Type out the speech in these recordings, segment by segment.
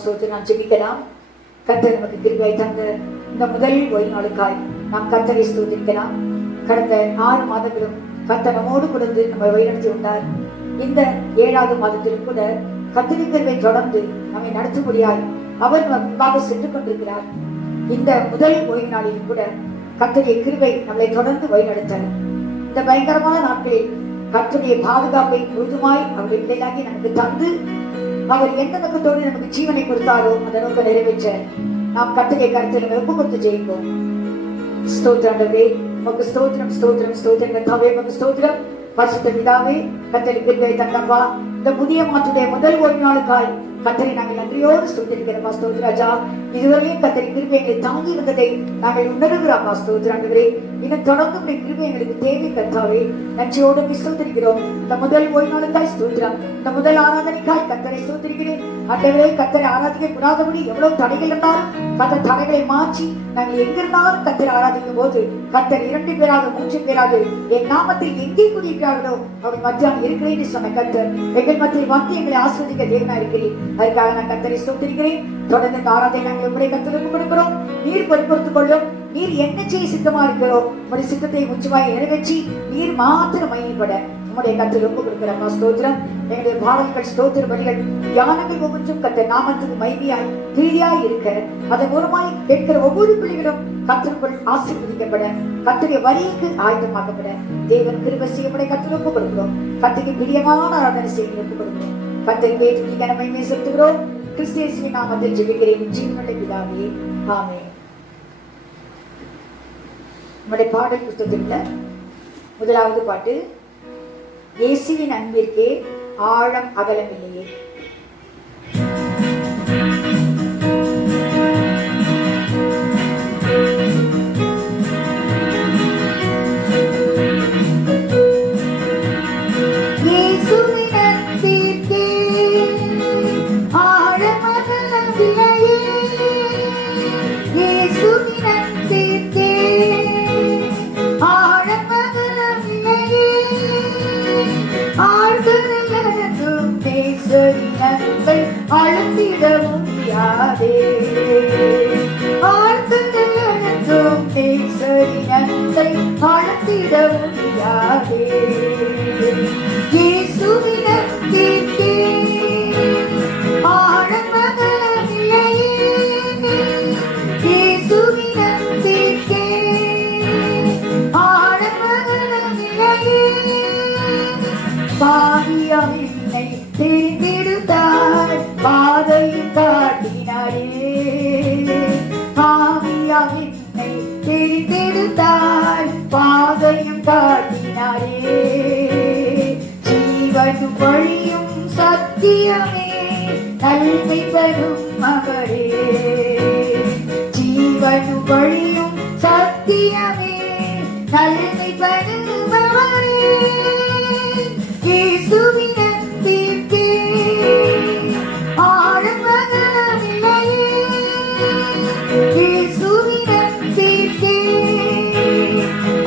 ஸ்தோத்திரம். நான் ஜெபிக்கலாம். கர்த்தர் நமக்கு கிருபை தந்த இந்த முதல் ஓய்வு நாளுக்காய் நாம் கர்த்தரை ஸ்தோத்திரிக்கலாம். கடந்த 6 மாதங்களும் கர்த்தர் நம்மோடு கொடுத்து நம்ம வழிநடத்தி உண்டார். இந்த 7வது மாதத்திலும் கூட கர்த்தரின் கிருபை தொடர்ந்து நம்மை நடத்தும்படியாய் அவர் முன்பாக சென்று கொண்டிருக்கிறார். இந்த முதல் ஓய்வு நாளில் கூட கர்த்தருடைய கிருபை நம்மளை தொடர்ந்து வழிநடத்தார். இந்த பயங்கரமான நாட்களில் கர்த்தருடைய பாதுகாப்பை முழுதுமாய் அவருடைய பிள்ளைகளாகி நமக்கு தந்து அவர் எந்த நோக்கத்தோடு நமக்கு ஜீவனை கொடுத்தாரோ அந்த நோக்கம் நிறைவேற்ற நாம் கர்த்தருடைய கருத்தில் ஒப்பு கொடுத்து ஜெயிப்போம். ஸ்தோத்திரம் ஆண்டவரே, உமக்கு ஸ்தோத்திரம் ஸ்தோத்திரம் ஸ்தோத்திரம் கர்த்தாவே, உமக்கு ஸ்தோத்திரம். பரிசுத்த பிதாவே, கர்த்தருக்கு கிருபை தந்தப்பா. இந்த புதிய மாற்றுடைய முதல் ஓய்வு நாளுக்காய் கர்த்தரை நாங்கள் நன்றியோடு ஸ்தோத்திரிக்கிறோம். ஸ்தோத்திர ராஜா, இதுவரையும் கர்த்தரின் கிருபை எங்களை தாங்கி இருந்ததை நாங்கள் உணர்கிறோம். ஸ்தோத்திரம் ஆண்டவரே, இன்னும் தொடர்ந்து உடைய கிருபை எங்களுக்கு தேவை கர்த்தாவே. நன்றியோடு ஸ்தோத்திரிக்கிறோம். இந்த முதல் ஓய்வு நாளுக்காய் ஸ்தோத்திரம். இந்த முதல் ஆராதனைக்காய் கர்த்தரை ஸ்தோத்திரிக்கிறேன். ஆண்டவரே, கர்த்தரை ஆராதிக்க கூடாதபடி எவ்வளவு தடைகள் இருந்தாலும் கர்த்தர் தடைகளை மாற்றி நாங்கள் எங்கிருந்தாலும் கர்த்தரை ஆராதிக்கும் போது கர்த்தர் 2 பேராக 3 பேராக என் நாமத்தில் எங்கே கூறியிருக்கிறார்களோ அவர் மத்தியானம் இருக்கிறேன் சொன்ன கர்த்தர் எங்கள் மத்தியில் வந்து எங்களை ஆஸ்வதிக்க தேவனா இருக்கிறேன். அதுக்காக நான் கர்த்தரை ஸ்தோத்திரிக்கிறேன். தொடர்ந்து இந்த ஆராதனை நாங்கள் உங்களுடைய கர்த்தருக்கு கொடுக்கிறோம். நீர் பொறுப்படுத்திக் கொள்ளும். நீர் என்ன செய்ய சித்தமா இருக்கிறோம் உங்களுடைய சித்தத்தை முச்சுமாய் நிறைவேற்றி நீர் மாத்திரம் மையப்பட உங்களுடைய கர்த்தர் ஒப்பு கொடுக்கிறோம். ஸ்தோத்திரம். எங்களுடைய பாடல்கள் ஸ்தோத்திர பலிகள் தியானங்கள் ஒவ்வொன்றும் கர்த்தர் நாமத்துக்கு மைமையாய் பிரீதியாய் இருக்க அதன் மூலமாய் கேட்கிற ஒவ்வொரு பிள்ளைகளும் கர்த்தருக்குள் ஆசீர்வதிக்கப்பட கர்த்தருடைய வரிக்கு ஆயத்தமாக்கப்பட தேவன் கிருபை செய்யப்பட கர்த்தர் ஒப்பு கொடுக்கிறோம். கர்த்தருக்கு பிரியமான ஆராதனை செய்ய ஒப்பு கொடுக்கிறோம். கர்த்தருக்கு துதிக்கான மகிமையை செலுத்துகிறோம். கிறிஸ்து இயேசுவின் நாமத்தில் ஜெபிக்கிறேன் ஜீவனுள்ள பிதாவே, ஆமென். நம்முடைய பாடல் புத்தகத்தில் முதலாவது பாட்டு, இயேசுவின் அன்பிற்கே ஆழம் அகலம் இல்லையே. அழுத்திட முடியாதே ஆழ்த்தும் நேசரினத்தை அழுத்திட முடியாதே. இயேசுவினத்திற்கே ஆழமகலமில்லையே. இயேசுவினத்திற்கே ஆழமகலமில்லையே. பாவியவில்லை தெரிந்திருந்தார் பாதையை காட்டினாரே. பாவியவில்லை தெரிந்திருந்தார் பாதையும் காட்டினாரே. ஜீவனும் வழியும் சத்தியமே நன்மை பெறும் மகளே. ஜீவனும் வழியும் சத்தியமே நன்மை பெறும் மகளே. இயேசுவினத்திற்கே ஆழம் அகலமில்லையே. இயேசுவினத்திற்கே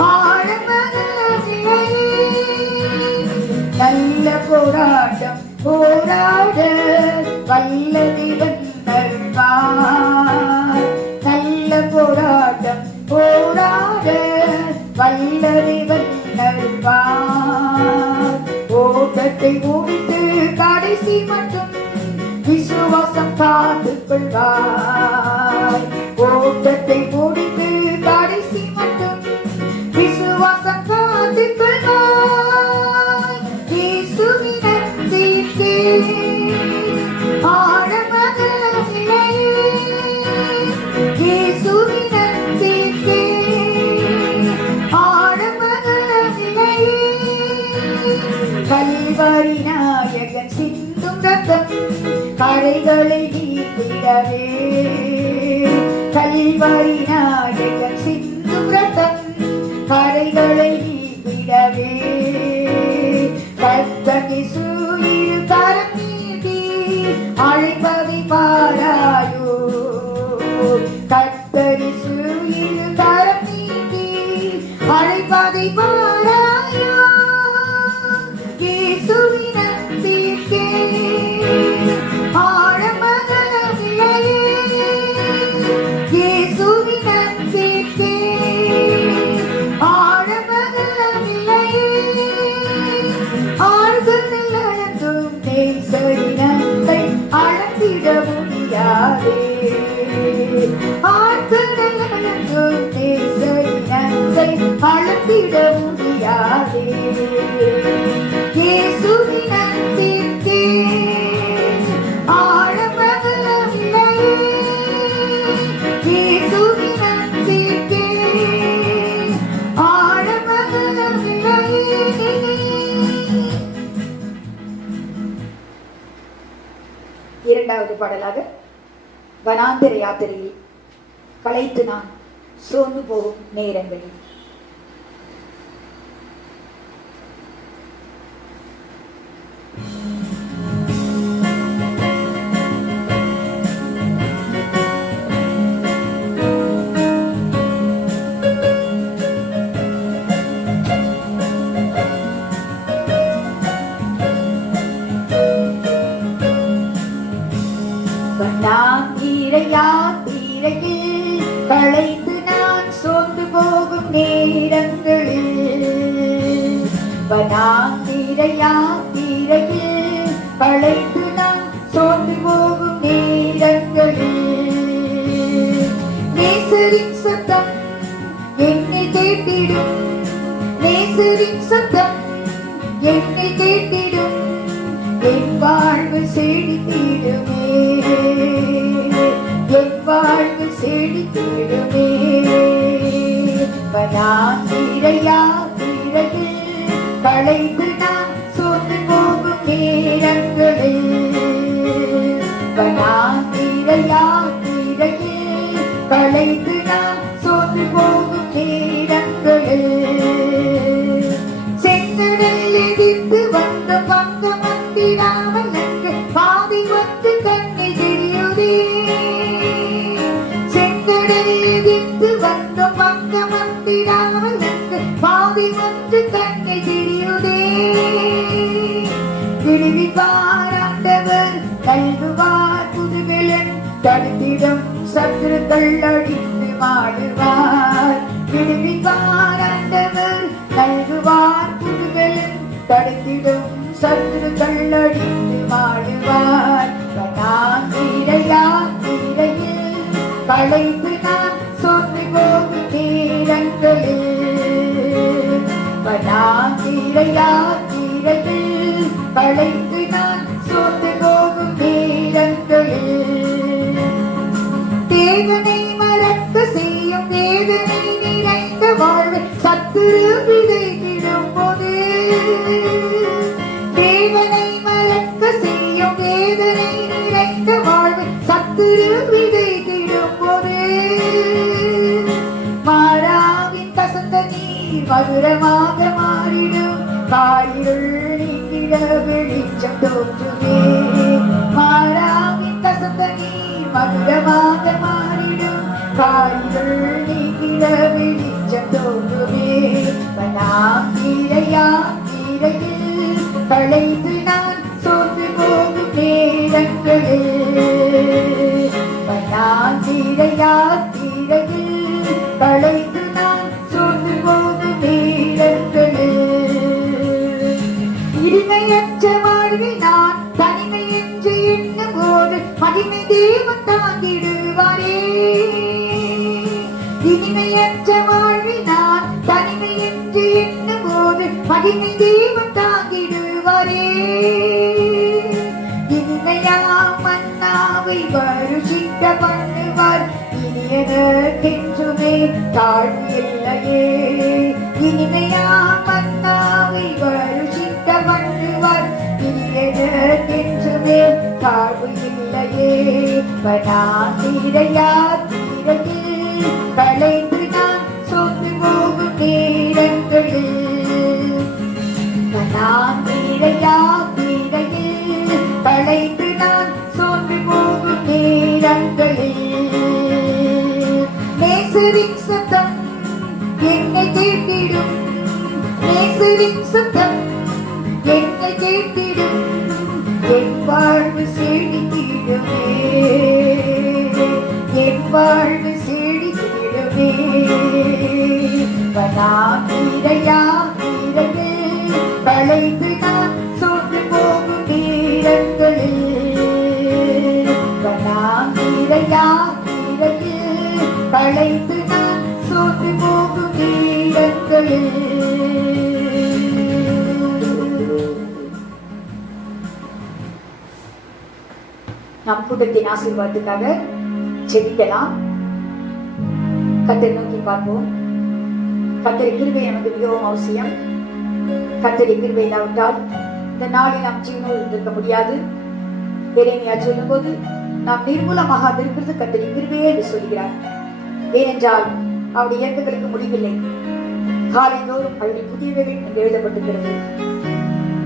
ஆழம் அகலமில்லையே. நல்ல போராட்டம் போராட வல்ல தேவன் வருவார். நல்ல போராட்டம் போராட வல்ல தேவன் வருவார். ஓட்டத்தை முடித்து கடைசி மட்டும் விசுவாசம் காத்துக் கொள்வார். ஓட்டத்தை முடித்து கடைசி மட்டும் விசுவாசம் காத்துக் கொள்வார். இயேசுவினத்திற்கே ஆழம் அகலமில்லையே. இயேசுவினத்திற்கே ஆழம் அகலமில்லையே. கல்வாரி நாயகன் சிந்தும் ரத்தம் கரைகளை நீக்கிடவே. கல்வாரி நாயகன் சிந்தும் ரத்தம் கரைகளை நீக்கிடவே. கர்த்தர் இயேசுவின் கரம் நீட்டி அழைப்பதை பாராயோ. கர்த்தர் இயேசுவின் கரம் நீட்டி அழைப்பதை பாராயோ. இயேசுவினத்திற்கே ஆழம் அகலம் பாடலாக வனாந்திர யாத்திரையில் களைத்து நான் சோர்ந்து போகும் நேரங்களில். யாத்திரையில் களைத்து நான் சோர்ந்து போகும் நேரங்களில், வனாந்திர யாத்திரையில் களைத்து நான் சோர்ந்து போகும் நேரங்களில், நேசரின் சத்தம் என்னை கேட்டிடும், நேசரின் சத்தம் என்னை கேட்டிடும், என் வாழ்வு செழித்திடுமே, என் வாழ்வு செழித்திடுமே. வனாந்திர யாத்திரையில் களைத்து நான் சோர்ந்து போகும் நேரங்களில், வனாந்திர யாத்திரையில் களைத்து நான் சோர்ந்து போகும் நேரங்களில், செங்கடல் எதிர்த்து வந்த பங்கம் வந்திடாமல் எனக்கு பாதி வந்து கண்ணில் தெரியுதே, செங்கடல் எதிர்த்து வந்த பங்கம் வந்திடாமல் எனக்கு பாதி வந்து கண்ணில் தெரியுதே. விடுவிப்பார் ஆண்டவர், கல்குவார் புதுவெளன், தடுத்திடம் சத்துருக்கள் அழித்து மாடுவார். விடுவிப்பார் ஆண்டவர், கல்குவார் புதுவெளன், தடுத்திடும் சத்துருக்கள் அழித்து மாடுவார். வனாந்திர யாத்திரையில் களைத்து நான் சோர்ந்து போகும் நேரங்களில், வனாந்திர யாத்திரையில் களைத்து நான் சோர்ந்து போகும் நேரங்களில், தேவனை மறக்க செய்யும் வேதனை நிறைந்த வாழ்வை சத்துரு விதைத்திடும் போது, தேவனை மறக்க செய்யும் வேதனை நிறைந்த வாழ்வை சத்துரு விதைத்திடும் போது, மாறாவின் கசந்த நீர் மதுரமாக மாறிடும், காயிருள் நீங்கிட வெளிச்சம் தோற்றுமே. மாறாவின் கசந்த நீர் மதுரமாக மாறிடும், காயிருள் நீங்கிட வெளிச்சம் தோற்றுமே. வனாந்திர யாத்திரையில் களைத்து நான் சோர்ந்து போகும் நேரங்களில், வனாந்திர யாத்திரையில் களைத்து நான் சோர்ந்து போகும் நேரங்களில், இனிமையற்ற வாழ்வில் நான் தனிமை என்று எண்ணும் போது மகிமை தேவன் தாங்கிடுவாரே. இனிமையற்ற வாழ்வில் நான் தனிமை என்று எண்ணும் போது மகிமை தேவன் தாங்கிடுவாரே. இனிமையா மன்னாவை வருஷிக்க பண்ணுவார், இனியதற்கென்றுமே தாழ்வு இல்லையே. இனிமையா மன்னாவை வருஷிக்க பண்ணுவார், இனியதற்கென்றுமே தாழ்வு இல்லையே. வனாந்திர யாத்திரையில் களைத்து நான் சோர்ந்து போகும் நேரங்களில், வனாந்திர யாத்திரையில் களைத்து நான் சோர்ந்து போகும் நேரங்களில், நேசரின் சத்தம் என்னை கேட்டிடும், நேசரின் சத்தம் என்னை கேட்டிடும், என் வாழ்வு செழித்திடுமே, என் வாழ்வு செழித்திடுமே. வனாந்திர யாத்திரையில் களைத்து நான் சோர்ந்து போகும் நேரங்களில், வனாந்திர யாத்திரையில் களைத்து நான் சோர்ந்து போகும் நேரங்களில். நம் கூட்டத்தின் ஆசீர்வாதத்துக்காக செபிக்கலாம். கர்த்தரை நோக்கி பார்ப்போம். கர்த்தருடைய கிருபை நமக்கு மிகவும் அவசியம். கர்த்தருடைய கிருபை இல்லாவிட்டால் இந்த நாளில் நாம் ஜீவனோடு இருக்க முடியாது. எரேமியா சொல்லும்போது நாம் நிர்மூலமாக இருக்கிறது கர்த்தரின் கிருபையே என்று சொல்கிறார். ஏனென்றால் அவருடைய இயக்கங்களுக்கு முடிவில்லை. காலைதோறும் அவருடைய புதியவைகள் என்று எழுதப்பட்டிருக்கிறது.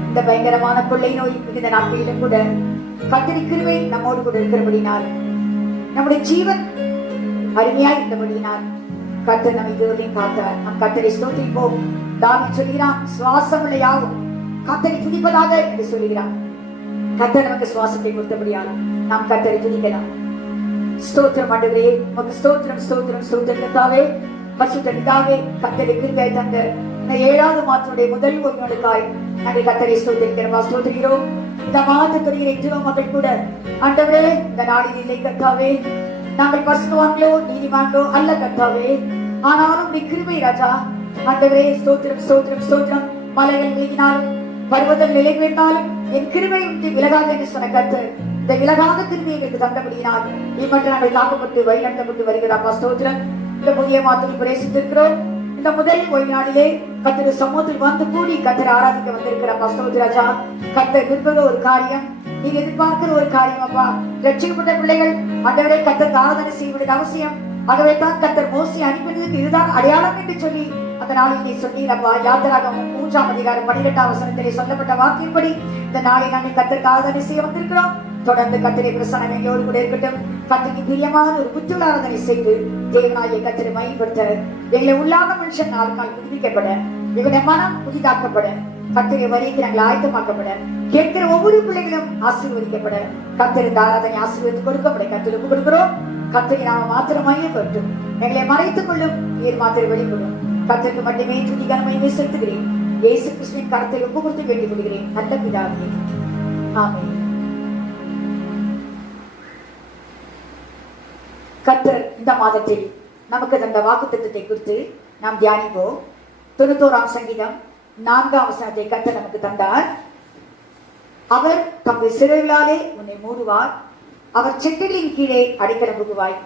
இந்த பயங்கரமான கொள்ளை நோய் மிகுந்த நாட்களிலும் கூட கர்த்தரின் கிருபை நம்மோடு கூட இருக்கிறபடினால், நம்முடைய ஜீவன் அருமையாய் இருந்தபடியினால் கர்த்தர் நம்மை இதுவரையும் காத்தார். நம் கர்த்தரை ஸ்தோத்திரிப்போம். தாவீது சொல்கிறான், சுவாசமுள்ள யாவும் கர்த்தரை துதிப்பதாக என்று சொல்கிறான். கர்த்தர் நமக்கு சுவாசத்தை கொடுத்தபடியால் நாம் கர்த்தரை துதிக்கலாம். ஸ்தோத்திரம் ஆண்டவரே, உமக்கு ஸ்தோத்திரம் ஸ்தோத்திரம் ஸ்தோத்திரம் கர்த்தாவே. பரிசுத்த பிதாவே, கர்த்தரை கிருபை தந்த இந்த 7வது மாதத்துடைய முதல் ஒரு நாளுக்காய் நாங்கள் கர்த்தரை ஸ்தோத்திரிக்கிறோம். இந்த மாதத்துடைய மக்கள் கூட ஆண்டவரே இந்த நாளில் இல்லை கர்த்தாவே. நாங்கள் பசுவாங்களோ நீதிமான்களோ அல்ல கர்த்தாவே, ஆனாலும் நீ கிருபை ராஜா. ஆண்டவரே ஸ்தோத்திரம் ஸ்தோத்திரம் ஸ்தோத்திரம். மலைகள் விலகினாலும் பர்வதம் நிலை பெற்றாலும் என் கிருபை விட்டு விலகாது என்று சொன்ன கர்த்தர் இந்த விலகாத கிருபை எங்களுக்கு தந்தபடியினால் இம்மற்ற நாங்கள் காக்கப்பட்டு வழிநடத்தப்பட்டு வருகிறாப்பா. ஸ்தோத்திரம். இந்த புதிய மாதத்தில் பிரவேசித்திருக்கிறோம். இந்த முதல் ஓய்வு நாளிலே கர்த்தர் சமூகத்தில் வந்து கூடி கர்த்தர் ஆராதிக்க வந்திருக்கிறப்பா. ஸ்தோத்திராஜா. கர்த்தர் விரும்புகிற ஒரு காரியம், நீங்க எதிர்பார்க்கிற ஒரு காரியம் அப்பா. ரட்சிக்கப்பட்ட பிள்ளைகள் ஆண்டவரே கர்த்தர் ஆராதனை செய்ய வேண்டியது அவசியம். ஆகவே தான் கர்த்தர் மோசே அனுப்பினதுக்கு இதுதான் அடையாளம் என்று சொல்லி அந்த நாளில் நீ சொன்னீரப்பா. யாத்திராகமம் 3ஆம் அதிகாரம் 12ஆம் வசனத்திலே சொல்லப்பட்ட வாக்கின்படி இந்த நாளை நாங்கள் கர்த்தருக்கு ஆராதனை செய்ய வந்திருக்கிறோம். தொடர்ந்து கர்த்தரை பிரசன்னம் எங்களோடு கூட இருக்கட்டும். கர்த்தருக்கு பிரியமான ஒரு புத்துள்ள ஆராதனை செய்து தேவனாகிய கர்த்தரை மையப்படுத்த எங்களை உள்ளான மனுஷன் நாள் புதுப்பிக்கப்பட, எங்களுடைய மனம் புதிதாக்கப்பட, கர்த்தரை வரைக்கு நாங்கள் ஆயத்தமாக்கப்பட, கேட்கிற ஒவ்வொரு பிள்ளைகளும் ஆசீர்வதிக்கப்பட, கர்த்தர் இந்த ஆராதனை ஆசீர்வதித்து கொடுக்கப்பட கர்த்தருக்கு கொடுக்கிறோம். கர்த்தரை நாம மாத்திரம் மையப்பட்டும் எங்களை மறைத்துக் கொள்ளும் நீர் மாத்திரம் வெளிப்படும். கர்த்தருக்கு மட்டுமே துதிகரமையை செலுத்துகிறேன். இயேசு கிறிஸ்துவின் கரத்தை ஒப்பு கொடுத்து வேண்டிக் கொள்கிறேன் நல்ல பிதாவே. ஆமென். கர்த்தர் இந்த மாதத்தில் நமக்கு தந்த வாக்குத்தத்தத்தை குறித்து நாம் தியானிப்போம். 91ஆம் சங்கீதம் 4ஆம் வசனத்தை கர்த்தர் நமக்கு தந்தார். அவர் தம்முடைய சிறைகளாலே உன்னை மூடுவார், அவர் செட்டைகளின் கீழே அடைக்கலம் புகுவாய்,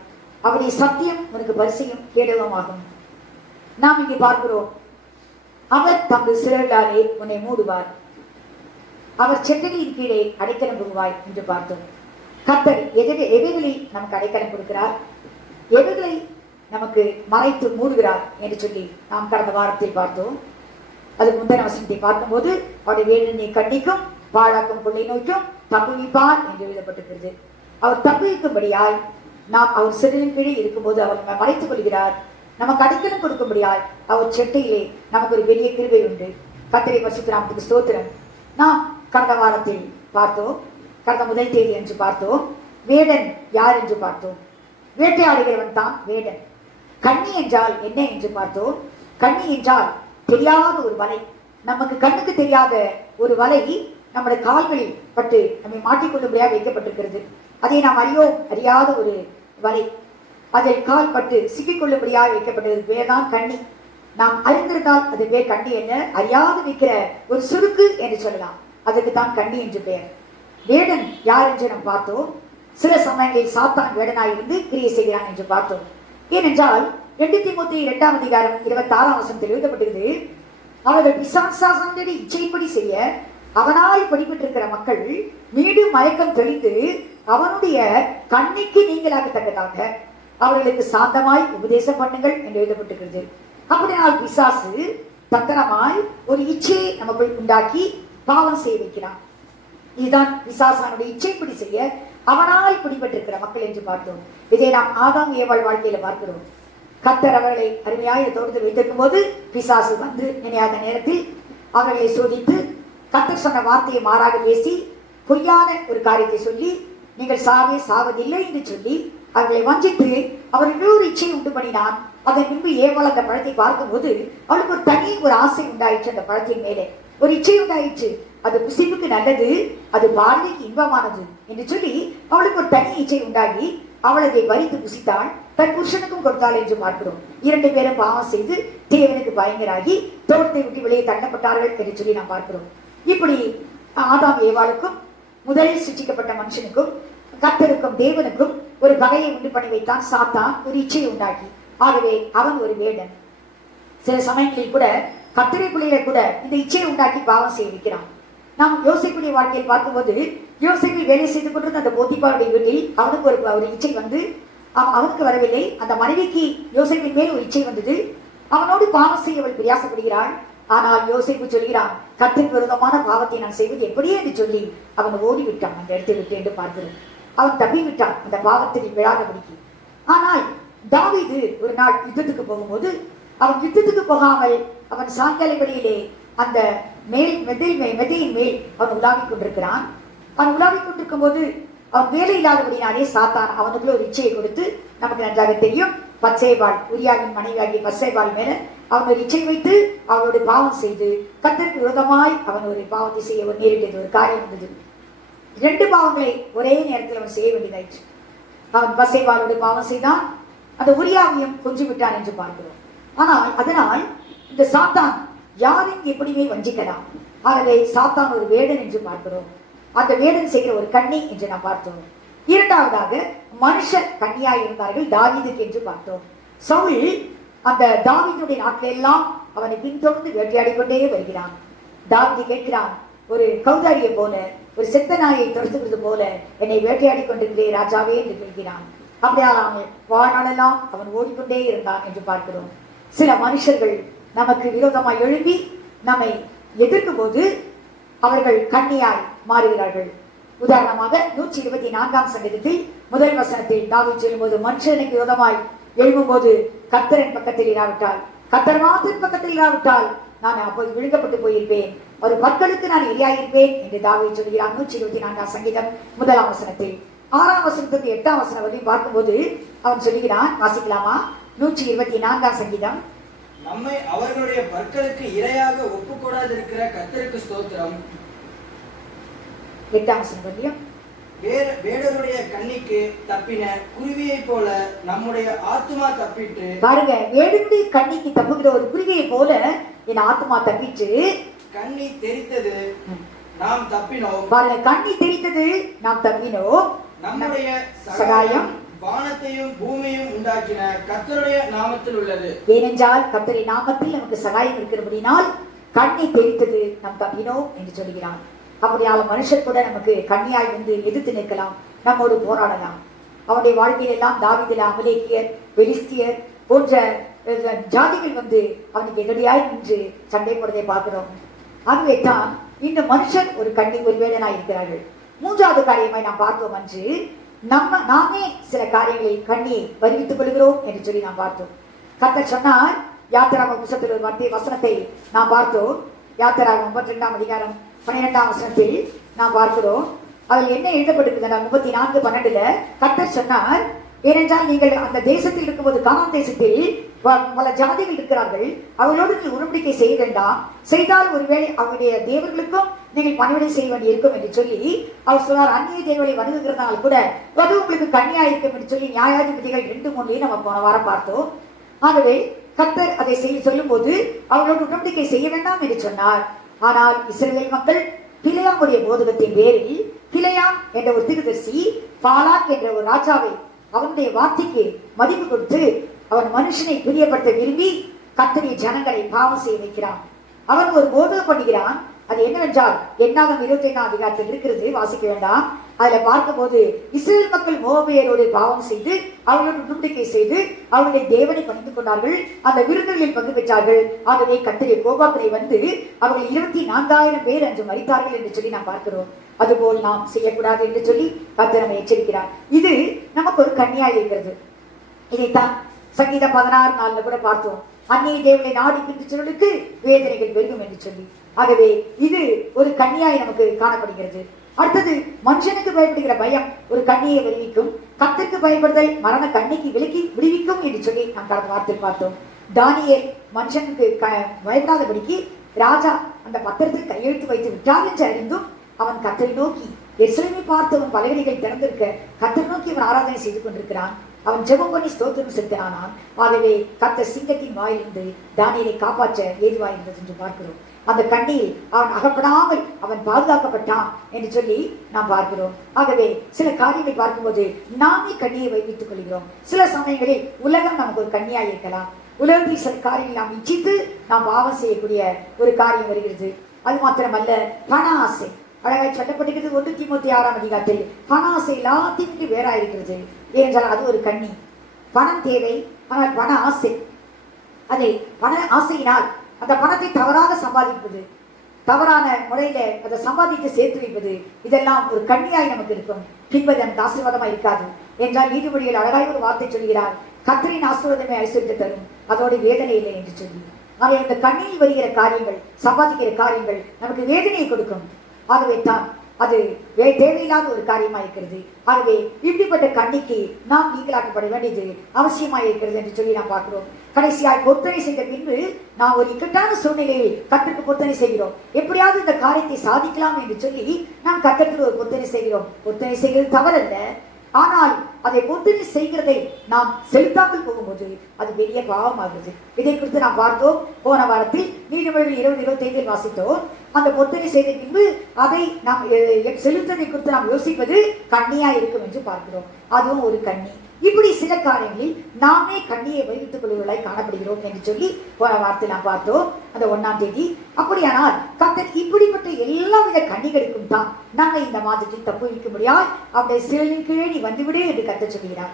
அவருடைய சத்தியம் உனக்கு பரிசையும் கேடகமாகும். நாம் இங்கே பார்க்கிறோம், அவர் தம்முடைய சிறைகளாலே உன்னை மூடுவார், அவர் செட்டைகளின் கீழே அடைக்கலம் புகுவாய் என்று பார்த்தோம். கர்த்தர் எவைகளில் நமக்கு அடைக்கலம் கொடுக்கிறார், எவைகளை நமக்கு மறைத்து மூடுகிறார் என்று சொல்லி நாம் கடந்த வாரத்தில் பார்த்தோம். அது முந்தின வசனத்தை பார்க்கும்போது அவருடைய வேதனை கண்டிக்கும் பாழாக்கும் கொள்ளை நோய்க்கும் தப்புவிப்பார் என்று எழுதப்பட்டிருக்கிறது. அவர் தப்புவிக்கும்படியால் நாம் அவர் சிறையின் கீழே இருக்கும்போது அவர் நம்ம மறைத்துக் கொள்கிறார். நமக்கு அடைக்கலம் கொடுக்கும்படியால் அவர் செட்டையிலே நமக்கு ஒரு பெரிய கிருபை உண்டு. கர்த்தரை பரிசுத்த நாமத்துக்கு ஸ்தோத்திரம். நாம் கடந்த வாரத்தில் பார்த்தோம், கடந்த முதல் தேதி என்று பார்த்தோம். வேடன் யார் என்று பார்த்தோம். வேட்டையாடுகிறவன் தான் வேடன். கண்ணி என்றால் என்ன என்று பார்த்தோம். கண்ணி என்றால் தெரியாத ஒரு வலை, நமக்கு கண்ணுக்கு தெரியாத ஒரு வலை நம்முடைய கால்களில் பட்டு நம்மை மாட்டிக்கொள்ளும்படியாக வைக்கப்பட்டிருக்கிறது. அதை நாம் அறியாத ஒரு வலை, அதில் கால் பட்டு சிக்கிக்கொள்ளும்படியாக வைக்கப்பட்டது பேர் தான் கண்ணி. நாம் அறிந்திருந்தால் அது பேர் கண்ணி என்ன, அறியாது வைக்கிற ஒரு சுருக்கு என்று சொல்லலாம். அதற்கு தான் கண்ணி என்று பெயர். வேடன் யார் என்று நாம் பார்த்தோம். சில சமயங்களில் சாத்தான் வேடனாயிருந்து கிரியை செய்கிறான் என்று பார்த்தோம். ஏனென்றால் 2 தீமோத்தேயு 2ஆம் அதிகாரம் 26ஆம் வசனத்தில் எழுதப்பட்டிருக்கிறது, அவர்கள் பிசாசாசனடி இச்சைப்படி செய்ய அவனால் படிபட்டிருக்கிற மக்கள் மீண்டும் மயக்கம் தெளிந்து அவனுடைய கண்ணிக்கு நீங்களாகத்தக்கதாக அவர்களுக்கு சாந்தமாய் உபதேசம் பண்ணுங்கள் என்று எழுதப்பட்டிருக்கிறது. அப்படினால் பிசாசு தந்திரமாய் ஒரு இச்சையை நமக்குள் உண்டாக்கி பாவம் செய்ய வைக்கிறான். இதுதான் பிசாசானுடைய இச்சைப்படி செய்ய அவனால் பிடிபட்டிருக்கிற மக்கள் என்று பார்த்தோம். இதை நாம் ஆதாம் ஏவாள் வாழ்க்கையில பார்க்கிறோம். கர்த்தர் அவர்களை அருமையாய் தோட்டத்தில் வைத்திருக்கும் போது பிசாசு வந்து நினையாத நேரத்தில் அவர்களை சோதித்து கர்த்தர் சொன்ன வார்த்தையை மாறாக பேசி பொய்யான ஒரு காரியத்தை சொல்லி நீங்கள் சாவதில்லை என்று சொல்லி அவர்களை வஞ்சித்து அவர்கள் ஒரு இச்சை உண்டு பண்ணினான். அதன் பின்பு ஏவாள் அந்த பழத்தை பார்க்கும்போது அவளுக்கு ஒரு தனி ஒரு ஆசை உண்டாயிற்று. அந்த பழத்தின் மேலே ஒரு இச்சை உண்டாயிற்று. அது புசிப்புக்கு நல்லது, அது பார்வைக்கு இன்பமானது என்று சொல்லி அவளுக்கு ஒரு தனி இச்சை உண்டாகி அவள் அதை வரித்து புசித்தாள், தன் புருஷனுக்கும் கொடுத்தாள் என்று பார்க்கிறோம். 2 பேரும் பாவம் செய்து தேவனுக்கு பயங்கராகி தோட்டத்தை விட்டு வெளியே தள்ளப்பட்டார்கள் என்று சொல்லி நாம் பார்க்கிறோம். இப்படி ஆதாம் ஏவாளுக்கும் முதலில் சிருஷ்டிக்கப்பட்ட மனுஷனுக்கும் கர்த்தருக்கும் தேவனுக்கும் ஒரு பகையை உண்டு பண்ணி வைத்தான் சாத்தான், ஒரு இச்சையை உண்டாக்கி. ஆகவே அவன் ஒரு வேடன். சில சமயங்களில் கூட கர்த்தரை பிள்ளைகளை கூட இந்த இச்சையை உண்டாக்கி பாவம் செய்ய வைக்கிறான். நாம் யோசிக்கூடிய வாழ்க்கையில் பார்க்கும்போது யோசேப்பு வேலை செய்து கொண்டிருந்த அந்த போத்திபாருடைய வீட்டில் அவனுக்கு ஒரு இச்சை வந்து அவனுக்கு வரவில்லை. அந்த மனைவிக்கு யோசேப்பின் மேல் ஒரு இச்சை வந்தது. அவனோடு பாவம் செய்ய அவள் பிரயாசப்படுகிறாள். ஆனால் யோசேப்பு சொல்கிறான், கர்த்தருக்கு விரோதமான பாவத்தை நான் செய்வது எப்படியே என்று சொல்லி அவன் ஓடிவிட்டான் அந்த இடத்தை விட்டு என்று பார்க்கிறோம். அவன் தப்பிவிட்டான் அந்த பாவத்தில் விழாதபடிக்கு. ஆனால் தாவீது ஒரு நாள் யுத்தத்துக்கு போகும்போது அவன் யுத்தத்துக்கு போகாமல் அவன் சாயங்கால வெளியிலே அந்த மெதையின் மேல் அவன் உலாவிக் கொண்டிருக்கிறான். அவன் உலாவிக் கொண்டிருக்கும் போது அவன் வேலை இல்லாதபடினாலே சாத்தான் அவனுக்குள்ள ஒரு இச்சையை கொடுத்து, நமக்கு நன்றாக தெரியும், பத்சேபாள், உரியாவின் மனைவியாகிய பத்சேபாள் மேல அவன் ஒரு இச்சை வைத்து அவனோட பாவம் செய்து கர்த்தருக்கு விரோதமாய் அவன் ஒரு பாவத்தை செய்ய ஒரு நேரிட்டது ஒரு காரியம் வந்தது. 2 பாவங்களை ஒரே நேரத்தில் அவன் செய்ய வேண்டியதாயிற்று. அவன் பத்சேபாளோட பாவம் செய்தான், அந்த உரியாவையும் கொஞ்சி விட்டான் என்று பார்க்கிறோம். ஆனால் அதனால் இந்த சாத்தான் யாரையும் எப்படியுமே வஞ்சிக்கலாம். ஆகவே சாத்தான் ஒரு வேடன் என்று பார்க்கிறோம். அந்த வேடன் செய்கிற ஒரு கண்ணி என்று நாம் பார்த்தோம். இரண்டாவதாக மனுஷ கன்னியாய் இருந்தார்கள் தாவீதுக்கு என்று பார்த்தோம். சவுல் அந்த தாவீதுடைய நாட்டிலெல்லாம் அவனை பின்தொடர்ந்து வேட்டையாடி கொண்டே வருகிறான். தாவீது கேட்கிறான், ஒரு கௌதாரியை போல, ஒரு செத்த நாயை துரத்துகிறது போல என்னை வேட்டையாடி கொண்டிருக்கிறே ராஜாவே என்று கேட்கிறான். அப்படியானால் வாழ்நாளெல்லாம் அவன் ஓடிக்கொண்டே இருந்தான் என்று பார்க்கிறோம். சில மனுஷர்கள் நமக்கு விரோதமாய் எழுப்பி நம்மை எதிர்க்கும் போது அவர்கள் கன்னியாய் மாறுகிறார்கள். உதாரணமாக 124ஆம் சங்கீதத்தில் முதல் வசனத்தில் தாவீது சொல்லும்போது, மனுஷனுக்கு விரோதமாய் எழும்பும் போது கர்த்தரின் பக்கத்தில் இராவிட்டால், கர்த்தர் மாத்தின் பக்கத்தில் இராவிட்டால் நான் அப்போது விழுங்கப்பட்டு போயிருப்பேன், ஒரு பற்களுக்கு நான் எரியாயிருப்பேன் என்று தாவீது சொல்கிறான். 124ஆம் சங்கீதம் 1ஆம் வசனத்தில். 6ஆம் வசனத்துக்கு 8ஆம் வசனம் வரை பார்க்கும்போது அவன் சொல்லுகிறான், வாசிக்கலாமா? 124ஆம் சங்கீதம். நம்மை அவர்களுடைய பற்களுக்கு இரையாக ஒப்புக்கூடாதிருக்கிற கர்த்தருக்கு ஸ்தோத்திரம். 8ஆம் வசனம் வரையும். வேடருடைய கண்ணிக்கு தப்பின குருவியை போல நம்முடைய ஆத்துமா தப்பிட்டு. பாருங்க, வேடருடைய கண்ணிக்கு தப்புகிற ஒரு குருவியை போல என் ஆத்துமா தப்பிட்டு. கண்ணி தெரித்தது நாம் தப்பினோம். பாருங்க, கண்ணி தெரித்தது நாம் தப்பினோம். நம்முடைய சகாயம் வானத்தையும் பூமியையும் உண்டாக்கின கர்த்தருடைய நாமத்தில் உள்ளது. ஏனென்றால் கர்த்தருடைய நாமத்தில் நமக்கு சகாயம் இருக்கிறபடினால் கண்ணை தெரித்தது நாம் தப்பினோம் என்று சொல்கிறான். அப்படியால மனுஷர் கூட நமக்கு கண்ணியாய் வந்து எதிர்த்து நிற்கலாம், நம்மோடு போராடலாம். அவனுடைய வாழ்க்கையில் எல்லாம் தாவீதில் அமலேக்கியர், பெலிஸ்தியர் போன்ற ஜாதிகள் வந்து அவனுக்கு எதிரியாய் நின்று சண்டை போடுவதை பார்க்கிறோம். ஆகவே தான் இந்த மனுஷன் ஒரு கண்ணி ஒரு வேடனாய் இருக்கிறார்கள். 3வது காரியமாய் நாம் பார்த்தோம் என்று நாமே சில காரியங்களில் கண்ணியை வருவித்துக் கொள்கிறோம் என்று சொல்லி நாம் பார்த்தோம். கர்த்தர் சொன்னார், யாத்திராகம புத்தகத்தில் ஒரு வார்த்தை வசனத்தை நாம் பார்த்தோம். யாத்திராகமம் 32ஆம் அதிகாரம் 12ஆம் வசனத்தில் நாம் பார்க்கிறோம். அதில் என்ன எழுதப்பட்டிருக்குதுன்னா 34:12 கர்த்தர் சொன்னார், ஏனென்றால் நீங்கள் அந்த தேசத்தில் இருக்கும்போது கானான் தேசத்தில் பல ஜாதிகள் இருக்கிறார்கள், அவர்களோடு நீங்கள் உடன்படிக்கை செய்ய வேண்டாம், செய்தால் ஒருவேளை அவருடைய தேவர்களுக்கும் நீங்கள் பணிவிடை செய்ய வேண்டி இருக்கும் என்று சொல்லி அவர் சொன்னார். அந்நிய தேவர்களை வணங்குகிறதுனால கூட அது உங்களுக்கு கன்னியா இருக்கும் என்று சொல்லி நியாயாதிபதிகள் 2:3 நம்ம போன வாரம் பார்த்தோம். ஆகவே கர்த்தர் அதை சொல்லும் போது அவர்களோடு உடன்படிக்கை செய்ய வேண்டாம் என்று சொன்னார். ஆனால் இஸ்ரவேல் மக்கள் பிலேயாமுடைய போதகத்தின் பேரில் பிலேயாம் என்ற ஒரு தீர்க்கதரிசி பாலாக் என்ற ஒரு ராஜாவை அவனுடைய வார்த்தைக்கு மதிப்பு கொடுத்து அவன் மனுஷனை பிரியப்படுத்த விரும்பி கர்த்தருடைய ஜனங்களை பாவம் செய்ய வைக்கிறான். அவன் ஒரு போதகம் பண்ணுகிறான். அது என்னவென்றால் என்னாகும் 21ஆம் அதிகாரத்தில் இருக்கிறது, வாசிக்க வேண்டாம். அதுல பார்க்கும்போது இஸ்ரவேல் மக்கள் மோவாபியரோடு பாவம் செய்து அவர்களோடு உடன்படிக்கை செய்து அவர்களுடைய தேவனை பணிந்து கொண்டார்கள், அந்த விருந்துகளில் பங்கு பெற்றார்கள். ஆகவே கர்த்தருடைய கோபாக்கினை வந்து அவர்கள் 24,000 பேர் அன்று மரித்தார்கள் என்று சொல்லி நாம் பார்க்கிறோம். அதுபோல் நாம் செய்யக்கூடாது என்று சொல்லி கர்த்தர் நம்மை எச்சரிக்கிறார். இது நமக்கு ஒரு கன்னியாய் இருக்கிறது. இதைத்தான் சங்கீதம் 16:4 கூட பார்த்தோம். அந்நிய தேவனை நாடி பிடிச்சவர்களுக்கு வேதனைகள் பெருகும் என்று சொல்லி. ஆகவே இது ஒரு கன்னியாய் நமக்கு காணப்படுகிறது. அடுத்தது, மனுஷனுக்கு பயப்படுகிற பயம் ஒரு கண்ணியை விடுவிக்கும், கர்த்தருக்கு பயப்படுதல் மரண கண்ணிக்கு விடுவிக்கும் என்று சொல்லி நாம் கடந்த வார்த்தையில் பார்த்தோம். தானியேல் மனுஷனுக்கு பயப்படாதபடிக்கு ராஜா அந்த பத்திரத்தில் கையெழுத்து வைத்து விட்டார் என்று அறிந்தும் அவன் கர்த்தரை நோக்கி எருசலேமை பார்த்து அவன் பலவழிகள் திறந்திருக்க கர்த்தரை நோக்கி அவன் ஆராதனை செய்து கொண்டிருக்கிறான். அவன் ஜெபம் பண்ணி ஸ்தோத்திரம் செலுத்தினான். ஆகவே கர்த்தர் சிங்கத்தின் வாயிலிருந்து தானியேலை காப்பாற்ற ஏதுவாயிருந்தது என்று பார்க்கிறோம். அந்த கண்ணியில் அவன் அகப்படாமல் அவன் பாதுகாக்கப்பட்டான் என்று சொல்லி நாம் பார்க்கிறோம். ஆகவே சில காரியங்களை பார்க்கும்போது நாமே கண்ணியை வைத்துக் கொள்கிறோம். சில சமயங்களில் உலகம் நமக்கு ஒரு கண்ணியாக இருக்கலாம். உலகத்தில் சில காரியங்கள் நாம் இச்சித்து நாம் பாவம் செய்யக்கூடிய ஒரு காரியம் வருகிறது. அது மாத்திரமல்ல, பண ஆசை. அழகாய் சொல்லப்பட்டிருக்கிறது 1 தீமோத்தேயு 6ஆம் அதிகாரத்தில் பண ஆசை எல்லாத்தையும் வேறாயிருக்கிறது. ஏனென்றால் அது ஒரு கண்ணி. பணம் தேவை, ஆனால் பண ஆசை, அதை பண ஆசையினால் அந்த பணத்தை தவறாக சம்பாதிப்பது, தவறான முறையில அதை சம்பாதித்து சேர்த்து வைப்பது, இதெல்லாம் ஒரு கண்ணியாய் நமக்கு இருக்கும். பின்பது நமக்கு ஆசீர்வாதமா இருக்காது. என்றால் நீதிமொழிகள் அழகாய் ஒரு வார்த்தை சொல்கிறார், கர்த்தரின் ஆசீர்வாதமே ஐஸ்வர்யத்தை தரும், அதோடு வேதனை இல்லை என்று சொல்லி. ஆகவே இந்த கண்ணில் வருகிற காரியங்கள், சம்பாதிக்கிற காரியங்கள் நமக்கு வேதனையை கொடுக்கும். ஆகவே தான் அது தேவையில்லாத ஒரு காரியமா இருக்கிறது. ஆகவே இப்படிப்பட்ட கண்ணிக்கு நாம் நீங்களாக்கப்பட வேண்டியது அவசியமா இருக்கிறது என்று சொல்லி நாம் பார்க்கிறோம். கடைசியாய் பொருத்தனை செய்த பின்பு நாம் ஒரு இக்கட்டான சூழ்நிலையில் கர்த்தருக்கு பொருத்தனை செய்கிறோம். எப்படியாவது இந்த காரியத்தை சாதிக்கலாம் என்று சொல்லி நாம் கர்த்தருக்கு ஒரு பொருத்தனை செய்கிறோம். பொருத்தனை செய்கிறது தவறல்ல, ஆனால் அதை பொருத்தனை செய்கிறதை நாம் செலுத்தாமல் போகும்போது அது பெரிய பாவமாகிறது. இதை குறித்து நாம் பார்த்தோம். போன வாரத்தில் நீதிமொழிகள் 20-25 வாசித்தோம். அந்த பொருத்தனை செய்த பின்பு அதை நாம் செலுத்ததை குறித்து நாம் யோசிப்பது கண்ணியா இருக்கும் என்று பார்க்கிறோம். அதுவும் ஒரு கண்ணி. இப்படி சில காரியங்களில் நாமே கண்ணியை வைத்துக் கொள்வர்களாய் காணப்படுகிறோம் என்று சொல்லி போன வாரத்தில் நாம் பார்த்தோம். அந்த 1ஆம் தேதி. அப்படியானால் கர்த்தர் இப்படிப்பட்ட எல்லாவித கண்ணிகளுக்கும் தான் நாங்க இந்த மாதத்தில் தப்பு வைக்க முடியாது. அவருடைய சிறையின் கீழே நீ வந்துவிடு என்று கர்த்தர் சொல்கிறார்.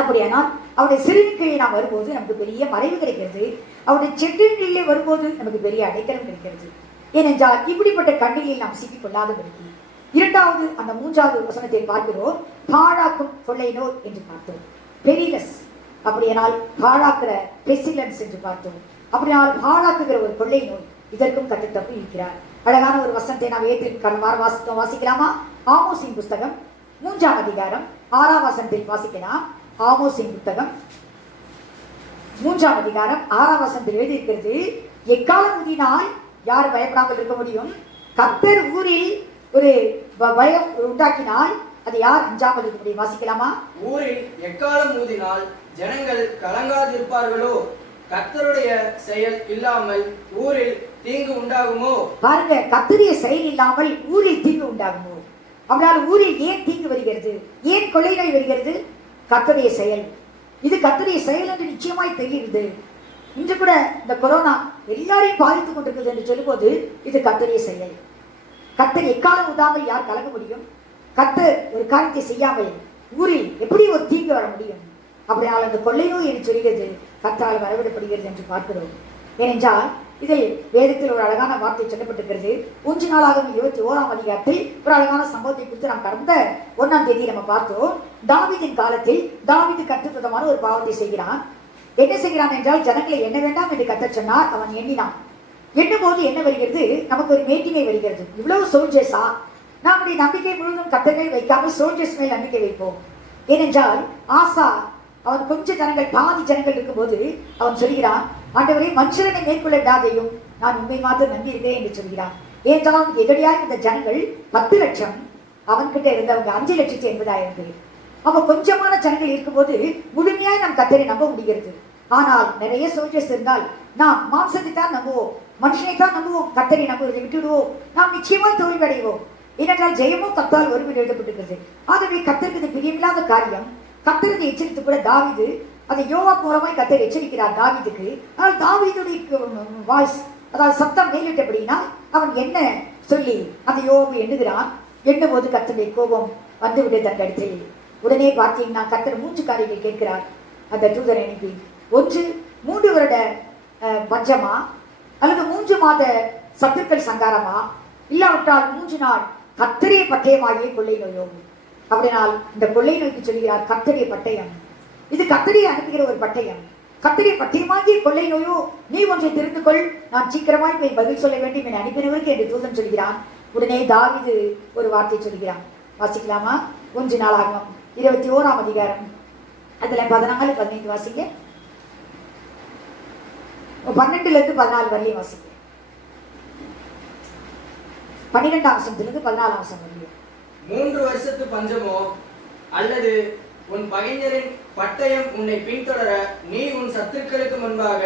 அப்படியானால் அவருடைய சிறையின் கீழே நாம் வரும்போது நமக்கு பெரிய மறைவு கிடைக்கிறது. அவருடைய செட்டிலே வரும்போது நமக்கு பெரிய அடைக்கலம் கிடைக்கிறது. ஏனென்றால் இப்படிப்பட்ட கண்ணிகளில் நாம் சிக்கிக் கொள்ளாதபடிக்கு. இரண்டாவது அந்த 3வது வசனத்தை பார்க்கிறோம். பாழாக்கும் கொள்ளை நோய் என்று பார்த்தோம். பெரிலஸ், அப்படியானால் பாழாக்குற பெசிலன்ஸ் என்று பார்த்தோம். அப்படியானால் பாழாக்குகிற ஒரு கொள்ளை நோய், இதற்கும் கர்த்தர் தப்பு இருக்கிறார். அழகான ஒரு வசனத்தை நாம் வாசிக்கலாமா? ஆமோஸின் புஸ்தகம் 3ஆம் அதிகாரம் 6ஆம் வசனத்தில் வாசிக்கலாம். ஆமோஸின் புத்தகம் 3ஆம் அதிகாரம் 6ஆம் வசனத்தில் எழுதியிருக்கிறது, எக்காலம் ஊதினால் யார் பயப்படாமல் இருக்க முடியும்? கர்த்தர் ஊரில் ஒரு பயம் உண்டாக்கினால் அது யார் அஞ்சாமல் இருக்க முடியும்? வாசிக்கலாமா? ஊரில் எக்காலம் ஊதினால் ஜனங்கள் கலங்காதிருப்பார்களோ? கர்த்தருடைய செயல் இல்லாமல் ஊரில் தீங்கு உண்டாகுமோ? பாருங்க, கர்த்தருடைய செயல் இல்லாமல் ஊரில் தீங்கு உண்டாகுமோ? அப்படினால் ஊரில் ஏன் தீங்கு வருகிறது? ஏன் கொள்ளை நோய் வருகிறது? கர்த்தருடைய செயல். இது கர்த்தருடைய செயல் என்று நிச்சயமாய் தெரிகிறது. இன்று கூட இந்த கொரோனா எல்லாரையும் பாதித்துக் கொண்டிருக்கிறது என்று சொல்லும்போது இது கர்த்தருடைய செயல். கர்த்தர் எக்காலம் உதாமல் யார் கலங்க முடியும்? கர்த்தர் ஒரு காரியத்தை செய்யாமல் ஊரில் எப்படி ஒரு தீங்கு வர முடியும்? அப்படினால் அந்த கொள்ளை நோய் என்று சொல்கிறது கர்த்தரால் வரவிடப்படுகிறது என்று பார்க்கிறோம். ஏனென்றால் இதில் வேதத்தில் ஒரு அழகான வார்த்தை சொல்லப்பட்டிருக்கிறது. 1 நாளாகவும் 21ஆம் அதிகாரத்தில் ஒரு அழகான சம்பவத்தை குறித்து நாம் கடந்த 1ஆம் தேதி நம்ம பார்த்தோம். தாவீதின் காலத்தில் தாவீது கர்த்தருமான ஒரு பாவத்தை செய்கிறான். என்ன செய்கிறான் என்றால், ஜனங்களை எண்ண வேண்டாம் என்று கர்த்தர் சொன்னார். அவன் எண்ணினான். எண்ணும்போது என்ன வருகிறது? நமக்கு ஒரு மேட்டிமை வருகிறது. இவ்வளவு சோல்ஜர்ஸா? நம்முடைய நம்பிக்கை முழுவதும் கர்த்தர் மேல் வைக்காமல் சோல்ஜர்ஸ் மேல் நம்பிக்கை வைப்போம். ஏனென்றால் ஆசா அவன் கொஞ்ச ஜனங்கள், பாதி ஜனங்கள் இருக்கும்போது அவன் சொல்கிறான், ஆண்டவரே மனுஷனை மேற்கொள்ள விடாதையும் நான் உண்மை மாத்திரம் நம்பியிருக்கேன் என்று சொல்கிறான். ஏனென்றால் எதிரியாக இந்த ஜனங்கள் 10 லட்சம், அவன்கிட்ட இருந்தவங்க 5,80,000 பேர். அவன் கொஞ்சமான ஜனங்கள் இருக்கும்போது முழுமையாக நாம் கர்த்தரை நம்ப முடிகிறது. ஆனால் நிறைய சோல்ஜர்ஸ் இருந்தால் நாம் மாம்சத்தை தான் நம்புவோம், மனுஷனை தான் நம்புவோம், கர்த்தரை நம்புவதை விட்டுவிடுவோம். நாம் நிச்சயமாய் தோல்வி அடைவோம். ஏனென்றால் ஜெயமோ கர்த்தரால் வரும் என்று எழுதப்பட்டிருக்கிறது. ஆகவே கர்த்தருக்கு இது பிரியமில்லாத காரியம். கர்த்தரை எச்சரித்து கூட தாவீது அதை யோவாப் மூலமாய் கர்த்தர் எச்சரிக்கிறார் தாவீதுக்கு. ஆனால் தாவீதுடைய வாய்ஸ், அதாவது சத்தம் மேலிட்டபடினால் அவன் என்ன சொல்லி அந்த யோவாப் எண்ணுகிறான். எண்ணும்போது கர்த்தருடைய கோபம் வந்துவிட்டது அந்த இடத்தில். உடனே பார்த்தீங்கன்னா கர்த்தர் 3 காரியங்கள் கேட்கிறார் அந்த தூதரை அனுப்பி. 1, 3 வருட பஞ்சமா, அல்லது 3 மாத சத்துருக்கள் சங்காரமா, இல்லாவிட்டால் 3 நாள் கர்த்தரிய பட்டயமாகிய கொள்ளை நோயோ? அப்படினால் இந்த கொள்ளை நோய்க்கு சொல்கிறார் கர்த்தரிய பட்டயம். இது கர்த்தரிய அனுப்புகிற ஒரு பட்டயம். கர்த்தரிய பட்டயமாகிய கொள்ளை நோயோ? நீ ஒன்றை தெரிந்து கொள், நான் சீக்கிரமாய் போய் பதில் சொல்ல வேண்டும் என அனுப்பினவருக்கு என்று தூதன் சொல்கிறான். உடனே தாவீது ஒரு வார்த்தை சொல்கிறான். வாசிக்கலாமா? 1 நாளாகமம் 21ஆம் அதிகாரம் அதுல 14, 15 வாசிங்க. 12 14 வரலையும் வாசிங்க. 12ஆம் வசனத்திலிருந்து 14ஆம் வசனம் வரலையும். 3 வருஷத்து பஞ்சமோ அல்லது உன் பகைஞரின் பட்டயம் உன்னை பின்தொடர நீ உன் சத்துருக்களுக்கு முன்பாக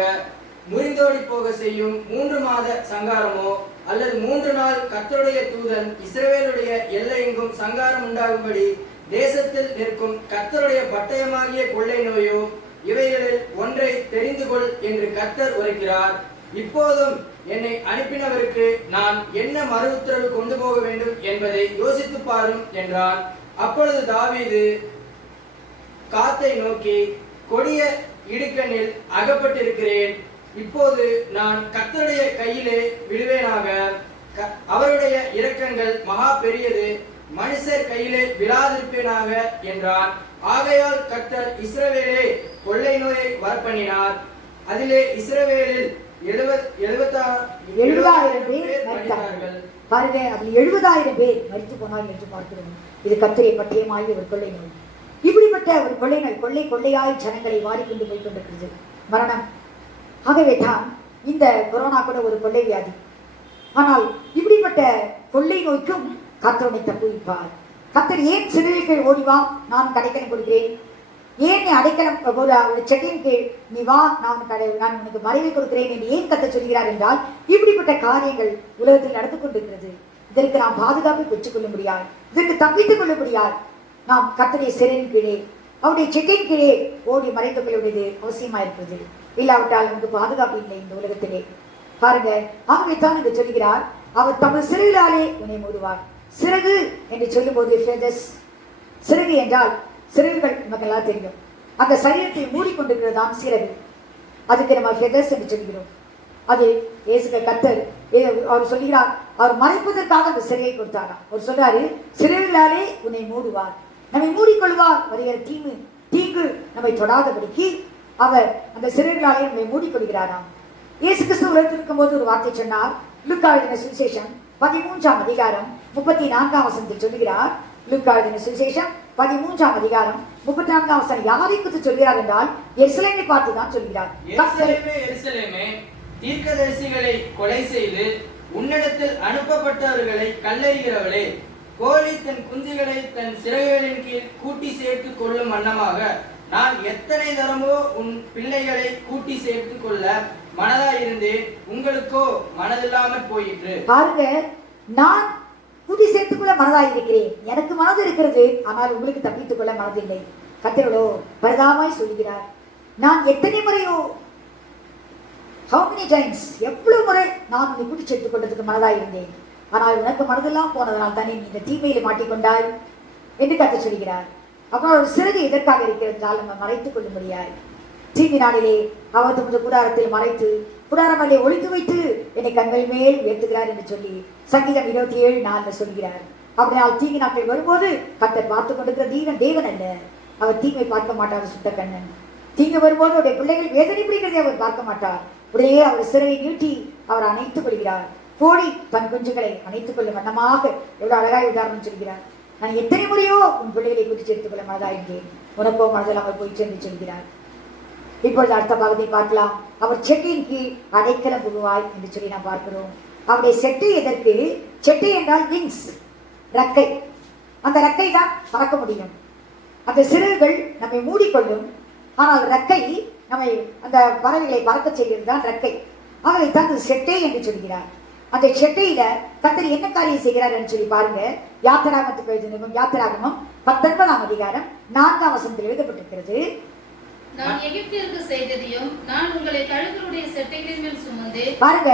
முறிந்தோடி போக செய்யும் 3 மாத சங்காரமோ அல்லது 3 நாள் கர்த்தருடைய தூதன் இஸ்ரவேலுடைய எல்லையெங்கும் சங்காரம் உண்டாகும்படி தேசத்தில் நிற்கும் கர்த்தருடைய பட்டயமாகிய கொள்ளை நோயோ? இவைகளில் ஒன்றை தெரிந்து கொள் என்று கர்த்தர் உரைக்கிறார். இப்போதும் என்னை அனுப்பினவருக்கு நான் என்ன மறு உத்தரவு கொண்டு போக வேண்டும் என்பதை யோசித்து பாரும் என்றான். அப்பொழுது தாவீது காத்தை நோக்கி, கொடிய இடுக்கணில் அகப்பட்டிருக்கிறேன், இப்போது நான் கர்த்தருடைய கையிலே விழுவேனாக. அவருடைய இரக்கங்கள் மகா பெரியது, மனுஷர் கையிலே விழாதிருப்பேனாக என்றான். ஆகையால் கர்த்தர் இஸ்ரவேலே கொள்ளை நோயை வரப்பண்ணினார். அதிலே இஸ்ரவேலில் 70,000 பேர் மரித்தார்கள். பாருங்க, அதில் 70,000 பேர் மரித்து போனார்கள் என்று பார்க்கிறோம். இது கர்த்தரை பட்டயமாய் ஒரு கொள்ளை நோய். இப்படிப்பட்ட ஒரு கொள்ளை நோய் கொள்ளை கொள்ளையாய் ஜனங்களை வாரிக்கொண்டு போய் கொண்டிருக்கிறது, மரணம். ஆகவே தான் இந்த கொரோனா கூட ஒரு கொள்ளை வியாதி. ஆனால் இப்படிப்பட்ட கொள்ளை நோய்க்கும் கர்த்தரை தப்புவிப்பார். கர்த்தர் ஏன் சிறுவைக்கு ஓடிவா, நான் கடைக்கலம் கொடுக்கிறேன், ஏன் நீ அடைக்கலம் ஒரு செட்டின் கீழ் நீ வா, நான் உனக்கு மறைவை கொடுக்கிறேன் என்று ஏன் கர்த்தர் சொல்கிறார் என்றால், இப்படிப்பட்ட காரியங்கள் உலகத்தில் நடந்து கொண்டிருக்கிறது. இதற்கு நாம் பாதுகாப்பை பெற்றுக் கொள்ள முடியாது, இதற்கு தப்பித்துக் கொள்ள முடியாது. நாம் கர்த்தருடைய சிறையின் கீழே அவருடைய செட்டின் கீழே ஓடி மறைத்துக் கொள்வது அவசியமா இருக்கிறது. இல்லாவிட்டால் நமக்கு பாதுகாப்பு இல்லை இந்த உலகத்திலே. பாருங்க, ஆகவே தான் இங்கு சொல்கிறார், அவர் தமது சிறகுகளாலே உன்னை மூடுவார். சிறகு என்று சொல்லும் போது சிறகு என்றால் சிறகுகள் நமக்கெல்லாம் தெரியும். அந்த சரீரத்தை மூடிக்கொண்டிருக்கிறதான் சிறகு. அதுக்கு நம்ம ஃபெதர்ஸ் என்று சொல்கிறோம். அது இயேசுவை கர்த்தர் அவர் சொல்கிறார், அவர் மறைப்பதற்காக அந்த சிறையை கொடுத்தாராம். அவர் சொல்றாரு, சிறகுகளாலே உன்னை மூடுவார், நம்மை மூடிக்கொள்வார். வருகிற தீங்கு நம்மை தொடாதபடிக்கு அவர் அந்த சிறைகளாலே நம்மை மூடிக்கொள்கிறாராம். இயேசு கிறிஸ்து உலகத்தில் இருக்கும்போது ஒரு வார்த்தை சொன்னார். லூக்கா எழுதின சுவிசேஷம் 13ஆம் அதிகாரம் 34ஆம் வசனத்தில் சொல்கிறார். லூக்கா எழுதின சுவிசேஷம் 13ஆம் அதிகாரம் 34ஆம் வசனம் யாரை குறித்து சொல்கிறார் என்றால், எருசலேமை பார்த்து தான் சொல்கிறார். எருசலேமே, தீர்க்கதரிசிகளை கொலை செய்து உன்னிடத்தில் அனுப்பப்பட்டவர்களை கல்லெறிகிறவளே, கோழி தன் குஞ்சுகளை தன் சிறகுகளின் கீழ் கூட்டி சேர்த்து கொள்ளும் வண்ணமாக நான் எத்தனை தரமோ உன் பிள்ளைகளை கூட்டி சேர்த்து கொள்ள மனதாயிருந்தேன், உங்களுக்கோ மனதில்லாமல் போயிற்று. பாருங்க, நான் கூட்டி சேர்த்துக் கொள்ள மனதாயிருக்கிறேன், எனக்கு மனது இருக்கிறது, ஆனால் உங்களுக்கு தப்பித்துக் கொள்ள மனதில்லை. கர்த்தரோ பரிதாபமாய் சொல்கிறார், நான் எத்தனை முறையோ, how many times, எவ்வளவு முறை நான் உன்னை கூட்டி சேர்த்துக் கொண்டதுக்கு மனதாயிருந்தேன், ஆனால் உனக்கு மனதெல்லாம் போனதனால் தானே நீ இந்த தீமையில மாட்டிக்கொண்டாய் என்று கர்த்தர் சொல்கிறார். அப்புறம் ஒரு சிறகு எதற்காக இருக்கிறதால் நம்ம மறைத்துக் கொள்ள முடியாது. தீங்கு நாளிலே அவர் தமது கூடாரத்தில் மறைத்து கூடாரமலை ஒளித்து வைத்து என்னை கண்கள் மேல் உயர்த்துகிறார் என்று சொல்லி சங்கீதம் 27:4 சொல்கிறார். அப்படினால் தீங்கு நாட்கள் வரும்போது கர்த்தர் பார்த்து கொண்டிருக்கிற தேவன் அல்ல, அவர் தீங்கை பார்க்க மாட்டார். சுத்த கண்ணன். தீங்கு வரும்போது அவருடைய பிள்ளைகள் வேதனைப்படுகிறதை அவர் பார்க்க மாட்டார். உடனே அவர் சிறையை நீட்டி அவர் அணைத்துக் கொள்கிறார். கோழி தன் குஞ்சுகளை அணைத்துக் கொள்ளும் வண்ணமாக எவ்வளவு அழகாய் உதாரணம் சொல்கிறார். நான் எத்தனை முறையோ உன் பிள்ளைகளை கூட்டி சேர்த்துக் கொள்ள மனதாயிருந்தேன், உனக்கோ மனதில்லாமல் போயிற்று என்று சொல்கிறார். இப்பொழுது அடுத்த பாகத்தை பார்க்கலாம். அவர் செட்டின் கீழ் அடைக்கலம் புகுவாய் என்று சொல்லி நாம் பார்க்கிறோம். அவருடைய செட்டு எதற்கு? செட்டு என்றால் விங்ஸ், ரெக்கை. அந்த ரெக்கை தான் பறக்க முடியும். அந்த சிறகுகள் நம்மை மூடிக்கொள்ளும், ஆனால் ரெக்கை நம்மை அந்த பறவைகளை பறக்க செய்கிறது தான் ரெக்கை. ஆகவே தான் செட்டை என்று சொல்கிறார். அந்த செட்டையில கர்த்தர் என்ன காரியம் செய்கிறார் என்று சொல்லி பாருங்க. யாத்திராகமத்துக்கு எழுதின யாத்திராகமம் 19ஆம் அதிகாரம் 4ஆம் வசனத்தில் எழுதப்பட்டிருக்கிறது. நான் எகிப்திற்கு செய்ததையும் நான் உங்களை கழுகுகளுடைய செட்டைகளின் மேல் சுமந்து. பாருங்க,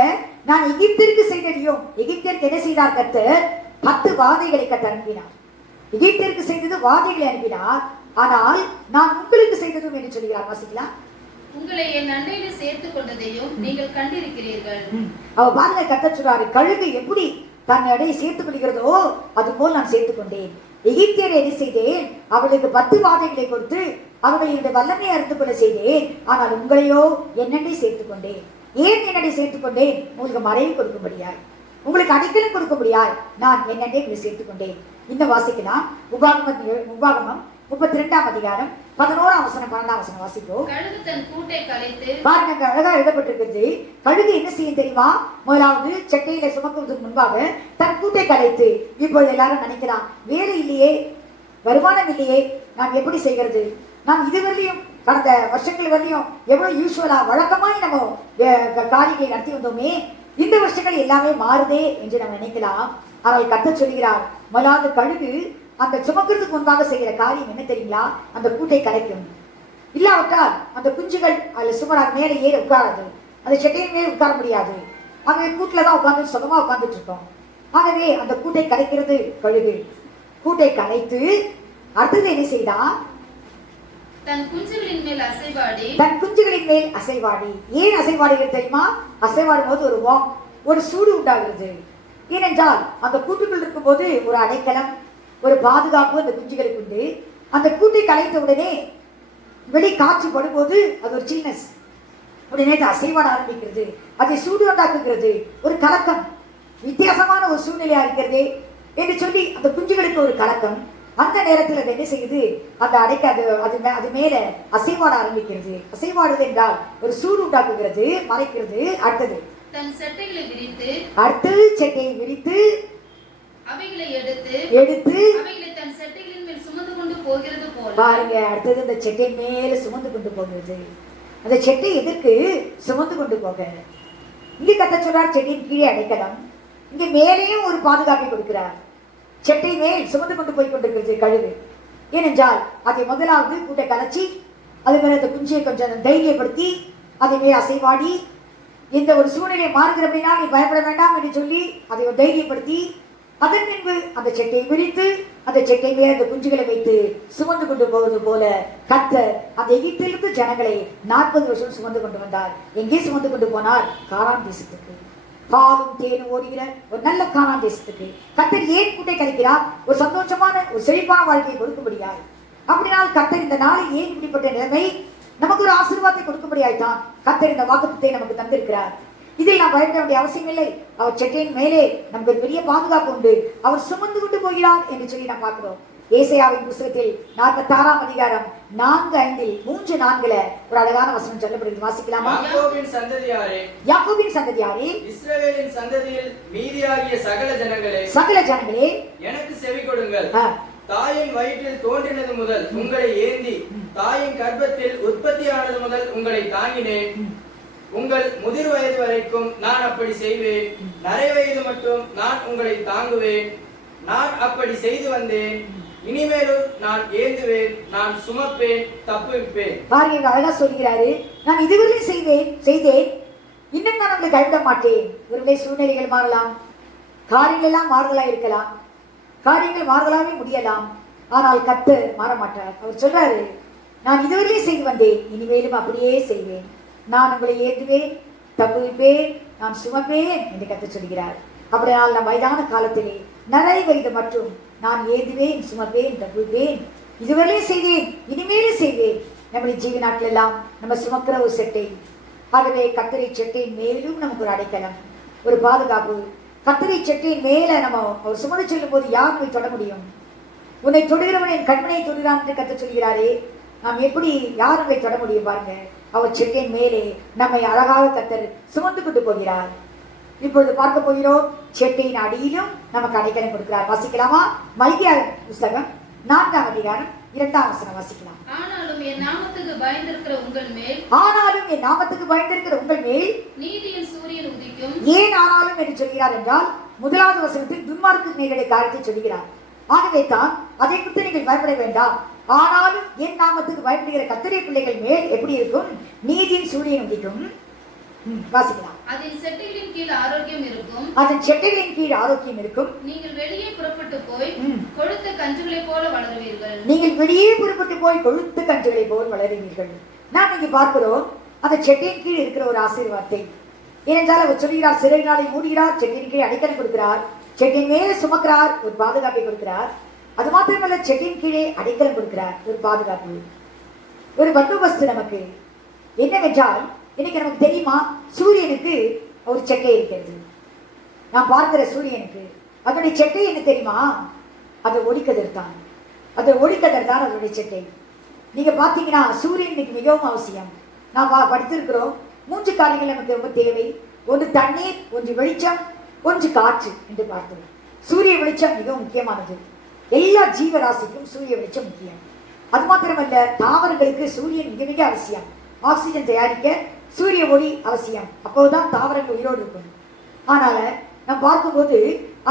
நான் எகிப்திற்கு செய்ததையும், எகிப்திற்கு என்ன செய்தார் கர்த்தர்? 10 வாதைகளை கர்த்தர் அனுப்பினார். எகிப்திற்கு செய்தது வாதைகளை அனுப்பினார். ஆனால் நான் உங்களுக்கு செய்ததும் என்று சொல்கிறார். வாசிக்கலாம். உங்களை என் அண்டையில சேர்த்துக் கொண்டதையும் நீங்கள் கண்டிருக்கிறீர்கள். அவ பாருங்க, கர்த்தர் சொல்றாரு, கழுகு எப்படி தன் இடையை சேர்த்துக் கொள்கிறதோ அது போல் நான் சேர்த்துக் கொண்டேன். எகிப்தியரை என்ன செய்தேன்? அவளுக்கு 10 வாதைகளை கொடுத்து அவர்களுடைய வல்லமையை அறிந்து கொள்ள செய்தேன். ஆனால் உங்களையோ என்னண்டை சேர்த்துக் கொண்டேன். ஏன் என்னடை சேர்த்துக் கொண்டேன்? உங்களுக்கு மறைவு கொடுக்கும்படியாய், உங்களுக்கு அடைக்கலம் கொடுக்கும்படியாய் நான் என்னண்டே உங்களை சேர்த்துக் கொண்டேன். இந்த வாசிக்கலாம். உபாகமம் 32ஆம் அதிகாரம் 11ஆம் வசனம் 12ஆம் வசனம் வாசிப்போம். கழுகு தன் கூட்டை கலைத்து. பாருங்க, அழகா எழுதப்பட்டிருக்கிறது. கழுகு என்ன செய்யும் தெரியுமா? முதலாவது செட்டையில சுமக்குவதற்கு முன்பாக தன் கூட்டை கலைத்து. இப்போது எல்லாரும் நினைக்கலாம், வேலை இல்லையே, வருமானம் இல்லையே, நாம் எப்படி செய்கிறது? நாம் இதுவரையும் கடந்த வருஷங்கள் வரையும் எவ்வளவு யூஸ்வலா வழக்கமாய் நம்ம காரியங்களை நடத்தி வந்தோமே, இந்த வருஷங்கள் எல்லாமே மாறுதே என்று நம்ம நினைக்கலாம். ஆனால் கர்த்தர் சொல்கிறார், முதலாவது கழுகு அந்த சுமக்கிறதுக்கு முன்பாக செய்கிற காரியம் என்ன தெரியுங்களா? அந்த கூட்டை கலைக்கும். இல்லாவிட்டால் அந்த குஞ்சுகள் அதுல சுமராக மேலே ஏறி உட்காராது, அந்த செட்டையின் மேலே உட்கார முடியாது. ஆகவே கூட்டில் தான் உட்காந்து சுகமா உட்காந்துட்டு இருக்கோம். ஆகவே அந்த கூட்டை கலைக்கிறது கழுகு. கூட்டை கலைத்து அடுத்தது என்ன செய்தா? தன் குஞ்சுகளின் மேல் அசைவாடி. தன் குஞ்சுகளின் மேல் அசைவாடி. ஏன் அசைவாடுகிறது தெரியுமா? அசைவாடும் போது ஒரு சூடு உண்டாகிறது. ஏனென்றால் அந்த கூட்டுக்குள் இருக்கும் போது ஒரு அடைக்கலம், ஒரு பாதுகாப்பு அந்த குஞ்சுகளுக்கு உண்டு. அந்த கூட்டை கலைத்த உடனே வெளி காற்று படும்போது அது ஒரு சில்னஸ், உடனே அது அசைவாட ஆரம்பிக்கிறது, அதை சூடு உண்டாக்குகிறது, ஒரு கலக்கம், வித்தியாசமான ஒரு சூழ்நிலையா இருக்கிறது என்று சொல்லி அந்த குஞ்சுகளுக்கு ஒரு கலக்கம். அந்த நேரத்தில் அது என்ன செய்யுது? அந்த அடைக்க அது மேல அசைவாட ஆரம்பிக்கிறது. அசைவாடுது என்றால் ஒரு சூடு உண்டாக்குகிறது, மறைக்கிறது. அடுத்தது தன் செட்டைகளை விரித்து, அடுத்தது செட்டையை விரித்து அவைகளை எடுத்து அவைகளை தன் செட்டைகளின் மேல் சுமந்து கொண்டு போகிறது போல. பாருங்க, அடுத்தது அந்த செட்டை மேல சுமந்து கொண்டு போகிறது. அந்த செட்டை எதற்கு சுமந்து கொண்டு போக? இங்க கத்த சொல்றார் செட்டியின் கீழே அடைக்கலாம், இங்க மேலேயும் ஒரு பாதுகாப்பை கொடுக்கிறார். செட்டை மேல் சுமந்து கொண்டு போய் கொண்டிருக்கிறது கழுகு. ஏனென்றால் அதை முதலாவது கூட்டை கலைச்சி அது மேல அந்த குஞ்சியை கொஞ்சம் தைரியப்படுத்தி அதை மேல் அசைவாடி இந்த ஒரு சூழ்நிலை மாறுகிற அப்படின்னா நீ பயப்பட வேண்டாம் என்று சொல்லி அதை ஒரு தைரியப்படுத்தி அதன் பின்பு அந்த செட்டை விரித்து அந்த செட்டை மேல் அந்த குஞ்சுகளை வைத்து சுமந்து கொண்டு போவது போல கர்த்தர் அந்த எகிப்திலிருந்து ஜனங்களை 40 வருஷம் சுமந்து கொண்டு வந்தார். எங்கே சுமந்து கொண்டு போனார்? கானான் தேசத்துக்கு. பாலும் தேனும் ஓடுகிற ஒரு நல்ல கானான் தேசத்துக்கு. கர்த்தர் ஏன் கூட்டை கலைக்கிறார்? ஒரு சந்தோஷமான ஒரு செழிப்பான வாழ்க்கையை கொடுக்கும்படியாய். அப்படினால் கர்த்தர் இந்த நாளை ஏன் இப்படிப்பட்ட நிலைமை நமக்கு ஒரு ஆசீர்வாதத்தை கொடுக்கும்படியாய்தான் கர்த்தர் இந்த வாக்குத்தத்தை நமக்கு தந்திருக்கிறார். இதில் நாம் பயப்பட வேண்டிய அவசியம் இல்லை. அவர் செட்டையின் மேலே நமக்கு ஒரு பெரிய பாதுகாப்பு உண்டு. அவர் சுமந்து கொண்டு போகிறார் என்று சொல்லி நாம் பார்க்கிறோம். ஏசாயாவின் புத்தகத்தில் 46ஆம் அதிகாரம் 4:5 3:4 ஒரு அழகான வசனம் சொல்லப்படுகிறது. வாசிக்கலாமா? யாக்கோபின் சந்ததியாரே, யாக்கோபின் சந்ததியாரே, இஸ்ரவேலின் சந்ததியில் மீதியாகிய சகல ஜனங்களே எனக்கு செவி கொடுங்கள். தாயின் வயிற்றில் தோன்றினது முதல் உங்களை ஏந்தி தாயின் கர்ப்பத்தில் உற்பத்தியானது முதல் உங்களை தாங்கினேன். உங்கள் முதிர் வயது வரைக்கும் நான் அப்படி செய்வேன். நரை வயது மட்டும் நான் உங்களை தாங்குவேன். நான் அப்படி செய்து வந்தேன். இனிமேலும் நான் ஏந்துவேன், நான் சுமப்பேன், தப்புவிப்பேன். பாருங்க, அழகா சொல்கிறாரு. நான் இதுவரை செய்தேன், இன்னும் நான் உங்களை கைவிட மாட்டேன். ஒருவேளை சூழ்நிலைகள் மாறலாம், காரியங்கள் எல்லாம் மாறுதலா இருக்கலாம், காரியங்கள் மாறுதலாவே முடியலாம். ஆனால் கர்த்தர் மாற மாட்டார். அவர் சொல்றாரு, நான் இதுவரை செய்து வந்தேன், இனிமேலும் அப்படியே செய்வேன். நான் உங்களை ஏற்றுவேன், தப்புவிப்பேன், நான் சுமப்பேன் என்று கர்த்தர் சொல்கிறார். அப்படினால் நம் வயதான காலத்திலே நரை வயது மற்றும் நான் ஏதுவேன், சுமப்பேன், தப்புவிப்பேன், இதுவரை செய்தேன், இனிமேலும் செய்வேன். நம்முடைய ஜீவ நாட்கள் எல்லாம் நம்ம சுமக்கிற ஒரு செட்டை. ஆகவே கர்த்தரை செட்டையின் மேலும் நமக்கு ஒரு அடைக்கலம், ஒரு பாதுகாப்பு. கர்த்தரை செட்டையின் மேல நம்ம ஒரு சுமந்து செல்லும் போது யார் நம்மை தொட முடியும்? உன்னை தொடுகிறவன் என் கண்மனை தொடுகிறான் என்று கர்த்தர் சொல்கிறாரே, நாம் எப்படி யார் நம்மை தொட முடியும்? பாருங்க, அவர் செட்டையின் மேலே நம்மை அழகாக கர்த்தர் சுமந்து கொண்டு போகிறார். இப்பொழுது பார்க்க போகிறோம், செட்டையின் அடியிலும் நமக்கு அடைக்கலம் கொடுக்கிறார். வாசிக்கலாமா? மல்கியா புத்தகம் 4ஆம் அதிகாரம் 2ஆம் வசனம் வாசிக்கலாம். ஆனாலும் என் நாமத்துக்கு பயந்திருக்கிற உங்கள் மேல் நீதியின் சூரியன் உதிக்கும். ஏன் ஆனாலும் என்று சொல்கிறார் என்றால், முதலாவது வசனத்தில் துன்மார்க்கு நேரடி காரியத்தை சொல்கிறார். ஆகவே தான் அதை குறித்து நீங்கள் பயப்பட வேண்டாம். ஆனாலும் என் நாமத்துக்கு பயப்படுகிற கர்த்தருடைய பிள்ளைகள் மேல் எப்படி இருக்கும்? நீதியின் சூரியன் உதிக்கும். வாசிக்கலாம். அதன் செட்டைகளின் கீழ் ஆரோக்கியம் இருக்கும். நீங்கள் வெளியே புறப்பட்டு போய் கொழுத்த கன்றுகளைப் போல வளருவீர்கள். நாம் இங்கே பார்க்கிறோம் அந்த செட்டையின் கீழ் இருக்கிற ஒரு ஆசீர்வாதத்தை. ஏனென்றால் அவர் சொல்கிறார், சிறையினாலே மூடுகிறார், செட்டையின் கீழ் அடைக்கலம் கொடுக்கிறார், செட்டையின் மேலே சுமக்கிறார், ஒரு பாதுகாப்பை கொடுக்கிறார். அது மாத்திரமல்ல, செட்டையின் கீழே அடைக்கலம் கொடுக்கிறார், ஒரு பாதுகாப்பு, ஒரு பந்தோபஸ்து. நமக்கு என்னவென்றால், இன்னைக்கு நமக்கு தெரியுமா, சூரியனுக்கு ஒரு செட்டை இருக்கிறது. நான் பார்க்கிற சூரியனுக்கு அதனுடைய செட்டை என்ன தெரியுமா? அது ஒளிக்கதிர் தான். அதனுடைய செட்டை. நீங்க பாத்தீங்கன்னா சூரியனுக்கு மிகவும் அவசியம். நாம் படித்திருக்கிறோம், 3 காரியங்கள் நமக்கு ரொம்ப தேவை. ஒன்று தண்ணீர், ஒன்று வெளிச்சம், ஒன்று காற்று என்று பார்த்தோம். சூரிய வெளிச்சம் மிகவும் முக்கியமானது. எல்லா ஜீவராசிக்கும் சூரிய வெளிச்சம் முக்கியம். அது மாத்திரமல்ல, தாவரங்களுக்கு சூரியன் மிக மிக அவசியம். ஆக்சிஜன் தயாரிக்க சூரிய ஒளி அவசியம். அப்போதுதான் தாவரங்கள் உயிரோடு இருக்கும். ஆனால் நாம் பார்க்கும்போது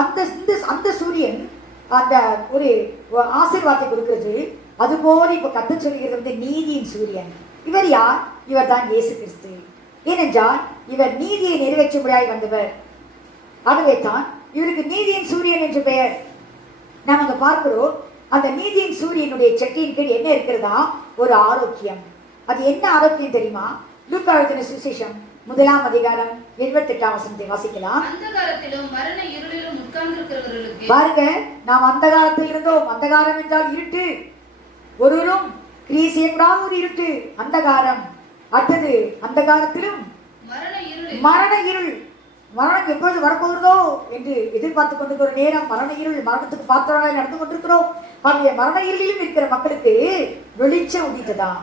அந்த சூரியன் அந்த ஒரு ஆசீர்வாதத்தை கொடுக்கிறது. அதுபோல இப்ப கர்த்தர் சொல்கிறது நீதியின் சூரியன். இவர் யார்? இவர் தான் இயேசு கிறிஸ்து. ஏனென்றால் இவர் நீதியை நிறைவேற்றும்படியாய் வந்தவர். ஆகவே தான் இவருக்கு நீதியின் சூரியன் என்று பெயர். நாம் அங்க பார்க்கிறோம், அந்த நீதியின் சூரியனுடைய செட்டியின் கீழ் என்ன இருக்கிறதா? ஒரு ஆரோக்கியம். அது என்ன ஆரோக்கியம் தெரியுமா? லூக்கா எழுதின சுவிசேஷம் 1 அதிகாரம் 78 வசனத்தை வாசிக்கலாம். அந்தகாரத்திலும் மரண இருளிலும் உட்கார்ந்திருக்கிறவர்களுக்கு பாருங்க, நாம் அந்தகாரத்தில் இருந்தோம். அந்தகாரம் என்றால் இருட்டு, ஒருவரும் கிரியை செய்யக்கூடாத ஒரு இருட்டு, அந்தகாரம். அடுத்தது அந்தகாரத்திலும் மரண இருள். மரணம் எப்பொழுது வரப்போகிறதோ என்று எதிர்பார்த்து கொண்டிருக்கிற நேரம், மரண இருள், மரணத்துக்கு பாத்திரமாக நடந்து கொண்டிருக்கிறோம். ஆகிய மரண இருளிலும் இருக்கிற மக்களுக்கு வெளிச்சம் உதித்ததான்.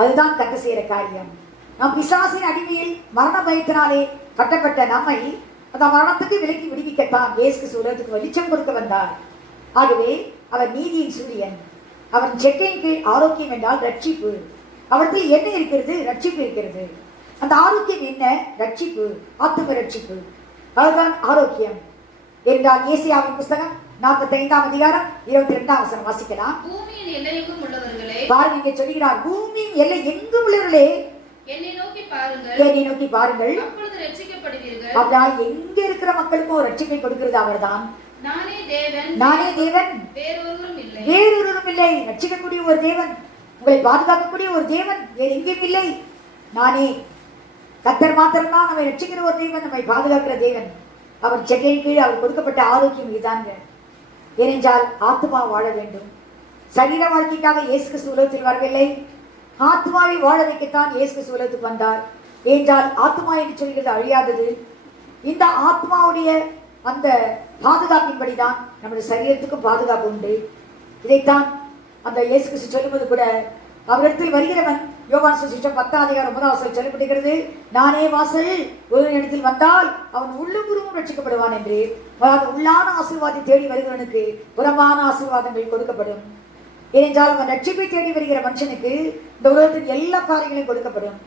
அதுதான் கத்த செய்யற காரியம். நாம் பிசாசின் அடிமையில் மரண பயத்தினாலே கட்டப்பட்ட நம்மை அந்த மரணத்துக்கு விலக்கி விடுவிக்கத்தான் இயேசு கிறிஸ்து உலகத்துக்கு வெளிச்சம் கொடுக்க வந்தார். ஆகவே அவர் நீதியின் சூரியன். அவன் செட்டையின் கீழ் ஆரோக்கியம் என்றால் ரட்சிப்பு. அவருக்கு என்ன இருக்கிறது? ரட்சிப்பு இருக்கிறது. அந்த ஆரோக்கியம் என்ன? ரட்சிப்பு, ஆத்தும ரட்சிப்பு. அதுதான் ஆரோக்கியம் என்றால் ஏசாயாவின் புஸ்தகம் 45 அதிகாரம் 22 வசனம் வாசிக்கலாம். பூமியின் எல்லையெங்கும் உள்ளவர்களே, பாருங்க, இங்கே சொல்கிறார், பூமியின் எல்லை எங்கும் உள்ளவர்களே என்னை நோக்கி பாருங்கள், என்னை நோக்கி பாருங்கள், அப்பொழுது ரட்சிக்கப்படுவீர்கள். அப்படினால் எங்க இருக்கிற மக்களுக்கும் ரட்சிப்பை கொடுக்கிறது அவர்தான். நானே தேவன், நானே தேவன், வேறொருவரும் இல்லை. வேறொருவரும் இல்லை. ரட்சிக்கக்கூடிய ஒரு தேவன், உங்களை பாதுகாக்கக்கூடிய ஒரு தேவன் வேறு எங்கேயும் இல்லை. நானே கர்த்தர் மாத்திரம்தான் நம்மை ரட்சிக்கிற ஒரு தேவன், நம்மை பாதுகாக்கிற தேவன். அவர் செட்டையின் கீழ் அவர் கொடுக்கப்பட்ட ஆரோக்கியம் இதுதாங்க. ஏனென்றால் ஆத்மா வாழ வேண்டும். சரீர வாழ்க்கைக்காக இயேசு கிறிஸ்து உலகத்தில் வரவில்லை, ஆத்மாவை வாழ வைக்கத்தான் இயேசு கிறிஸ்து உலகத்துக்கு வந்தார். ஏனென்றால் ஆத்மா என்று சொல்கிறது அழியாதது. இந்த ஆத்மாவுடைய அந்த பாதுகாப்பின்படிதான் நம்முடைய சரீரத்துக்கும் பாதுகாப்பு உண்டு. இதைத்தான் அந்த இயேசு கிறிஸ்து சொல்லும்போது கூட அவரிடத்தில் வருகிறவன், யோவான் சுவிசேஷம் 10 அதிகாரம் 9 வசனம் சொல்லப்படுகிறது, நானே வாசல், ஒரு இடத்தில் வந்தால் அவன் உள்ளும் ரட்சிக்கப்படுவான் என்று. அதாவது உள்ளான ஆசீர்வாதத்தை தேடி வருகிறவனுக்கு புறமான ஆசீர்வாதங்கள் கொடுக்கப்படும். ஏனென்றால் அவன் ரட்சிப்பை தேடி வருகிற மனுஷனுக்கு இந்த உலகத்தின் எல்லா காரியங்களையும் கொடுக்கப்படும்.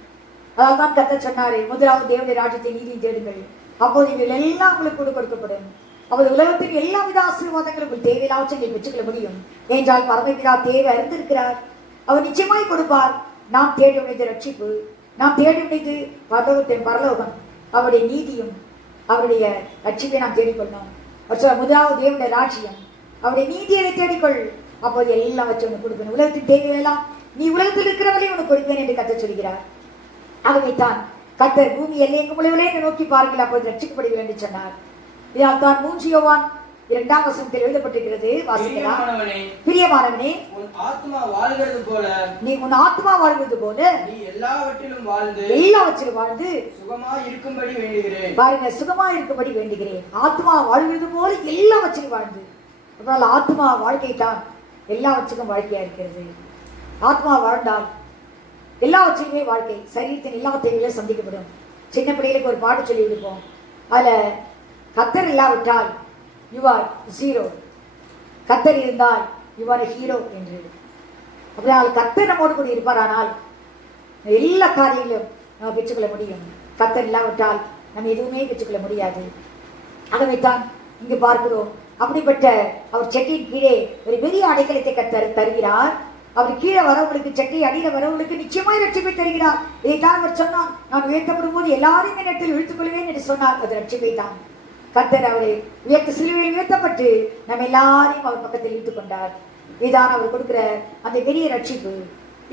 அதாவது தான் கர்த்தர் சொன்னாரே, முதலாவது தேவனுடைய ராஜ்யத்தை நீதியை தேடுங்கள், அப்போது இவர்கள் எல்லாம் உங்களுக்கு கொடுக்கப்படும். அவர் உலகத்தின் எல்லா வித ஆசீர்வாதங்களும் உங்களுக்கு தேவையில்லாவற்றை பெற்றுக்கொள்ள முடியும். ஏனென்றால் பரமபிதா தேவை அறிந்திருக்கிறார், அவர் நிச்சயமாய் கொடுப்பார். நாம் தேடி உடையது ரட்சிப்பு, நாம் தேடி உடையது பரலோகம், அவருடைய நீதியும் அவருடைய ரட்சிப்பை நாம் தேடிக்கொள்ளணும். முதலாவது தேவனுடைய ராஜ்யம், அவருடைய நீதியை தேடிக்கொள், அப்போது எல்லாவற்றையும் உனக்கு கொடுப்பேன். உலகத்தின் தேவையெல்லாம் நீ உலகத்தில் இருக்கிறவரையும் உனக்கு கொடுப்பேன் என்று கர்த்தர் சொல்கிறார். ஆகவேதான் கர்த்தர் பூமி எல்லையெங்கும் உள்ளவர்களே நோக்கி பாருங்கள், அப்போது ரட்சிக்கப்படுவீர்கள் என்று சொன்னார். இதால் தான் 3 யோவான் 2 வசனத்தில் எழுதப்பட்டிருக்கிறது, வாசிக்கலாம். பிரியமானவனே, உன் ஆத்மா வாழ்கிறது போல, நீ உன் ஆத்மா வாழ்வது போல நீ எல்லாவற்றிலும் வாழ்ந்து சுகமாய் இருக்கும்படி வேண்டுகிறேன். பாருங்க, சுகமாய் இருக்கும்படி வேண்டுகிறேன். ஆத்மா வாழ்வது போல எல்லாவற்றிலும் வாழ்ந்து. அதனால் ஆத்மா வாழ்க்கை தான் எல்லாவற்றுக்கும் வாழ்க்கையா இருக்கிறது. ஆத்மா வாழ்ந்தால் எல்லாவற்றையுமே வாழ்க்கை, சரீரத்தின் எல்லா தேவைகளும் சந்திக்கப்படும். சின்ன பிள்ளைகளுக்கு ஒரு பாட்டு சொல்லி கொடுப்போம், அதில் கர்த்தர் இல்லாவிட்டால் யூ ஆர் ஜீரோ, கர்த்தர் இருந்தால் யூ ஆர் ஹீரோ என்று. அப்படினால் கர்த்தர் நம்மோடு கூட இருப்பாரானால் எல்லா காரியங்களும் நம்ம பெற்றுக்கொள்ள முடியும். கர்த்தர் இல்லாவிட்டால் நம்ம எதுவுமே பெற்றுக்கொள்ள முடியாது. ஆகவே தான் இங்கு பார்க்கிறோம், அப்படிப்பட்ட அவர் செட்டியின் கீழே ஒரு பெரிய அடைக்கலத்தை கர்த்தர் தருகிறார். அவர் கீழே வரவங்களுக்கு, செட்டை அடியில வரவங்களுக்கு நிச்சயமாய் ரட்சிப்பை தருகிறார். இதைத்தான் அவர் சொன்னார், நான் உயர்த்தப்படும் போது எல்லாரையும் என்னிடத்தில் இழுத்துக் கொள்வேன் என்று சொன்னார். அது ரட்சிப்பை தான். கர்த்தர் அவரை உயர்த்த சிலுவையில் உயர்த்தப்பட்டு நம்ம எல்லாரையும் அவர் பக்கத்தில் இழுத்துக் கொண்டார். இதுதான் அவர் கொடுக்கிற அந்த பெரிய ரட்சிப்பு.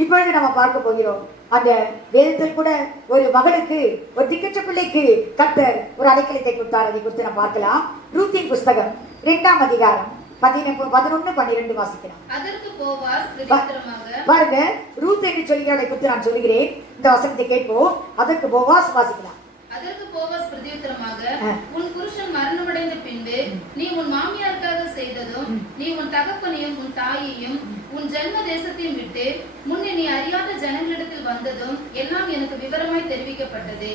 இப்பொழுது நம்ம பார்க்க போகிறோம், அந்த வேதத்தில் கூட ஒரு மகளுக்கு, ஒரு திக்கற்ற பிள்ளைக்கு கர்த்தர் ஒரு அடைக்கலத்தை கொடுத்தார். அதை குறித்து நம்ம பார்க்கலாம். ரூத்தின் புஸ்தகம் 2 அதிகாரம் 11, 12 வாசிக்கலாம். அதற்கு போவாஸ் பிரதியுத்தரமாக, பாருங்க, ரூத் என்று சொல்கிறதை குறித்து நான் சொல்கிறேன், இந்த வசனத்தை கேட்போம். அதற்கு போவாஸ் வாசிக்கலாம். அதற்கு போவாஸ் பிரதியுத்தரமாக, உன் புருஷன் மரணமடைந்த பின்பு நீ உன் மாமியாருக்காக செய்ததும், நீ உன் தகப்பனையும் உன் தாயையும் உன் ஜென்ம தேசத்தையும் விட்டு முன்னே நீ அறியாத ஜனங்களிடத்தில் வந்ததும் எல்லாம் எனக்கு விவரமாய் தெரிவிக்கப்பட்டது.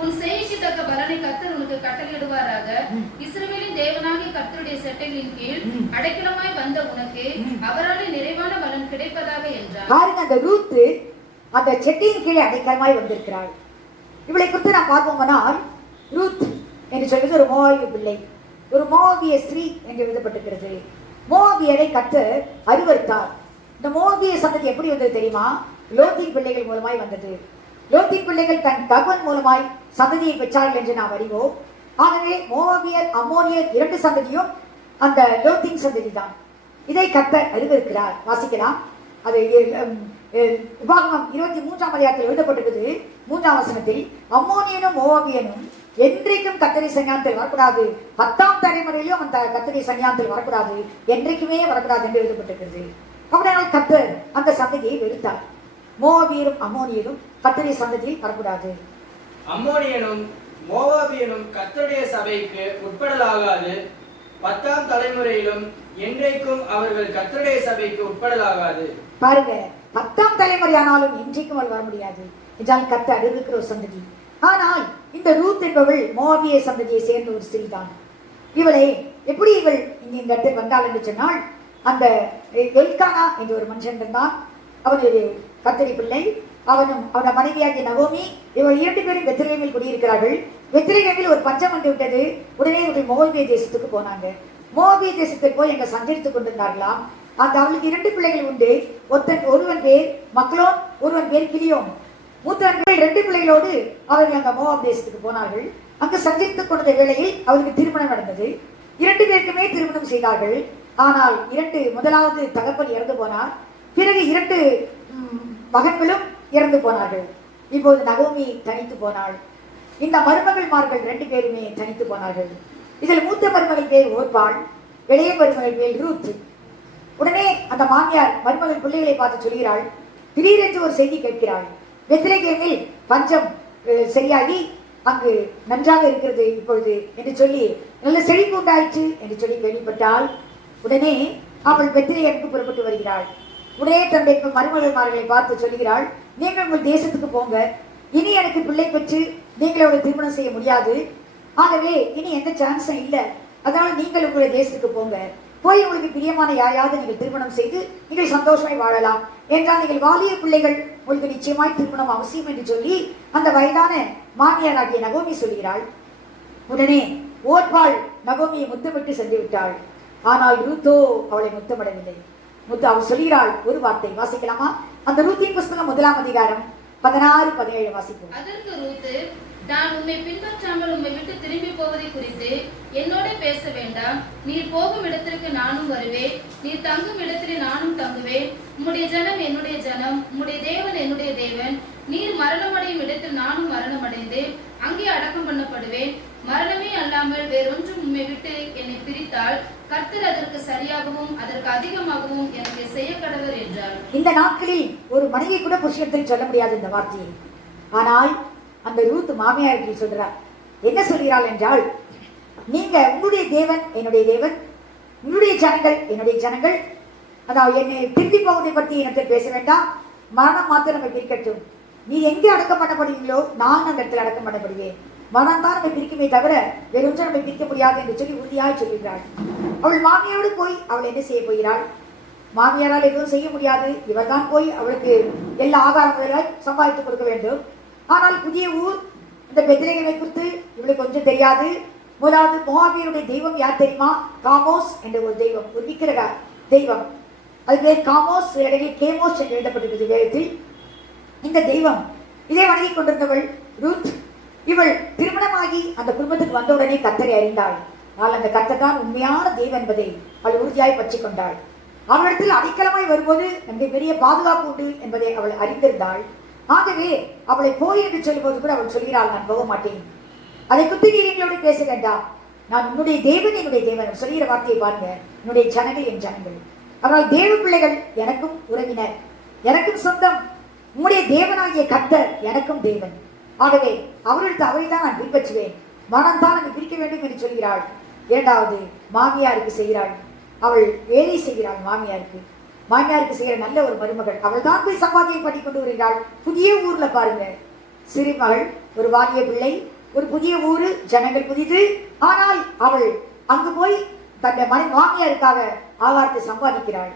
உன் செய்கைக்கு தக்க பலனை கர்த்தர் உனக்கு கட்டளையிடுவாராக. இஸ்ரவேலின் தேவனாகிய கர்த்தருடைய செட்டைகளின் கீழ் அடைக்கலமாய் வந்த உனக்கு அவராலே நிறைவான பலன் கிடைப்பதாக என்றார். பாருங்க, அந்த ரூத் அந்த செட்டையின் கீழே அடைக்கலமாய் வந்திருக்கிறாள். இவளை குறித்து நான் பார்ப்போம்னால், ரூத் என்று சொல்வது ஒரு மோவாபிய பிள்ளை, ஒரு மோவாபிய ஸ்ரீ என்று எழுதப்பட்டிருக்கிறது. மோவாபியரை கர்த்தர் அருவருத்தார். இந்த மோவாபிய சந்ததி எப்படி வந்தது தெரியுமா? லோத்தின் பிள்ளைகள் மூலமாய் வந்தது. லோத்தின் பிள்ளைகள் தன் தகவன் மூலமாய் சந்ததியை பெற்றார்கள் என்று நாம் அறிவோம். ஆகவே மோவாபியர் அம்மோனியர் 2 சந்ததியும் அந்த லோத்தின் சந்ததி தான். இதை கர்த்தர் அறிவிக்கிறார். வாசிக்கலாம். அது உபாகமம் 23ஆம் அதிகாரத்தில் எழுதப்பட்டிருக்குது. 3ஆம் வசனத்தில் அம்மோனியனும் மோவாபியனும் என்றைக்கும் கர்த்தரை சன்னியானத்தில் வரக்கூடாது, 10ஆம் தலைமுறையிலும் அந்த கர்த்தரை சன்னியானத்தில் வரக்கூடாது, என்றைக்குமே வரக்கூடாது என்று எழுதப்பட்டிருக்கிறது. அப்படினால் கர்த்தர் அந்த சந்ததியை வெறுத்தார். மோவாபியரும் அம்மோனியரும் கர்த்தரை சந்ததியில் வரக்கூடாது. அம்மோனியனும் மோவாபியனும் கர்த்தருடைய சபைக்கு உட்படலாகாது, 10ஆம் தலைமுறையிலும் என்றைக்கும் அவர்கள் கர்த்தருடைய சபைக்கு உட்படலாகாது. பாருங்க, 10ஆம் தலைமுறை ஆனாலும் என்றைக்கும் அவள் வர முடியாது என்றால் கர்த்தர் அறிவிக்கிற ஒரு சந்ததி. ஆனால் இந்த ரூத் என்பவள் மோவாபிய சந்ததியை சேர்ந்த ஒரு ஸ்திரீ தான். இவளை எப்படி இவள் இந்த இடத்தில் வந்தாள் என்று சொன்னால், அந்த எல்கானா என்ற ஒரு மனுஷன் இருந்தான். அவன் ஒரு கர்த்தரி பிள்ளை. அவனும் அவன மனைவியாகிய நகோமி, இவள் 2 பேரும் பெத்லகேமில் குடியிருக்கிறார்கள். பெத்லகேமில் ஒரு பஞ்சம் வந்து விட்டது. உடனே இவர்கள் மோவாபிய தேசத்துக்கு போனாங்க. மோவாபிய தேசத்தில் போய் எங்க சஞ்சரித்துக் கொண்டிருந்தார்களாம். அந்த அவளுக்கு 2 பிள்ளைகள் உண்டு. ஒருவன் பேர் மக்லோன், ஒருவன் பேர் கிலியோன். மூத்தவர்கள் 2 பிள்ளைகளோடு அவர்கள் அந்த மோவாப் தேசத்துக்கு போனார்கள். அங்கு சஞ்சரித்துக் கொண்ட வேளையில் அவருக்கு திருமணம் நடந்தது. 2 பேருக்குமே திருமணம் செய்தார்கள். ஆனால் முதலாவது தகப்பன் இறந்து போனார். பிறகு 2 மகன்களும் இறந்து போனார்கள். இப்போது நகோமி தனித்து போனாள். இந்த மருமகள்மார்கள் 2 பேருமே தனித்து போனார்கள். இதில் மூத்த மருமகள் பேர் ஓர்பாள், இளைய மருமகள் பேர் ரூத். உடனே அந்த மாமியார் மருமகள் பிள்ளைகளை பார்த்து சொல்கிறாள், திடீரென்று ஒரு செய்தி கேட்கிறாள். பெத்லகேமில் பஞ்சம் சரியாகி அங்கு நன்றாக இருக்கிறது இப்பொழுது என்று சொல்லி, நல்ல செழிப்பு உண்டாயிற்று என்று சொல்லி கேள்விப்பட்டால் உடனே அவள் பெத்லகேமுக்கு புறப்பட்டு வருகிறாள். உடனே தன்னுடைய மருமகள்மார்களை பார்த்து சொல்கிறாள், நீங்கள் உங்கள் தேசத்துக்கு போங்க, இனி எனக்கு பிள்ளை பெற்று நீங்களோட திருமணம் செய்ய முடியாது, ஆகவே இனி எந்த சான்ஸும் இல்லை, அதனால் நீங்கள் உங்களுடைய தேசத்துக்கு போங்க, போய் உங்களுக்கு பிரியமான யாரையாவது நீங்கள் திருமணம் செய்து நீங்கள் சந்தோஷமாய் வாழலாம், என்றால் நீங்கள் வாலிய பிள்ளைகள் உங்களுக்கு நிச்சயமாய் திருமணம் அவசியம் என்று சொல்லி அந்த வயதான மாமியாராகிய நகோமி சொல்கிறாள். உடனே ஓர்பாள் நகோமியை முத்தமிட்டு சென்று விட்டாள். ஆனால் ரூத்தோ அவளை முத்தமிடவில்லை. அவள் சொல்கிறாள் ஒரு வார்த்தை. வாசிக்கலாமா? அந்த ரூத்தின் புஸ்தகம் 1ஆம் அதிகாரம் 16-17 வாசிப்போம். அதற்கு ரூத்து, நான் உம்மை பின்பற்றாமல் உம்மை விட்டு திரும்பி போவதை குறித்து என்னோட பேச வேண்டாம். நீர் போகும் இடத்திற்கு நானும் வருவேன், நீர் தங்கும் இடத்திலே நானும் தங்குவேன். உம்முடைய ஜனம் என்னுடைய ஜனம், உம்முடைய தேவன் என்னுடைய தேவன். நீர் மரணமடையும் இடத்தில் நானும் மரணமடைந்து அங்கே அடக்கம் பண்ணப்படுவேன். மரணமே அல்லாமல் வேறொன்றும் உம்மை விட்டு என்னை பிரித்தால் கர்த்தர் அதற்கு சரியாகவும் அதற்கு அதிகமாகவும் எனக்கு செய்ய கடவர் என்றார். இந்த நாட்களில் ஒரு மனைவி கூட புருஷத்தில் சொல்ல முடியாது இந்த வார்த்தையை. ஆனால் அந்த ரூத் மாமியாருக்கு சொல்றார். என்ன சொல்கிறாள் என்றால், நீங்க உங்களுடைய தேவன் என்னுடைய தேவன், உங்களுடைய ஜனங்கள் என்னுடைய ஜனங்கள், அதாவது என்னை திரும்பி போவதை பற்றி எனக்கு பேச வேண்டாம், மரணம் மாத்திரம் நம்ம பிரிக்கட்டும். நீ எங்கே அடக்கம் பண்ணப்படுவீங்களோ நான் அந்த இடத்துல அடக்கம் பண்ணப்படுவேன். மனம் தான் நம்ம பிரிக்குமே தவிர வேறொன்றும் நம்ம பிரிக்க முடியாது என்று சொல்லி உறுதியாய் சொல்கிறாள். அவள் மாமியாரோடு போய் அவள் என்ன செய்ய போகிறாள்? மாமியாரால் எதுவும் செய்ய முடியாது. இவர் தான் போய் அவளுக்கு எல்லா ஆதாரங்களாய் சம்பாதித்து கொடுக்க வேண்டும். ஆனால் புதிய ஊர், இந்த பெத்லகேமை குறித்து இவளுக்கு கொஞ்சம் தெரியாது. முதலாவது மோவாபியருடைய தெய்வம் யார் தெரியுமா? காமோஸ் என்ற ஒரு தெய்வம், ஒரு விக்கிரக தெய்வம். அது பேர் காமோஸ், இடையில் கேமோஸ் என்று எழுதப்பட்டிருக்கிறது வேதத்தில். இந்த தெய்வம் இதை வணங்கி கொண்டிருந்தவள் ரூத். இவள் திருமணமாகி அந்த குடும்பத்துக்கு வந்தவுடனே கர்த்தரை அறிந்தாள். ஆனால் அந்த கர்த்தர் தான் உண்மையான தெய்வம் என்பதை அவள் உறுதியாய் பற்றிக் கொண்டாள். அவளிடத்தில் அடைக்கலமாய் வரும்போது நமக்கு பெரிய பாதுகாப்பு உண்டு என்பதை அவள் அறிந்திருந்தாள். ஆகவே அவளை போய் என்று சொல்லும்போது கூட அவள் சொல்கிறாள், நான் போக மாட்டேன், அதை குத்தி நீங்களோடு பேச வேண்டாம், நான் உன்னுடைய தேவன் என்னுடைய தேவன் சொல்கிற வார்த்தையை பாருங்க. என்னுடைய ஜனங்கள் என் ஜனங்கள், ஆனால் தேவ பிள்ளைகள் எனக்கும் உறவினர், எனக்கும் சொந்தம். உன்னுடைய தேவனாகிய கர்த்தர் எனக்கும் தேவன். ஆகவே அவர்களுக்கு அவரை தான் நான் பின்பற்றுவேன், மனம் தான் நம்மை பிரிக்க வேண்டும் என்று சொல்கிறாள். இரண்டாவது மாமியாருக்கு செய்கிறாள், அவள் வேலை செய்கிறாள். மாமியாருக்கு செய்கிற நல்ல ஒரு மருமகள். அவள் தான் போய் சம்பாதியம் பண்ணி கொண்டு வருகிறாள். புதிய ஊர்ல பாருங்க, சிறு மகள், ஒரு வாலிய பிள்ளை, ஒரு புதிய ஊரு, ஜனங்கள் புதிது. ஆனால் அவள் அங்கு போய் தன்னுடைய மாமியாருக்காக ஆகாரத்தை சம்பாதிக்கிறாள்.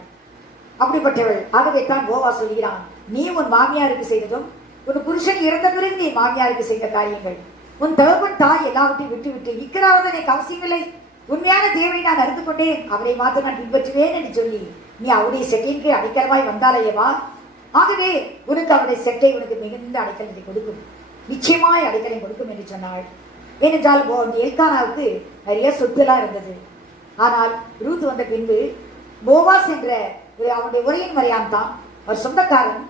அப்படிப்பட்டவள். ஆகவே தான் போவா சொல்கிறான், நீ உன் மாமியாருக்கு செய்ததும், உன் புருஷன் இறந்த பிறகு நீ மாமியாருக்கு செய்த காரியங்கள், உன் தகப்பன் தாய் எல்லாவற்றையும் விட்டு விட்டு இக்கிறாவது எனக்கு அவசியமில்லை, உண்மையான தேவனை நான் அறிந்து கொண்டேன், அவரை மாத்திரம் நான் பின்பற்றுவேன் என்று சொல்லி நீ அவருடைய செட்டின் கீழ் அடைக்கலமாய் வந்தாலேயவா. ஆகவே உனக்கு அவருடைய செட்டை உனக்கு மிகுந்த அடைக்கலத்தை கொடுக்கும், நிச்சயமாய் அடைக்கலம் கொடுக்கும் என்று சொன்னாள். ஏனென்றால் எல்கானாவுக்கு நிறைய சொத்துலாம் இருந்தது. ஆனால் ரூத் வந்த பின்பு போவாஸ் என்ற அவனுடைய உரையின் மறையான் தான் அவர் சொந்தக்காரன்.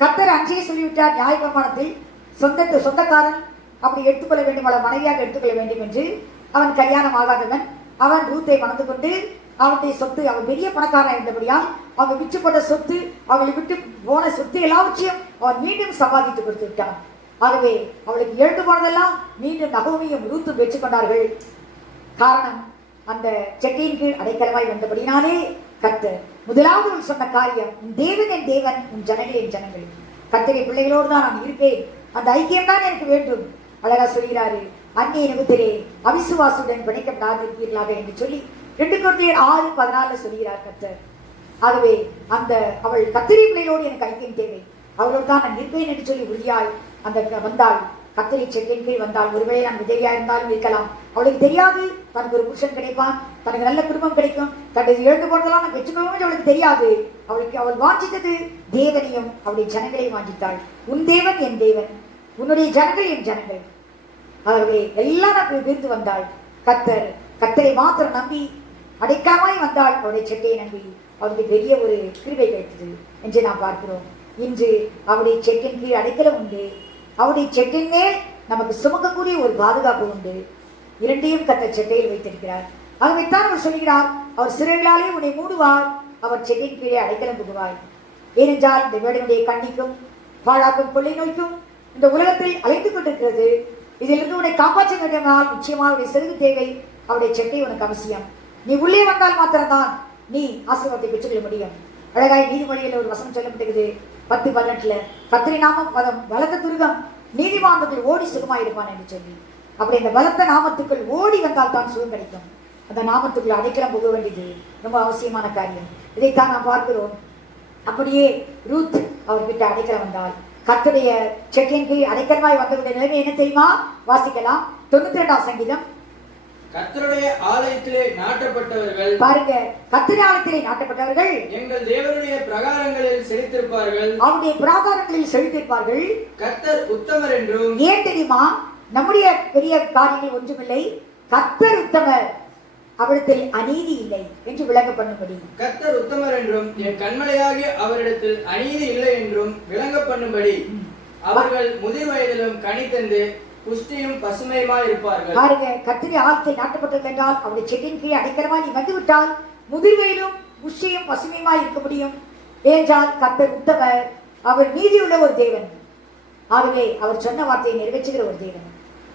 கர்த்தர் அஞ்சே சொல்லிவிட்டார் நியாயப்பிரமாணத்தில், சொந்தக்காரன் அப்படி எடுத்துக்கொள்ள வேண்டும், அவளை மனைவியாக எடுத்துக்கொள்ள வேண்டும் என்று. அவன் கல்யாணம் ஆகாதவன். அவன் ரூத்தை மணந்து கொண்டு அவனுடைய சொத்து, அவன் பெரிய பணக்காரன் இருந்தபடியால் அவன் விற்று போட்ட சொத்து, அவளை விட்டு போன சொத்து எல்லாவற்றையும் அவன் மீண்டும் சம்பாதித்து கொடுத்து விட்டான். ஆகவே அவளுக்கு எழுந்து போனதெல்லாம் மீண்டும் நகோமியும் ரூத்தும் பெற்றுக்கொண்டார்கள். காரணம், அந்த செட்டையின் கீழ் அடைக்கலமாய் வந்தபடினாலே கர்த்தர் முதலாவது சொன்ன காரியம், உன் தேவன் என் தேவன், உன் ஜனங்கள் என் ஜனங்கள். கர்த்தரை பிள்ளைகளோடு தான் நான் இருப்பேன், அந்த ஐக்கியம் தான் எனக்கு வேண்டும். அழகா சொல்கிறாரு, அந்நிய நிமித்தரே அவிசுவாசுடன் பிணைக்கப்படாதிருப்பீர்களாக என்று சொல்லி 2 கொரிந்தியர் 6:14 சொல்கிறார் கர்த்தர். ஆகவே அந்த அவள் கர்த்தரை பிள்ளைகளோடு எனக்கு ஐக்கியம் தேவை, அவளோடு தான் நான் இருப்பேன் என்று சொல்லி உறுதியாய் அந்த வந்தாள். கர்த்தரை செட்டின் கீழ் வந்தால், ஒருவேளை நான் விதவியா இருந்தாலும் இருக்கலாம், அவளுக்கு தெரியாது தனக்கு ஒரு புருஷன் கிடைப்பான், தனக்கு நல்ல குடும்பம் கிடைக்கும், தனக்கு எழுந்து போனதெல்லாம் நான் பெற்றுக்கொள்வோம் என்று அவளுக்கு தெரியாது. அவள் வாஞ்சித்தது தேவனையும் அவளுடைய ஜனங்களையும் வாஞ்சித்தாள். உன் தேவன் என் தேவன், உன்னுடைய ஜனங்கள் என் ஜனங்கள். ஆகவே எல்லாம் விருந்து வந்தாள். கர்த்தரை மாத்திரம் நம்பி அடைக்காமாய் வந்தாள். அவருடைய செட்டையை நம்பி அவளுக்கு பெரிய ஒரு கிருபை கிடைத்தது என்று நாம் பார்க்கிறோம். இன்று அவருடைய செட்டின் கீழ் அடைக்கலம் உண்டு, அவருடைய செட்டின் மேல் நமக்கு சுமக்கக்கூடிய ஒரு பாதுகாப்பு உண்டு. இரண்டையும் கர்த்தர் செட்டையில் வைத்திருக்கிறார். ஆகவேத்தான் அவர் சொல்கிறார், அவர் சிறைகளாலே உன்னை மூடுவார், அவர் செட்டின் கீழே அடைக்கலம் புகுவாய். ஏனென்றால் இந்த வேடனுடைய கண்ணிக்கும் பாழாக்கும் கொள்ளை நோய்க்கும் இந்த உலகத்தில் அழைத்து கொண்டிருக்கிறது. இதிலிருந்து உன்னை காப்பாற்ற வேண்டுமானால் நிச்சயமாக அவருடைய செருகு தேவை, அவருடைய செட்டை உனக்கு அவசியம். நீ உள்ளே வந்தால் மாத்திரம்தான் நீ ஆசீர்வாதத்தை பெற்றுக்கொள்ள முடியும். அழகாய் நீதிமொழியில் ஒரு வசனம் சொல்லப்பட்டிருக்குது 10:18, கர்த்தரின் நாமம் பலத்த துருகம், நீதிமான்கள் ஓடி சுகமாயிருப்பான் என்று சொல்லி. அப்படி இந்த பலத்த நாமத்துக்குள் ஓடி வந்தால் தான் சுகம் கிடைக்கும். அந்த நாமத்துக்குள் அடைக்கலம் போக வேண்டியது ரொம்ப அவசியமான காரியம். இதைத்தான் நாம் பார்க்கிறோம். அப்படியே ரூத் அவர்கிட்ட அடைக்கலம் வந்தால், கர்த்தருடைய செட்டின் கீழ் அடைக்கலமாய் வந்தவருடைய நிலைமை என்ன தெரியுமா? வாசிக்கலாம். 92ஆம் சங்கீதம். கர்த்தருடைய ஆலயத்திலே நாட்டப்பட்டவர்கள், பாருங்க, கர்த்தருடைய ஆலயத்திலே நாட்டப்பட்டவர்கள் எங்கள் தேவனுடைய பிரகாரங்களில் செழித்திருப்பார்கள், அவருடைய பிராகாரங்களில் செழித்திருப்பார்கள். கர்த்தர் உத்தமர் என்றும். ஏன் தெரியுமா? நம்முடைய பெரிய காரியங்கள் ஒன்றுமில்லை, கர்த்தர் உத்தமர், அவரிடத்தில் அநீதி இல்லை என்று விளங்க பண்ணும்படி. கர்த்தர் உத்தமர் என்றும் என் கண்மலையாகிய அவரிடத்தில் அநீதி இல்லை என்றும் விளங்க பண்ணும்படி அவர்கள் முதிர் வயதிலும் கனி தந்து புஷ்டியும் பசுமையுமாய் இருப்பார்கள். பாருங்க, கர்த்தருடைய ஆலயத்தில் நாட்டப்பட்டது என்றால் அவருடைய செட்டின் கீழ் அடைக்கலமாய் நீ வந்துவிட்டால் முதிர்வயிலும் புஷ்டியும் பசுமையுமாய் இருக்க முடியும். ஏனென்றால் கர்த்தர் உத்தமர், அவர் நீதியுள்ள ஒரு தேவன். ஆகவே அவர் சொன்ன வார்த்தையை நிறைவேற்றுகிற ஒரு தேவன்.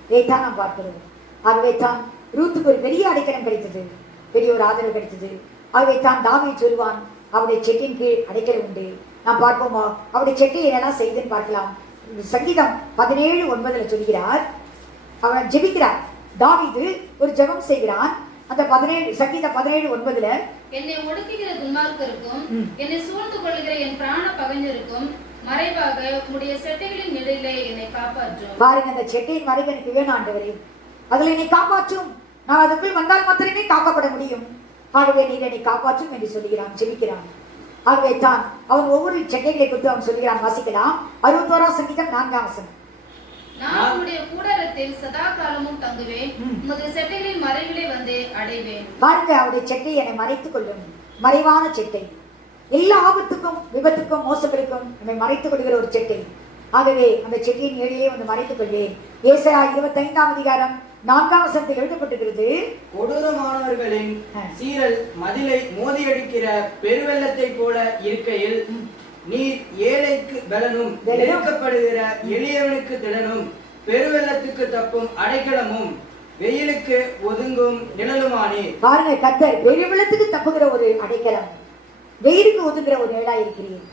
இதைத்தான் நாம் பார்க்கிறோம். ஆகவே தான் ரூத்துக்கு ஒரு பெரிய அடைக்கலம் கிடைத்தது, பெரிய ஒரு ஆதரவு கிடைத்தது. ஆகவே தான் தாவீது சொல்வான், அவருடைய செட்டின் கீழ் அடைக்கலம் உண்டு. நாம் பார்ப்போமா அவருடைய செட்டை என்னெல்லாம் செய்துன்னு பார்க்கலாம். சங்கீதம் 17:9 சொல்கிறார், அவன் ஜெபிக்கிறார். தாவீது ஒரு ஜெபம் செய்கிறான். அந்த சங்கீதம் 17:9, என்னை ஒடுக்குகிற துன்மார்க்கருக்கும் என்னை சூழ்ந்து கொள்ளுகிற என் பிராண பகைஞருக்கும் மறைவாக உம்முடைய செட்டைகளின் நிழலிலே என்னை காப்பாற்றும். பாருங்க, அந்த செட்டையின் மறைவு எனக்கு வேணும் ஆண்டவரே, அதில் என்னை காப்பாற்றும். நான் அதுக்குள் வந்தால் மாத்திரமே காக்கப்பட முடியும். ஆகவே நீர் என்னை காப்பாற்றும் என்று சொல்கிறான், ஜெபிக்கிறான். ஆகவே தான் அவன் ஒவ்வொரு செட்டைகளை குறித்து அவன் சொல்கிறான். வாசிக்கலாம். 61ஆம் சங்கீதம் 4ஆம் வசனம். நான் உம்முடைய கூடாரத்தில் சதா காலமும் தங்குவேன், உமது செட்டைகளின் மறைவிலே வந்து அடைவேன். பாருங்க, அவருடைய செட்டை என்னை மறைத்துக் கொள்ளும், மறைவான செட்டை. எல்லா ஆபத்துக்கும் விபத்துக்கும் மோசங்களுக்கும் நம்மை மறைத்துக் கொள்கிற ஒரு செட்டை. ஆகவே அந்த செட்டியின் ஏழையே வந்து மறைத்துக் கொள்வேன். ஏசாயா 25ஆம் அதிகாரம் 4ஆம் வசனத்தில் எழுதப்பட்டிருக்கிறது, கொடூரமானவர்களின் சீரல் மதிலை மோதியடிக்கிற பெருவெள்ளத்தை போல இருக்கையில் நீர் ஏழைக்கு பலனும் நெருக்கப்படுகிற எளியவனுக்கு திடனும் பெருவெள்ளத்துக்கு தப்பும் அடைக்கலமும் வெயிலுக்கு ஒதுங்கும் நிழலுமானே. பாருங்க, கர்த்தர் பெருவெள்ளத்துக்கு தப்புகிற ஒரு அடைக்கலம், வெயிலுக்கு ஒதுங்குற ஒரு நிழலா இருக்கிறீர்.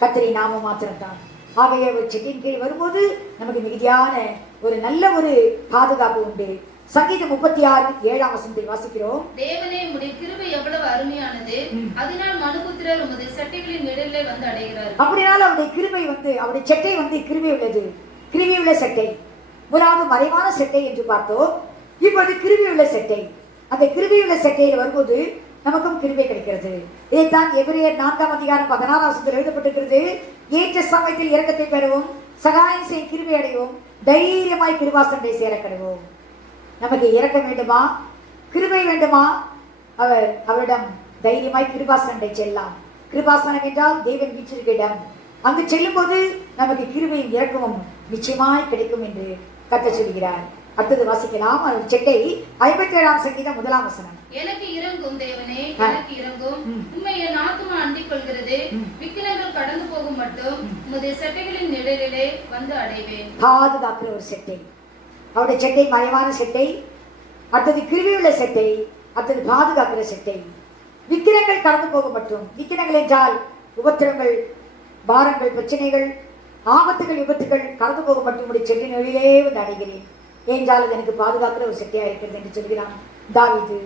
கர்த்தரை நாம மாத்திரம் தான். ஆகைய ஒரு செட்டின் கீழ் வரும்போது நமக்கு மிகுதியான ஒரு நல்ல ஒரு பாதுகாப்பு உண்டு. சங்கீதம் 36:7ஆம் வசனத்தில் வாசிக்கிறோம், தேவனே உம்முடைய கிருபை எவ்வளவு அருமையானது, அதனால் மனுபுத்திரர் உமது செட்டைகளின் நிழலிலே வந்து அடைகிறார்கள். அப்படினால அவருடைய கிருபை வந்து, அவருடைய செட்டை வந்து கிருபை உள்ளது, கிருபை உள்ள செட்டை. முதலாவது மறைவான செட்டை என்று பார்த்தோம், இப்போது கிருபை உள்ள செட்டை. அந்த கிருபை உள்ள செட்டையில் வரும்போது நமக்கும் கிருபை கிடைக்கிறது. இதைத்தான் எபிரேயர் 4:16 எழுதப்பட்டிருக்கிறது. ஏற்ற சமயத்தில் இரக்கத்தை பெறவும் சகாயம் செய்ய கிருபை அடைவோம், தைரியமாய் கிருபாசனை சேரக்கடைவோம். நமக்கு இரக்கம் வேண்டுமா, கிருபை வேண்டுமா, அவரிடம் தைரியமாய் கிருபாசனை செல்லலாம். கிருபாசனம் என்றால் தேவன் வீற்றிருக்க இடம். அங்கு செல்லும் போது நமக்கு கிருபையும் இரக்கமும் நிச்சயமாய் கிடைக்கும் என்று கர்த்தர் சொல்கிறார். அடுத்தது வாசிக்கலாம். செட்டை 57 சங்கீதம் 1 எனக்கு இறங்கும் தேவனே, எனக்கு இறங்கும். உம்மை என் ஆத்துமா அண்டிக் கொள்கிறது. விக்கிரங்கள் கடந்து போகும் மட்டும் உமது செட்டைகளின் நிழலிலே வந்து அடைவேன். பாதுகாக்கிற ஒரு செட்டை, அவருடைய செட்டை மறைவான செட்டை. அடுத்தது கிருபியுள்ள செட்டை, அடுத்தது பாதுகாக்கிற செட்டை. விக்கிரங்கள் கடந்து போக மட்டும், விக்கிரங்கள் என்றால் உபத்திரங்கள், பாரங்கள், பிரச்சனைகள், ஆபத்துகள், விபத்துகள் கடந்து போக மட்டும் உடைய செட்டின் வழியிலே வந்து அடைகிறேன் என்றால் அது எனக்கு பாதுகாக்கிற ஒரு செட்டையா இருக்கிறது என்று சொல்கிறான் தாவீது.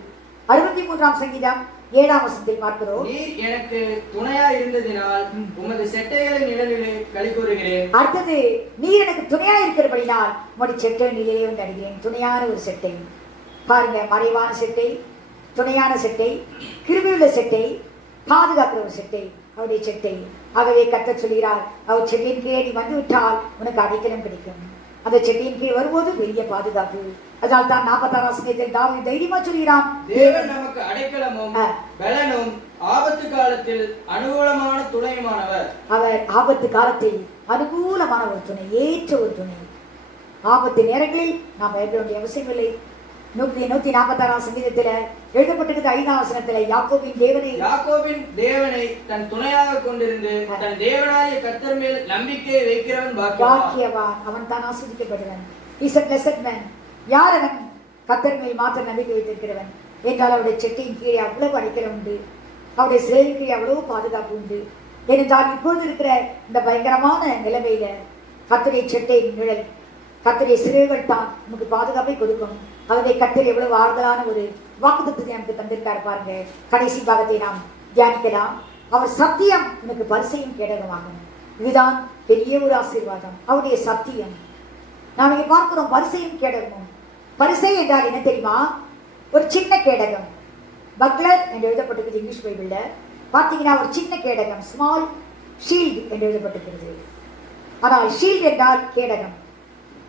63 சங்கீதம் 7 பார்க்கிறோம். நீர் எனக்கு துணையா இருந்ததினால் உமது செட்டைகளின் நிழலிலே களி கூறுகிறேன். அடுத்தது நீர் எனக்கு துணையா இருக்கிறபடினால் உம்முடைய செட்டை நிலையிலே வந்து அடைகிறேன். துணையான ஒரு செட்டை பாருங்க, மறைவான செட்டை, துணையான செட்டை, கிருபியுள்ள செட்டை, பாதுகாக்கிற ஒரு செட்டை, அவருடைய செட்டை. ஆகவே கர்த்தர் சொல்கிறார், அவர் செட்டையின் கீழே நீ வந்து விட்டால் உனக்கு அடைக்கலம் கிடைக்கும். அந்த செட்டையின் கீழ் வரும்போது பெரிய பாதுகாப்பு. அதனால் தான் 46 சங்கீதத்தில் தாவீது தைரியமா சொல்கிறான், தேவன் நமக்கு அடைக்கலமும் பலனும் ஆபத்து காலத்தில் அனுகூலமான துணையுமானவர். அவர் ஆபத்து காலத்தில் அனுகூலமான ஒரு துணை, ஏற்ற ஒரு துணை. ஆபத்து நேரங்களில் நாம் பயப்பட வேண்டிய அவசியம் இல்லை. 146 சங்கீதத்தில் எழுதப்பட்டிருக்கிறது 5 வசனத்தில், யாக்கோபின் தேவனை தன் துணையாக கொண்டிருந்து தன் தேவனாய கர்த்தர் மேல் நம்பிக்கை வைக்கிறவன் பாக்கியவான், அவன் தான் ஆசீர்வதிக்கப்படுவன். Is a blessed man. யார் அவன்? கர்த்தர் மேல் மாத்திரம் நம்பிக்கை வைத்திருக்கிறவன் என்றால் அவருடைய செட்டியின் கீழே அவ்வளவு அடைக்கலம் உண்டு, அவருடைய சிறையின் கீழே அவ்வளவு பாதுகாப்பு உண்டு. ஏனென்றால் இப்பொழுது இருக்கிற இந்த பயங்கரமான நிலைமையில கர்த்தருடைய செட்டை நிழல், கர்த்தருடைய சிறைகள் தான் நமக்கு பாதுகாப்பை கொடுக்கும். ஆகவே கர்த்தர் எவ்வளவு ஆறுதலான ஒரு வாக்குத்தத்தத்தை நமக்கு தந்திருக்கார் பாருங்க. கடைசி பாகத்தை நாம் தியானிக்கலாம். அவர் சத்தியம் உனக்கு பரிசையும் கேடகமாகும். இதுதான் பெரிய ஒரு ஆசீர்வாதம், அவருடைய சத்தியம். நாம் இங்கே பார்க்கிறோம் பரிசையும் கேடகமும். பரிசை என்றால் என்ன தெரியுமா? ஒரு சின்ன கேடகம், பக்லர் என்று எழுதப்பட்டிருக்கிறது இங்கிலீஷ் பைபிள்ல. பார்த்தீங்கன்னா ஒரு சின்ன கேடகம், ஸ்மால் ஷீல்டு என்று எழுதப்பட்டிருக்கிறது. ஆனால் ஷீல்டு என்றால் கேடகம்.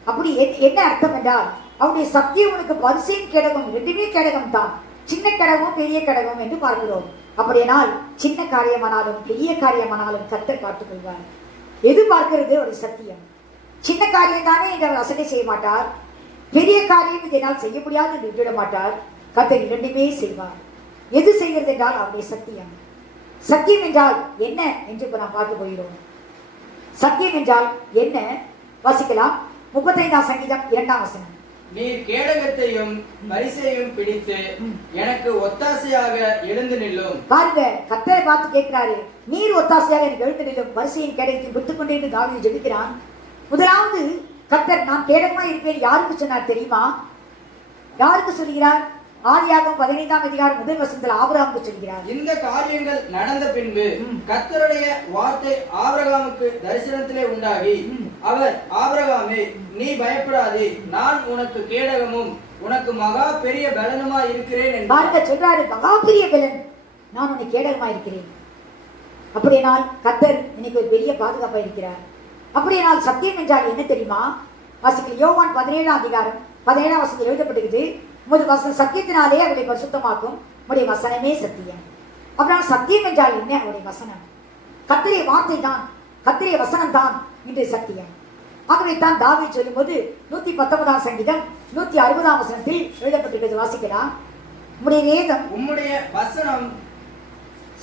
அப்படி என்ன அர்த்தம் என்றால் அவருடைய சத்தியம் உனக்கு பரிசையும் கேடகம், ரெண்டுமே கேடகம் தான். சின்ன கேடகம் பெரிய கேடகம் என்று பார்க்கிறோம். அப்படியானால் சின்ன காரியமானாலும் பெரிய காரியமானாலும் கர்த்தர் காத்துக்கொள்வார். எது பார்க்கிறது? அவருடைய சத்தியம். சின்ன காரியம் தானே என்று அவர் அசட்டை செய்ய மாட்டார், பெரிய காரியம் இதனால் செய்ய முடியாது என்று விட்டுவிட மாட்டார். கர்த்தர் இரண்டுமே செய்வார். எது செய்கிறது என்றால் அவருடைய சத்தியம். சத்தியம் என்றால் என்ன என்று இப்ப நாம் பார்க்க போகிறோம். சத்தியம் என்றால் என்ன? வாசிக்கலாம். 35 சங்கீதம் 2 வசனம். நீர் கேடகத்தையும் பரிசையும் பிடித்து எனக்கு ஒத்தாசையாக எழுந்து நில்லும். பாருங்க, கர்த்தரை பார்த்து கேட்கிறாரு, நீர் ஒத்தாசையாக எனக்கு எழுந்து நில்லும், பரிசையும் கேடகத்தையும் பிடித்துக் கொண்டே என்று தாவீது ஜெபிக்கிறான். முதலாவது கர்த்தர் நான் கேடகமா இருப்பேன் யாருக்கு சொன்னார் தெரியுமா? யாருக்கு சொல்கிறார்? ஆதியாகமம் 15 அதிகாரம் 1 வசனத்தில் ஆபிரகாமுக்கு சொல்கிறார். இந்த காரியங்கள் நடந்த பின்பு கர்த்தருடைய வார்த்தை ஆபிரகாமுக்கு தரிசனத்திலே உண்டாகி, அவர் ஆபிரகாமே நீ பயப்படாதே, நான் உனக்கு கேடகமும் உனக்கு மகா பெரிய பலனுமா இருக்கிறேன் என்று பாருங்க சொல்றாரு. மகா பெரிய பலன், நான் உனக்கு கேடகமா இருக்கிறேன். அப்படியானால் கர்த்தர் இன்னைக்கு ஒரு பெரிய பாதுகாப்பா இருக்கிறார். அப்படியானால் சத்தியம் என்றால் என்ன தெரியுமா? வாசிக்கல் யோவான் 17 அதிகாரம் 17 வசனத்தில் எழுதப்பட்டிருக்குது, உமது வசனம் சத்தியத்தினாலே அவருடைய பரிசுத்தமாக்கும், உடைய வசனமே சத்தியம். அப்புறம் சத்தியம் என்றால் என்ன? அவருடைய வசனம், கர்த்தருடைய வார்த்தை தான், கர்த்தருடைய வசனம் தான் இன்று சத்தியம். ஆகவே தான் தாவீது சொல்லும்போது 119 சங்கீதம் 160 வசனத்தில் எழுதப்பட்டிருக்கிறது. வாசிக்கலாம். உம்முடைய வேதம், உம்முடைய வசனம்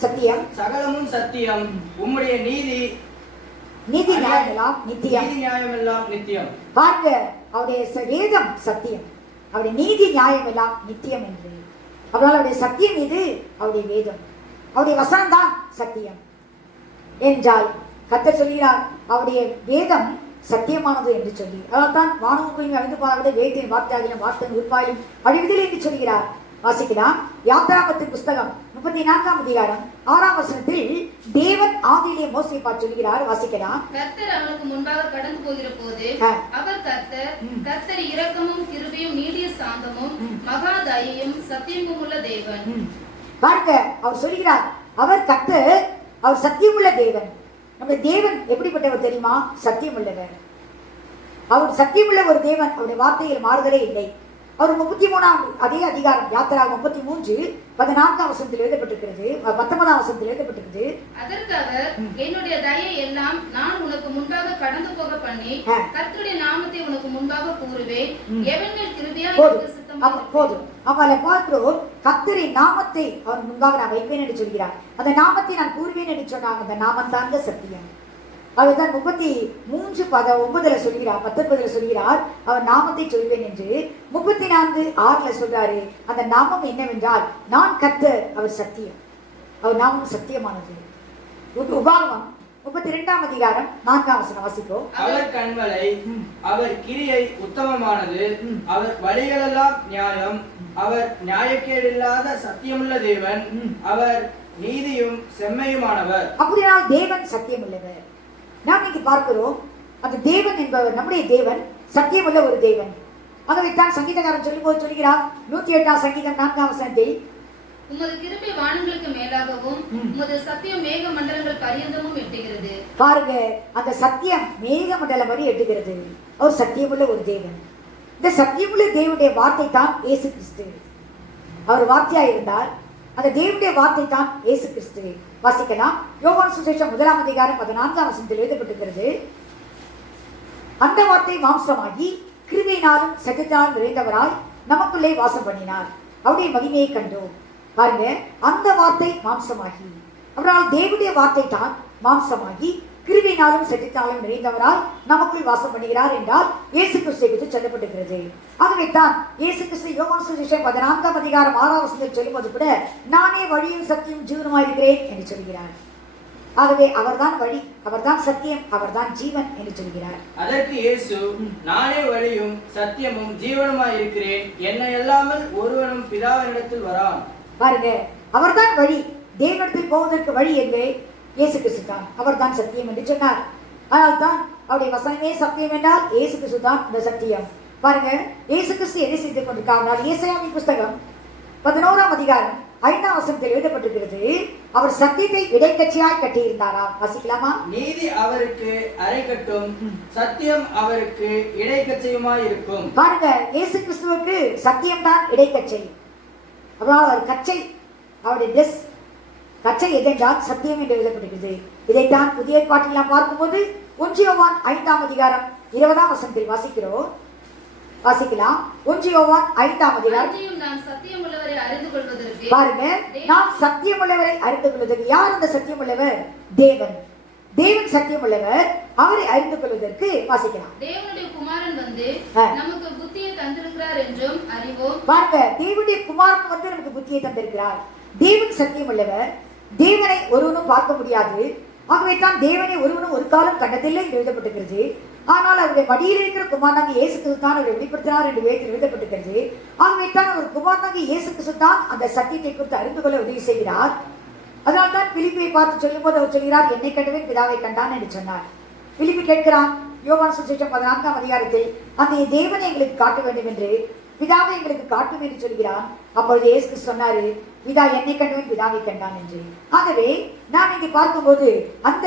சத்தியம், சகலமும் சத்தியம், உம்முடைய நீதி நியாயமெல்லாம் நித்தியம். நித்தியம். பாருங்க, அவருடைய வேதம் சத்தியம், அவருடைய நீதி நியாயம் எல்லாம் நித்தியம் என்று. அதனால் அவருடைய சத்தியம் இது, அவருடைய வேதம், அவருடைய வசனம் தான் சத்தியம் என்றால் கர்த்தர் சொல்கிறார் அவருடைய வேதம் சத்தியமானது என்று சொல்லி. அதனால் தான் வானமும் பூமியும் அழிந்து போனாவிட வேதத்தின் வார்த்தையாகிலும் வார்த்தையின் உருவாயும் அழிவதில்லை என்று சொல்கிறார். வாசிக்கலாம். யாத்திராகமத்தின் புஸ்தகம் 34 அதிகாரம் 6 வசனத்தில் தேவன் ஆதியிலே மோசேயை பார்த்து சொல்கிறார். வாசிக்கலாம். கர்த்தர் அவனுக்கு முன்பாக கடந்து போகிற போது அவர் கர்த்தர் இரக்கமும் கிருபையும் நீடிய சாந்தமும் மகா தயையும் சத்தியமும் உள்ள தேவன். பாருங்க, அவர் சொல்கிறார், அவர் கர்த்தர், அவர் சத்தியமுள்ள தேவன். நம்ம தேவன் எப்படிப்பட்டவர் தெரியுமா? சத்தியமுள்ளவர். அவர் சத்தியமுள்ள ஒரு தேவன். அவருடைய வார்த்தையில் மாறுதலே இல்லை. அவர் 33ஆம் அதே அதிகாரம் யாத்திரா 33:14 வசனத்தில் எழுதப்பட்டிருக்கிறது, 19ஆம் வசனத்தில் எழுதப்பட்டிருக்கிறது. அதற்காக என்னுடைய தயை எல்லாம் நான் உனக்கு முன்பாக கடந்து போக பண்ணி கர்த்தருடைய நாமத்தை உனக்கு முன்பாக கூறுவேன். எவன் மேல் கிருபையா எனக்கு சித்தம் போதும். அவளை பார்க்கிறோம், கர்த்தரின் நாமத்தை அவர் முன்பாக நான் வைப்பேன் என்று சொல்கிறார். அந்த நாமத்தை நான் கூறுவேன் என்று சொன்னாங்க. அந்த நாமம் தாங்க சத்தியம். அவர்தான் 33:9 சொல்கிறார், 19 சொல்கிறார், அவர் நாமத்தை சொல்வேன் என்று. 34:6 சொல்றாரு, அந்த நாமம் என்னவென்றால் நான் கர்த்தர், அவர் சத்தியம். அவர் நாமம் சத்தியமானது. உபாகமம் 32ஆம் அதிகாரம் 4ஆம் வசனம் வாசிப்போம். அவர் கண்மலை, அவர் கிரியை உத்தமமானது, அவர் வழிகளெல்லாம் நியாயம், அவர் நியாயக்கேடில்லாத சத்தியமுள்ள தேவன், அவர் நீதியும் செம்மையுமானவர். அப்படினால் தேவன் சத்தியமுள்ளவர். நாம் இங்கு பார்க்கிறோம், அந்த தேவன் என்பவர் நம்முடைய தேவன் சத்தியமுள்ள ஒரு தேவன். ஆகவேதான் சங்கீதக்காரன் சொல்லும்போது சொல்கிறார் 108ஆம் சங்கீதம் 4ஆம் வசனத்தில், உமது கிருபை வானங்களுக்கு மேலாகவும் உமது சத்தியம் மேக மண்டலங்கள் பரியந்தமும் எட்டுகிறது. பாருங்க, அந்த சத்தியம் மேக மண்டலம் வரை எட்டுகிறது. அவர் சத்தியமுள்ள ஒரு தேவன். இந்த சத்தியமுள்ள தேவனுடைய வார்த்தை தான் இயேசு கிறிஸ்து. அவர் வார்த்தையா இருந்தார். அந்த தேவனுடைய வார்த்தை தான் இயேசு கிறிஸ்து. வாசிக்கலாம். யோவான் சுவிசேஷம் 1ஆம் அதிகாரம் 14ஆம் வசனத்தில் எழுதப்பட்டிருக்கிறது, அந்த வார்த்தை மாம்சமாகி கிருபையினாலும் சத்தியத்தினாலும் நிறைந்தவராய் நமக்குள்ளே வாசம் பண்ணினார். அவருடைய மகிமையை கண்டோம். பாருங்க, அந்த வார்த்தை மாம்சமாகி, அவரால் தேவனுடைய வார்த்தை தான் மாம்சமாகி கிருபையினாலும் சத்தியத்தினாலும் நிறைந்தவரால் நமக்குள் வாசம் பண்ணுகிறார் என்றால் இயேசு கிறிஸ்துவை பற்றி சொல்லப்பட்டிருக்கிறது. ஆகவே தான் இயேசு கிறிஸ்து யோவான் சுவிசேஷம் 14ஆம் அதிகாரம் 6ஆம் வசனத்தில் சொல்லும்போது கூட நானே வழியும் சத்தியம் ஜீவனுமாய் இருக்கிறேன் என்று சொல்கிறார். ஆகவே அவர்தான் வழி, அவர்தான் சத்தியம், அவர்தான் ஜீவன் என்று சொல்கிறார். அதற்கு இயேசு, நானே வழியும் சத்தியமும் ஜீவனுமாய் இருக்கிறேன், என்னை அல்லாமல் ஒருவனும் பிதாவினிடத்தில் வரான். பாருங்க, அவர்தான் வழி. தேவனிடத்தில் போவதற்கு வழி எங்கே? இயேசு கிறிஸ்து தான். அவர் தான் சத்தியம் என்று சொன்னார். ஆனால் தான் அவருடைய வசனமே சத்தியம் என்றால் இயேசு கிறிஸ்து தான் இந்த சத்தியம். பாருங்க, இயேசு கிறிஸ்து எதை செய்து கொண்டிருக்கார்? ஏசாயாவின் புஸ்தகம் 11ஆம் அதிகாரம் 5ஆம் வசனத்தில் எழுதப்பட்டிருக்கிறது, அவர் சத்தியத்தை இடைக்கட்சியாய் கட்டியிருந்தாராம். வாசிக்கலாமா? நீதி அவருக்கு அரைக்கட்டும், சத்தியம் அவருக்கு இடைக்கச்சையுமாய் இருக்கும். பாருங்க, இயேசு கிறிஸ்துவுக்கு சத்தியம் தான் இடைக்கச்சை. அவர் கச்சை, அவருடைய ட்ரெஸ் கச்சை எதென்றால் சத்தியம் என்று எழுதப்படுகிறது. இதைத்தான் புதிய ஏற்பாட்டில் நாம் பார்க்கும்போது 1 யோவான் 5ஆம் அதிகாரம் 20ஆம் வசனத்தில் வாசிக்கிறோம். வாசிக்கலாம். 1 யோவான் 5ஆம் அதிகாரம். நான் சத்தியம் உள்ளவரை அறிந்து கொள்வதற்கு, பாருங்க, நாம் சத்தியம் உள்ளவரை அறிந்து கொள்வதற்கு. யார் அந்த சத்தியம் உள்ளவர்? தேவன். தேவன் சத்தியம் உள்ளவர். அவரை அறிந்து கொள்வதற்கு வாசிக்கலாம். தேவனுடைய குமாரன் வந்து நமக்கு புத்தியை தந்திருக்கிறார் என்றும் அறிவோம். பாருங்க, தேவனுடைய குமாரன் வந்து நமக்கு புத்தியை தந்திருக்கிறார். தேவன் சத்தியம் உள்ளவர். தேவனை ஒருவனும் பார்க்க முடியாது. ஆகவே தான் தேவனை ஒருவனும் ஒரு காலம் கண்டதில்லை என்று எழுதப்பட்டிருக்கிறது. ஆனால் அவருடைய மடியில் இருக்கிற குமாரனாக இயேசு கிறிஸ்து தான் அவரை வெளிப்படுத்தினார் என்று வேதத்தில் எழுதப்பட்டிருக்கிறது. ஆகவே தான் அவர் குமாரனாக இயேசு கிறிஸ்து தான் அந்த சத்தியத்தை குறித்து அறிந்து கொள்ள உதவி செய்கிறார். அதனால் தான் பிலிப்பியை பார்த்து சொல்லும் போது அவர் சொல்கிறார், என்னை கண்டவன் பிதாவை கண்டான் என்று சொன்னார். பிலிப்பி கேட்கிறான் யோவான் சுவிசேஷம் 14ஆம் அதிகாரத்தில், அந்த தேவனை எங்களுக்கு காட்ட வேண்டும் என்று, பிதாவை எங்களுக்கு காட்டும் என்று சொல்கிறான். அப்பொழுது இயேசு சொன்னாரு, பிதா என்னை கண்டவன் பிதாவை கண்டான் என்று. ஆகவே நாம் இங்கே பார்க்கும்போது அந்த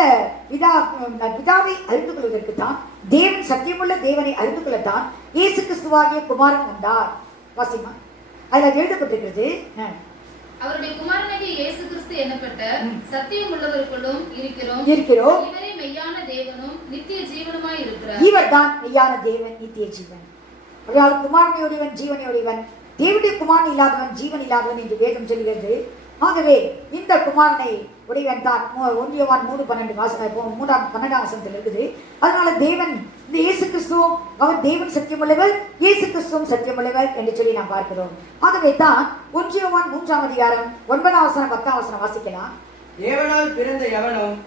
பிதாவை அறிந்து கொள்வதற்கு தான், தேவன் சத்தியமுள்ள தேவனை அறிந்து கொள்ளத்தான் இயேசு கிறிஸ்துவாகிய குமாரன் வந்தார். வாசிமா, அதில் எழுதப்பட்டிருக்கிறது, அவருடைய குமாரனாகிய இயேசு கிறிஸ்து என்னப்பட்ட சத்தியம் உள்ளவருக்குள்ளும் இருக்கிறோம். இவரே மெய்யான தேவனும் நித்திய ஜீவனுமாய் இருக்கிறார். இவர் தான் மெய்யான தேவன், நித்திய ஜீவன். அவரால் குமாரனை உடையவன், ஜீவனை உடையவன், தேவனுடைய குமாரன் இல்லாதவன், ஜீவன் இல்லாதவன் என்று வேதம் சொல்கிறது. ஆகவே இந்த குமாரனை உடையவன் தான் 1 யோவான் 3:12 வசனத்தில் இருக்குது. அதனால தேவன், இந்த இயேசு கிறிஸ்துவும் அவர் தேவன் சத்தியமுள்ளவர், இயேசு கிறிஸ்துவும் சத்தியமுள்ளவர் என்று சொல்லி நாம் பார்க்கிறோம். ஆகவே தான் 1 யோவான் 3ஆம் அதிகாரம் 9ஆம் வசனம் 10ஆம் வசனம் வாசிக்கலாம். தேவனால் பிறந்த எவனும்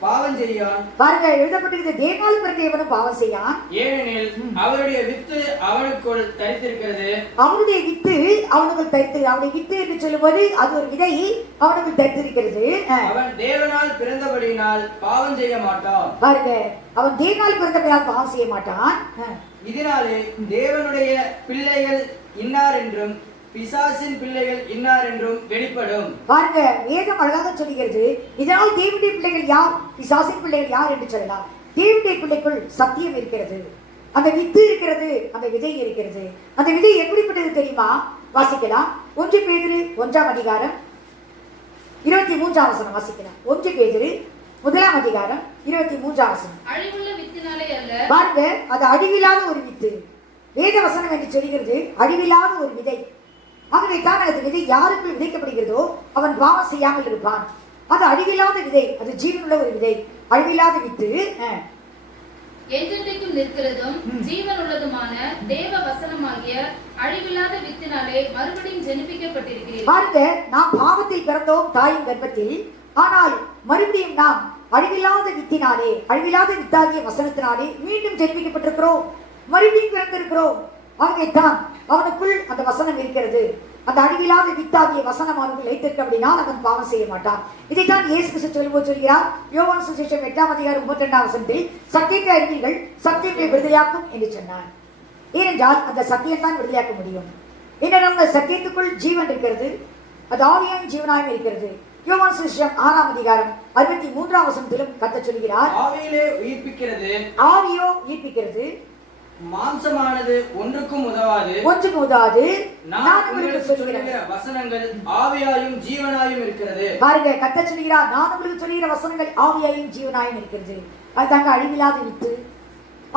பாவம் செய்யான். பாருங்க, எழுதப்பட்டிருக்கிறது, தேவனால் பிறந்த எவனும் பாவம் செய்யான். ஏனெனில் அவருடைய வித்து அவனுக்குள் தரித்திருக்கிறது. அவருடைய வித்து அவனுக்குள் தரித்திருக்கிறது. அவருடைய வித்து என்று சொல்லும்போது அது ஒரு விதை அவனுக்குள் தரித்திருக்கிறது. அவன் தேவனால் பிறந்தபடியினால் பாவம் செய்ய மாட்டான். பாருங்க, அவன் தேவனால் பிறந்தபடியால் பாவம் செய்ய மாட்டான். இதனாலே தேவனுடைய பிள்ளைகள் இன்னார் என்றும் பிசாசின் பிள்ளைகள் இன்னார் என்றும் வெளிப்படும். பாருங்க, வேதம் அழகாக சொல்கிறது. இதனால் தேவனுடைய பிள்ளைகள் யார், பிசாசின் பிள்ளைகள் யார் என்று சொல்லலாம். தேவனுடைய பிள்ளைக்குள் சத்தியம் இருக்கிறது, அந்த வித்து இருக்கிறது, அந்த விதை இருக்கிறது. அந்த விதை எப்படிப்பட்டது தெரியுமா? வாசிக்கலாம். 1 பேதுரு 1ஆம் அதிகாரம் 23ஆம் வசனம் வாசிக்கலாம். 1 பேதுரு 1ஆம் அதிகாரம் 23ஆம் வசனம். அழிவுள்ள வித்தினாலே அல்ல. பாருங்க, அது அழிவில்லாத ஒரு வித்து. வேத வசனம் என்று சொல்கிறது அழிவில்லாத ஒரு விதை. ஆகவே தான் அந்த விதை யாருக்குள் விதைக்கப்படுகிறதோ அவன் பாவம் செய்யாமல் இருப்பான். அது அழிவில்லாத விதை, அது ஜீவனுள்ள ஒரு விதை, அழிவில்லாத வித்து. என்றென்றைக்கும் நிற்கிறதும் ஜீவன் உள்ளதுமான தேவ வசனமாகிய அழிவில்லாத வித்தினாலே மறுபடியும் ஜெனிப்பிக்கப்பட்டிருக்கிறீர்கள். பாருங்க, நாம் பாவத்தில் பிறந்தோம் தாயின் கர்ப்பத்தில். ஆனால் மறுபடியும் நாம் அழிவில்லாத வித்தினாலே, அழிவில்லாத வித்தாகிய வசனத்தினாலே மீண்டும் ஜெனிப்பிக்கப்பட்டிருக்கிறோம், மறுபடியும் பிறந்திருக்கிறோம். ஆகவே தான் அவனுக்குள் அந்த வசனம் இருக்கிறது. அந்த அழிவில்லாத வித்தாகிய வசனம் அவனுக்குள் வைத்திருக்க அப்படினால் அவன் பாவம் செய்ய மாட்டான். இதைத்தான் இயேசு கிறிஸ்து சொல்லும்போது சொல்கிறார். யோவான் சுவிசேஷம் 8ஆம் அதிகாரம் 32ஆம் வசனத்தில் சத்தியத்தை அறிவீர்கள், சத்தியத்தை விடுதலையாக்கும் என்று சொன்னார். ஏனென்றால் அந்த சத்தியம் தான் விடுதலையாக்க முடியும். ஏனென்றால் அந்த சத்தியத்துக்குள் ஜீவன் இருக்கிறது, அது ஆவியாயும் ஜீவனாயும் இருக்கிறது. யோவான் சுவிசேஷம் 6ஆம் அதிகாரம் 63ஆம் வசனத்திலும் கர்த்தர் சொல்கிறார், ஆவியிலே உயிர்ப்பிக்கிறது, ஆவியோ உயிர்ப்பிக்கிறது, மாம்சமானது ஒன்றுக்கும் உதவாது. ஒன்றுக்கும் உதவாது. நான் உங்களுக்கு சொல்லுகிற வசனங்கள் ஆவியாயும் ஜீவனாயும் இருக்கிறது. பாருங்க, கர்த்தர் சொல்கிறார், நான் உங்களுக்கு சொல்லுகிற வசனங்கள் ஆவியாயும் ஜீவனாயும் இருக்கிறது. அது தாங்க அழிவில்லாத வித்து.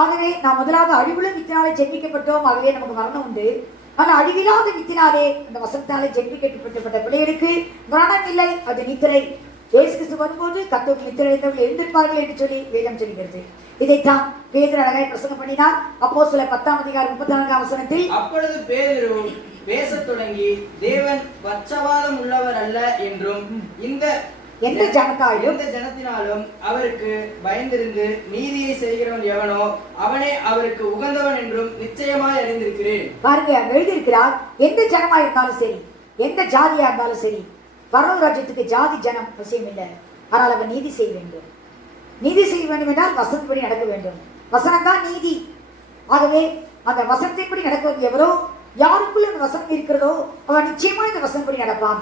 ஆகவே நாம் முதலாவது அழிவுள்ள வித்தினாலே ஜென்மிக்கப்பட்டோம். ஆகவே நமக்கு மரணம் உண்டு. ஆனால் அழிவில்லாத வித்தினாலே அந்த வசனத்தினாலே ஜென்மிக்கப்பட்ட பிள்ளைகளுக்கு மரணம் இல்லை, அது நித்திரை. இயேசு கிறிஸ்து வரும்போது கர்த்தருக்கு நித்திரைத்தவர்கள் எழுந்திருப்பார்கள் என்று சொல்லி வேதம் சொல்கிறது. இதைத்தான் பேதுரு அழகாய் பிரசங்கம் பண்ணினார். அப்போஸ்தலர் 10ஆம் அதிகாரம் 34ஆம் வசனத்தில், அப்பொழுது பேதுரு பேசத் தொடங்கி, தேவன் பட்சபாதம் உள்ளவர் அல்ல என்றும் இந்த எந்த ஜனத்தினாலும் அவருக்கு பயந்திருந்து நீதியை செய்கிறவன் எவனோ அவனே அவருக்கு உகந்தவன் என்றும் நிச்சயமாய் அறிந்திருக்கிறேன். பாருங்க, எழுதியிருக்கிறார். எந்த ஜனமா இருந்தாலும் சரி, எந்த ஜாதியா இருந்தாலும் சரி, பரலோக ராஜ்யத்துக்கு ஜாதி ஜனம் அவசியம் இல்லை. ஆனால் அவன் நீதி செய்ய வேண்டும். நீதி செய்ய வேண்டும் என்றால் வசனத்தின்படி நடக்க வேண்டும். வசனம் தான் நீதி. ஆகவே அந்த வசனத்தின்படி நடக்க எவரோ, யாருக்குள்ள அந்த வசனம் இருக்கிறதோ அவன் நிச்சயமா இந்த வசனப்படி நடப்பான்.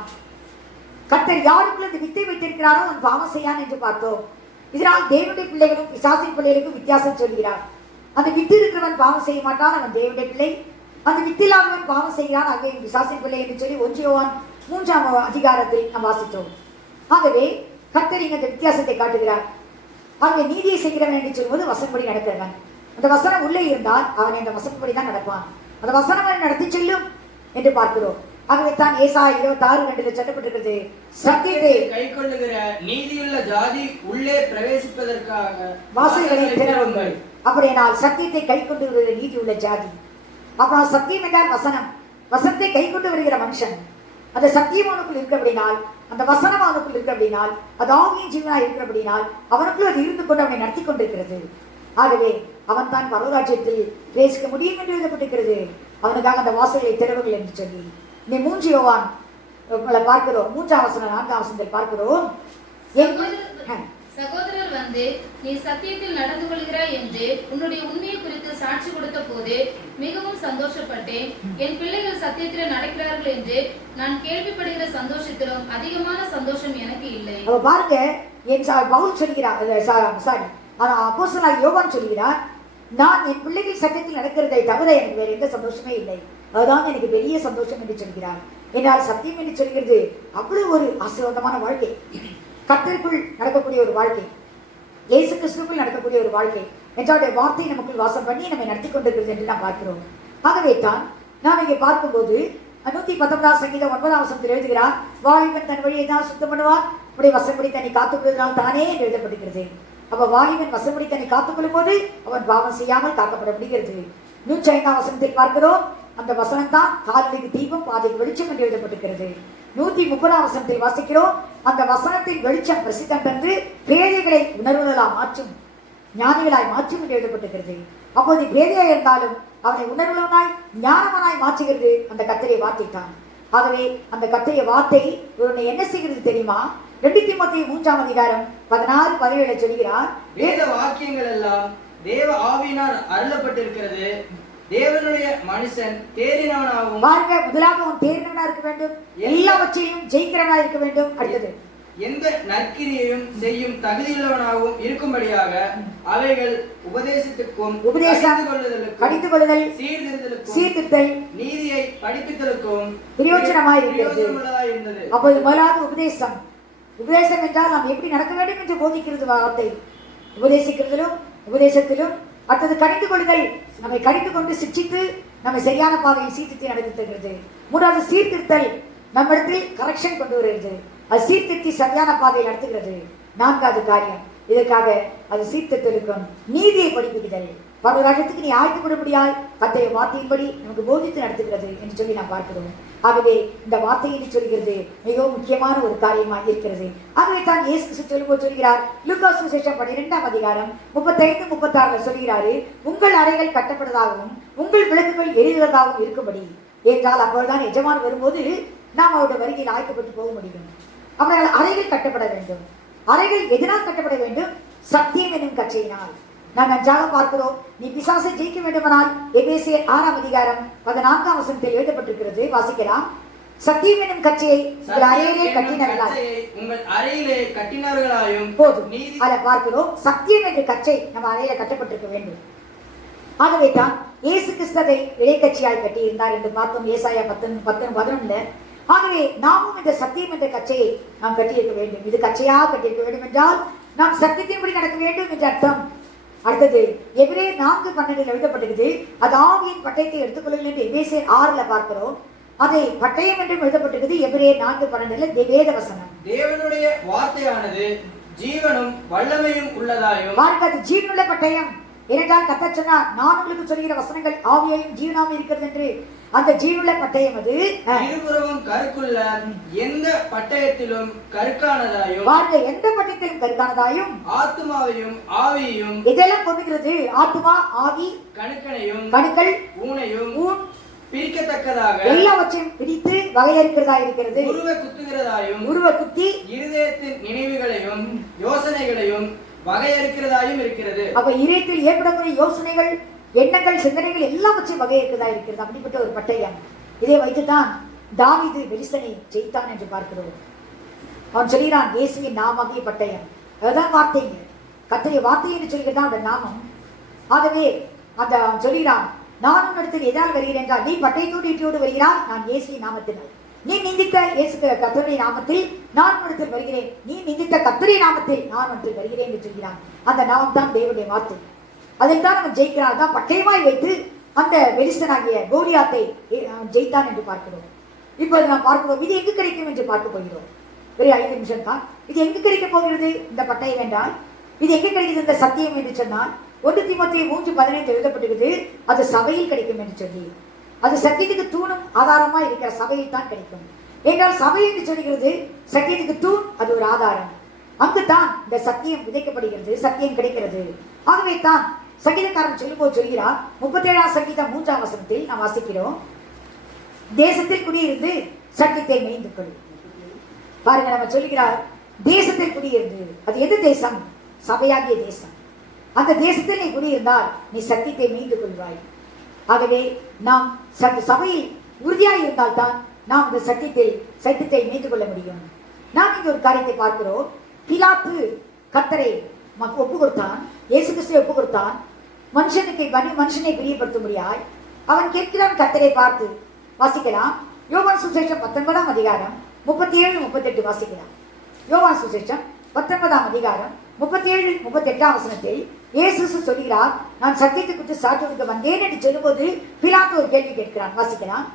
கர்த்தர் யாருக்குள்ள இந்த வித்தை வைத்திருக்கிறாரோ அவன் பாவம் செய்யான் என்று பார்த்தோம். இதனால் தேவனுடைய பிள்ளைகளும் பிசாசின் பிள்ளைகளுக்கும் வித்தியாசம் சொல்கிறார். அந்த வித்து இருக்கிறவன் பாவம் செய்ய மாட்டான், அவன் தேவனுடைய பிள்ளை. அந்த வித்தில்லாதவன் பாவம் செய்கிறான், ஆகவே பிசாசின் பிள்ளை என்று சொல்லி 1 யோவான் 3ஆம் அதிகாரத்தில் நாம் வாசித்தோம். ஆகவே கர்த்தர் இங்க அந்த வித்தியாசத்தை காட்டுகிறார். ஆகவே நீதியை செய்கிறவன் என்று சொல்லும்போது வசனப்படி நடக்கிறவன். அந்த வசனம் உள்ளே இருந்தால் அவன் இந்த வசனப்படி தான் நடப்பான். அந்த வசனம் நடத்தி செல்லும் என்று பார்க்கிறோம். ஆகவே தான் ஏசாயா 26:2 சொல்லப்பட்டிருக்கிறது, சத்தியத்தை கை கொள்ளுகிற நீதியுள்ள ஜாதி உள்ளே பிரவேசிப்பதற்காக வாசல்களை திறவுங்கள். அப்படியானால் சத்தியத்தை கை கொண்டு வருகிற நீதி உள்ள ஜாதி. அப்புறம் சத்தியம் என்றால் வசனம். வசனத்தை கை கொண்டு வருகிற மனுஷன். அந்த சத்தியம் அவனுக்குள் இருக்க அப்படினால், அந்த வசனம் அவனுக்குள் இருக்க அப்படினால், அது ஆவியின் ஜீவனாய் இருக்கிற அப்படினால் அவனுக்குள் அது இருந்து கொண்டு அவனை நடத்தி கொண்டிருக்கிறது. ஆகவே அவன் தான் பரலோகராஜ்யத்தில் பேசிக்க முடியும் என்று எழுதப்பட்டிருக்கிறது. அவனுக்காக அந்த வாசல்களை திறவுகள் என்று சொல்லி நீ 3 யோவான் பார்க்கிறோம். 3ஆம் வசனம் 4ஆம் வசனத்தில் பார்க்கிறோம். சகோதரர் வந்து நீ சத்தியத்தில் நடந்து கொள்கிறாய் என்று உன்னுடைய உண்மையை குறித்து சாட்சி கொடுத்த போது மிகவும் சந்தோஷப்பட்டேன். என் பிள்ளைகள் சத்தியத்தில் நடக்கிறார்கள் என்று நான் கேள்விப்படுகிற சந்தோஷத்திலும் அதிகமான சந்தோஷம் எனக்கு இல்லை. பாருங்க, என் பவுல் சொல்கிறார், அப்போஸ்தலனாகிய யோவான் சொல்கிறார், நான் என் பிள்ளைகள் சத்தியத்தில் நடக்கிறதை தவிர எனக்கு வேற எந்த சந்தோஷமே இல்லை, அதுதான் எனக்கு பெரிய சந்தோஷம் என்று சொல்கிறார். என்னால் சத்தியம் என்று சொல்கிறது அவ்வளவு ஒரு ஆசீர்வாதமான வாழ்க்கை, கர்த்தருக்குள் நடக்கக்கூடிய ஒரு வாழ்க்கை, இயேசு கிறிஸ்துவுக்குள் நடக்கக்கூடிய ஒரு வாழ்க்கை என்றாருடைய வார்த்தை நமக்குள் வாசம் பண்ணி நம்மை நடத்தி கொண்டிருக்கிறது என்று நாம் பார்க்கிறோம். ஆகவே தான் நாம் இங்கே பார்க்கும்போது 119 சங்கீதம் 9ஆம் வசனத்தில் எழுதுகிறார், வாலிபன் தன் வழியை தான் சுத்தம் பண்ணுவார், உடைய வசப்படி தன்னை காத்துக்கொள்வதனால் தானே என்று எழுதப்படுகிறது. அப்ப வாலிபன் வசப்படி தன்னை காத்துக்கொள்ளும் போது அவன் பாவம் செய்யாமல் காக்கப்பட முடிகிறது. 105ஆம் வசனத்தில் பார்க்கிறோம், அந்த வசனம் தான் காலுக்கு தீபம் பாதைக்கு வெளிச்சம் என்று எழுதப்பட்டிருக்கிறது. 130ஆம் வசனத்தில் வாசிக்கிறோம், அந்த வசனத்தின் வெளிச்சம் பிரசித்தம் என்று பேதைகளை உணர்வுகளால் மாற்றும், ஞானிகளாய் மாற்றும் என்று எழுதப்பட்டிருக்கிறது. அப்போது பேதையாய் இருந்தாலும் அவனை உணர்வுள்ளவனாய் ஞானவனாய் மாற்றுகிறது அந்த கர்த்தருடைய வார்த்தை தான். ஆகவே அந்த கர்த்தருடைய வார்த்தை இவனை என்ன செய்கிறது தெரியுமா? 2 தீமோத்தேயு 3ஆம் அதிகாரம் 16-17 சொல்கிறார், வேத வாக்கியங்கள் எல்லாம் தேவ ஆவியினால் அருளப்பட்டிருக்கிறது, தேவனுடைய மனுஷன் தேறினவனாகவும் பாருங்க, முதலாக அவன் தேர்ந்தவனா இருக்க வேண்டும், எல்லாவற்றையும் ஜெயிக்கிறவனா இருக்க வேண்டும். அடுத்தது எந்த நற்கிரியையும் செய்யும் தகுதியுள்ளவனாகவும் இருக்கும்படியாக அவைகள் உபதேசத்துக்கும் கடிந்து கொள்ளுதல், சீர்திருத்தல், நீதியை படிப்பித்தலுக்கும் பிரயோஜனமாய் இருக்கிறது. இருந்தது. அப்போது முதலாவது உபதேசம். உபதேசம் என்றால் நாம் எப்படி நடக்க வேண்டும் என்று போதிக்கிறது வார்த்தை. உபதேசிக்கிறதிலும் உபதேசத்திலும். அடுத்தது கடிந்து கொள்ளுதல், நம்மை கடிந்து கொண்டு சிக்ஷித்து நம்மை சரியான பாதையில் சீர்திருத்தி நடத்துகிறது. மூன்றாவது சீர்திருத்தல், நம்மிடத்தில் கரெக்ஷன் கொண்டு வருகிறது, அது சீர்திருத்தி சரியான பாதையில் நடத்துகிறது. நான்காவது காரியம், இதற்காக அது சீர்திருத்தலுக்கும் நீதியை படிப்புகிறது. பரவராஜத்துக்கு நீ ஆய்த்துப்பட முடியாது, கர்த்தருடைய வார்த்தையின்படி நமக்கு போதித்து நடத்துகிறது என்று சொல்லி நாம் பார்க்கிறோம். ஆகவே இந்த வார்த்தையை சொல்கிறது மிகவும் முக்கியமான ஒரு காரியமாக இருக்கிறது. ஆகவே தான் இயேசு கிறிஸ்து சொல்லும்போது சொல்கிறார், லூக்கா சுவிசேஷம் 12ஆம் அதிகாரம் 35-36 சொல்கிறாரு, உங்கள் அறைகள் கட்டப்படுவதாகவும் உங்கள் விளக்குகள் எரிகிறதாகவும் இருக்கும்படி. என்றால் அப்போதுதான் எஜமான் வரும்போது நாம் அவருடைய வருகையில் ஆய்க்கப்பட்டு போக முடியும். அவர்கள் அறைகள் கட்டப்பட வேண்டும். அறைகள் எதனால் கட்டப்பட வேண்டும்? சத்தியம் என்னும் கச்சையினால். நாம் நன்றாக பார்க்கிறோம், நீ பிசாசை ஜெயிக்க வேண்டுமானால் எபேசியர் 6ஆம் அதிகாரம் 14ஆம் வசனத்தில் எழுதப்பட்டிருக்கிறது. வாசிக்கலாம். சத்தியம் என்னும் கச்சையை உங்கள் அறையிலே கட்டினார்களாயும் போதும். அதை பார்க்கிறோம், சத்தியம் என்ற கச்சை நம்ம அறையில கட்டப்பட்டிருக்க வேண்டும். ஆகவே தான் இயேசு கிறிஸ்துவை இடைக்கட்சியாய் கட்டி இருந்தார் என்று பார்த்தோம் ஏசாயா 10:11. ஆகவே நாமும் இந்த சத்தியம் என்ற கச்சையை நாம் கட்டியிருக்க வேண்டும். இது கச்சையாக கட்டியிருக்க வேண்டும் என்றால் நாம் சத்தியத்தின்படி நடக்க வேண்டும் என்ற அர்த்தம். அடுத்தது எபிரேயர் 4:12 எழுதப்பட்டிருக்கிறது, அது ஆவியின் பட்டயத்தை எடுத்துக்கொள்ளுங்கள் என்று எபேசியர் 6ல பார்க்கிறோம். அதை பட்டயம் என்றும் எழுதப்பட்டிருக்கிறது எபிரேயர் 4:12 வேத வசனம். தேவனுடைய வார்த்தையானது ஜீவனும் வல்லமையும் உள்ளதாயும். பாருங்க, அது ஜீவனுள்ள பட்டயம். ஏனென்றால் கர்த்தர் சொன்னார், நான் உங்களுக்கு சொல்கிற வசனங்கள் ஆவியையும் ஜீவனாவும் இருக்கிறது என்று. அந்த ஜீவனுள்ள பட்டயம் அது இருபுறமும் கருக்குள்ள எந்த பட்டயத்திலும் கருக்கானதாயும். பாருங்க, எந்த பட்டயத்திலும் கருக்கானதாயும் ஆத்துமாவையும் ஆவியையும் இதெல்லாம் கொண்டுகிறது. ஆத்துமா, ஆவி, கணுக்கள், ஊனையும் பிரிக்கத்தக்கதாக எல்லாவற்றையும் பிரித்து வகையறுக்கிறதா இருக்கிறது. உருவ குத்தி இருதயத்தின் நினைவுகளையும் யோசனைகளையும் வகையறுக்கிறதாயும் இருக்கிறது. அப்ப இதயத்தில் ஏற்படக்கூடிய யோசனைகள், எண்ணங்கள், சிந்தனைகள் எல்லாவற்றையும் வகையறுக்கிறதா இருக்கிறது. அப்படிப்பட்ட ஒரு பட்டயம். இதை வைத்துதான் தாவீது பெலிஸ்தனை ஜெயித்தான் என்று பார்க்கிறோம். அவன் சொல்கிறான், இயேசுவின் நாமாகிய பட்டயம். அதுதான் வார்த்தைங்க, கர்த்தருடைய வார்த்தை என்று சொல்கிறதான் அந்த நாமம். ஆகவே அந்த அவன் சொல்கிறான், நான் உன்னிடத்தில் எதால் வருகிறேன் என்றால், நீ பட்டயத்தோடு ஈட்டியோடு வருகிறாய், நான் இயேசுவின் நாமத்தினால். நீ நிந்தித்த இயேசு கர்த்தருடைய நாமத்தில் நான் உன்னிடத்தில் வருகிறேன், நீ நிந்தித்த கர்த்தருடைய நாமத்தில் நான் உன்னிடத்தில் வருகிறேன் என்று சொல்கிறான். அந்த நாமம் தான் தேவனுடைய வார்த்தை. அதில் தான் அவன் ஜெயிக்கிறான். தான் பட்டயமாய் வைத்து அந்த பெலிஸ்தனாகிய கோலியாத்தை அவன் ஜெயித்தான் என்று பார்க்கிறோம். இப்போது நாம் பார்க்கிறோம், இது எங்கு கிடைக்கும் என்று பார்க்க போகிறோம். வெறும் 5 நிமிஷம் தான். இது எங்கு கிடைக்க போகிறது இந்த பட்டயம் என்றால்? இது எங்கு கிடைக்குது இந்த சத்தியம் என்று சொன்னால் 1 தீமோத்தேயு 3:15 எழுதப்பட்டிருக்கிறது, அது சபையில் கிடைக்கும் என்று சொல்லி. அது சத்தியத்துக்கு தூணும் ஆதாரமா இருக்கிற சபையில் தான் கிடைக்கும். என்றால் சபை என்று சொல்கிறது சத்தியத்துக்கு தூண், அது ஒரு ஆதாரம். அங்குதான் இந்த சத்தியம் விதைக்கப்படுகிறது, சத்தியம் கிடைக்கிறது. ஆகவே தான் சங்கீதக்காரன் சொல்லும்போது சொல்கிறார், 37ஆம் சங்கீதம் 3ஆம் வசனத்தில் நாம் வாசிக்கிறோம், தேசத்தில் குடியிருந்து சத்தியத்தை மேய்ந்து கொள். பாருங்க, நம்ம சொல்லுகிறார் தேசத்தில் குடியிருந்து. அது எது தேசம்? சபையாகிய தேசம். அந்த தேசத்தில் நீ குடியிருந்தால் நீ சத்தியத்தை மேய்ந்து கொள்வாய். ஆகவே நாம் சபையில் உறுதியாக இருந்தால்தான் நாம் இந்த சத்தியத்தை மேய்ந்து கொள்ள முடியும். நாம் இங்கு ஒரு காரியத்தை பார்க்கிறோம். பிலாத்து கர்த்தரை ஒப்பு கொடுத்தான், இயேசு கிறிஸ்துவை ஒப்பு கொடுத்தான். மனுஷனை பிரியப்படுத்த முடியாது. அவன் கேட்கிறான் கர்த்தரை பார்த்து. வாசிக்கலாம், யோவான் சுவிசேஷம் 19ஆம் அதிகாரம் 37-38 வாசிக்கலாம். யோவான் சுவிசேஷம் 19ஆம் அதிகாரம் 37-38 வசனத்தில் இயேசு சொல்கிறார், நான் சத்தியத்தை குறித்து சாட்சி கொடுக்க வந்தேன் என்று சொல்லும்போது பிலாத்து ஒரு கேள்வி கேட்கிறான். வாசிக்கலாம்.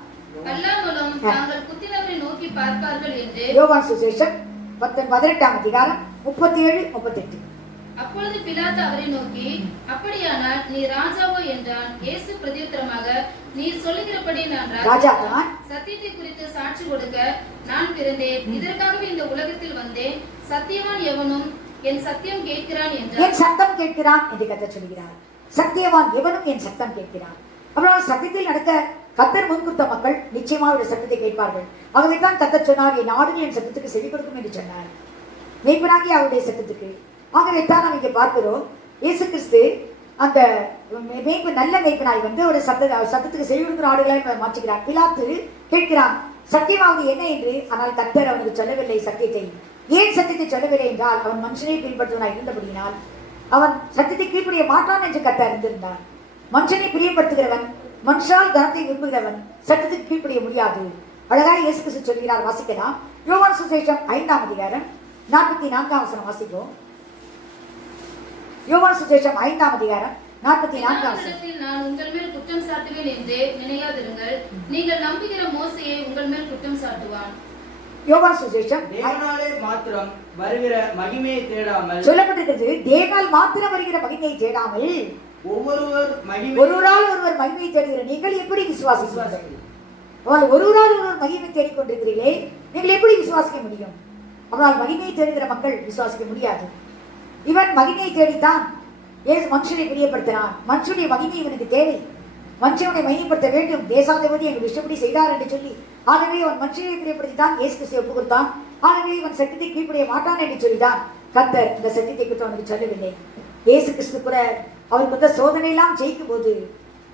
யோவான் சுவிசேஷம் 18ஆம் அதிகாரம் 37-38. அப்பொழுது பிலாத்து அவரை நோக்கி, அப்படியானால் நீ ராஜாவோ என்றான். இயேசு பிரதியுத்தரமாக, நீ சொல்லுகிறபடி நான் ராஜாதான். சத்தியத்தை குறித்து சாட்சி கொடுக்க நான் பிறந்தேன், இதற்காகவே இந்த உலகத்தில் வந்தேன். சத்தியவான் எவனும் என் சத்தியம் கேட்கிறான் என்றார். என் சத்தம் கேட்கிறான் என்று கர்த்தர் சொல்கிறார். சத்தியவான் எவனும் என் சத்தம் கேட்கிறான். அப்புறம் சத்தியத்தில் நடக்க கர்த்தர் முன்குத்த மக்கள் நிச்சயமாக சத்தத்தை கேட்பார்கள். ஆகவே தான் கர்த்தர் சொன்னார், என் ஆடுகள் என் சத்தத்துக்கு செவி கொடுக்கும் என்று சொன்னார், மெய்ப்பனாகி அவருடைய சத்தத்துக்கு. ஆகவே தான் நாம் இங்கே பார்க்கிறோம், இயேசு கிறிஸ்து அந்த மேய்ப்பு நல்ல மேய்ப்பனாய் வந்து ஒரு சத்தத்துக்கு செவி கொடுக்கிற ஆடுகளை மாற்றுகிறான். பிலாத்து கேட்கிறான், சத்தியமாவது என்ன என்று. ஆனால் கர்த்தர் அவனுக்கு சொல்லவில்லை சத்தியத்தை. ஏன் சத்தியத்தை சொல்லவில்லை என்றால் அவன் மனுஷனை பின்பற்றுவனாய் இருந்தபடியினால் அவன் சத்தியத்தை கீழ்ப்படிய மாட்டான் என்று கர்த்தர் அறிந்திருந்தான். மனுஷனை பிரியப்படுத்துகிறவன், மனுஷால் கனத்தை விரும்புகிறவன் சத்தியத்துக்கு கீழ்ப்படிய முடியாது. அழகாய் இயேசு கிறிஸ்து சொல்கிறார். வாசிக்கலாம். யோவான் சுவிசேஷம் 5ஆம் அதிகாரம் 44ஆம் வசனம் வாசிப்போம். யோவான் சுவிசேஷம் 5ஆம் அதிகாரம் 44ஆம் வசனம். நான் உங்கள் மேல் குற்றம் சாட்டுவேன் என்று நினையாதிருங்கள். நீங்கள் நம்புகிற மோசேயை உங்கள் மேல் குற்றம் சாட்டுவான். யோவான் சுவிசேஷம் தேவனாலே மாத்திரம் வருகிற மகிமையை தேடாமல் சொல்லப்பட்டிருக்கிறது. தேவனால் மாத்திரம் வருகிற மகிமையை தேடாமல் ஒருவரால் ஒருவர் மகிமையை தேடுகிற நீங்கள் எப்படி விசுவாசிக்கிறீர்கள்? ஒருவரால் ஒருவர் மகிமை தேடிக்கொண்டிருக்கிறீர்களே, நீங்கள் எப்படி விசுவாசிக்க முடியும்? அவனால் மகிமையை தேடுகிற மக்கள் விசுவாசிக்க முடியாது. இவன் மகிமையை தேடித்தான் மனுஷனை பிரியப்படுத்தினான். மனுஷனுடைய மகிமை இவனுக்கு தேவை. மனுஷனை மகிமைப்படுத்த வேண்டும். தேசாதிபதி எங்கள் இஷ்டப்படி செய்தார் என்று சொல்லி ஆகவே அவன் மனுஷனை பிரியப்படுத்தித்தான் இயேசு கிறிஸ்துவை ஒப்புக் கொடுத்தான். ஆகவே இவன் சத்தியத்தை கீழ்ப்படிய மாட்டான் என்று சொல்லிதான் கர்த்தர் இந்த சத்தியத்தை குறித்து அவனுக்கு சொல்லவில்லை. இயேசு கிறிஸ்து கூட அவருக்கு வந்த சோதனையெல்லாம் ஜெயிக்கும் போது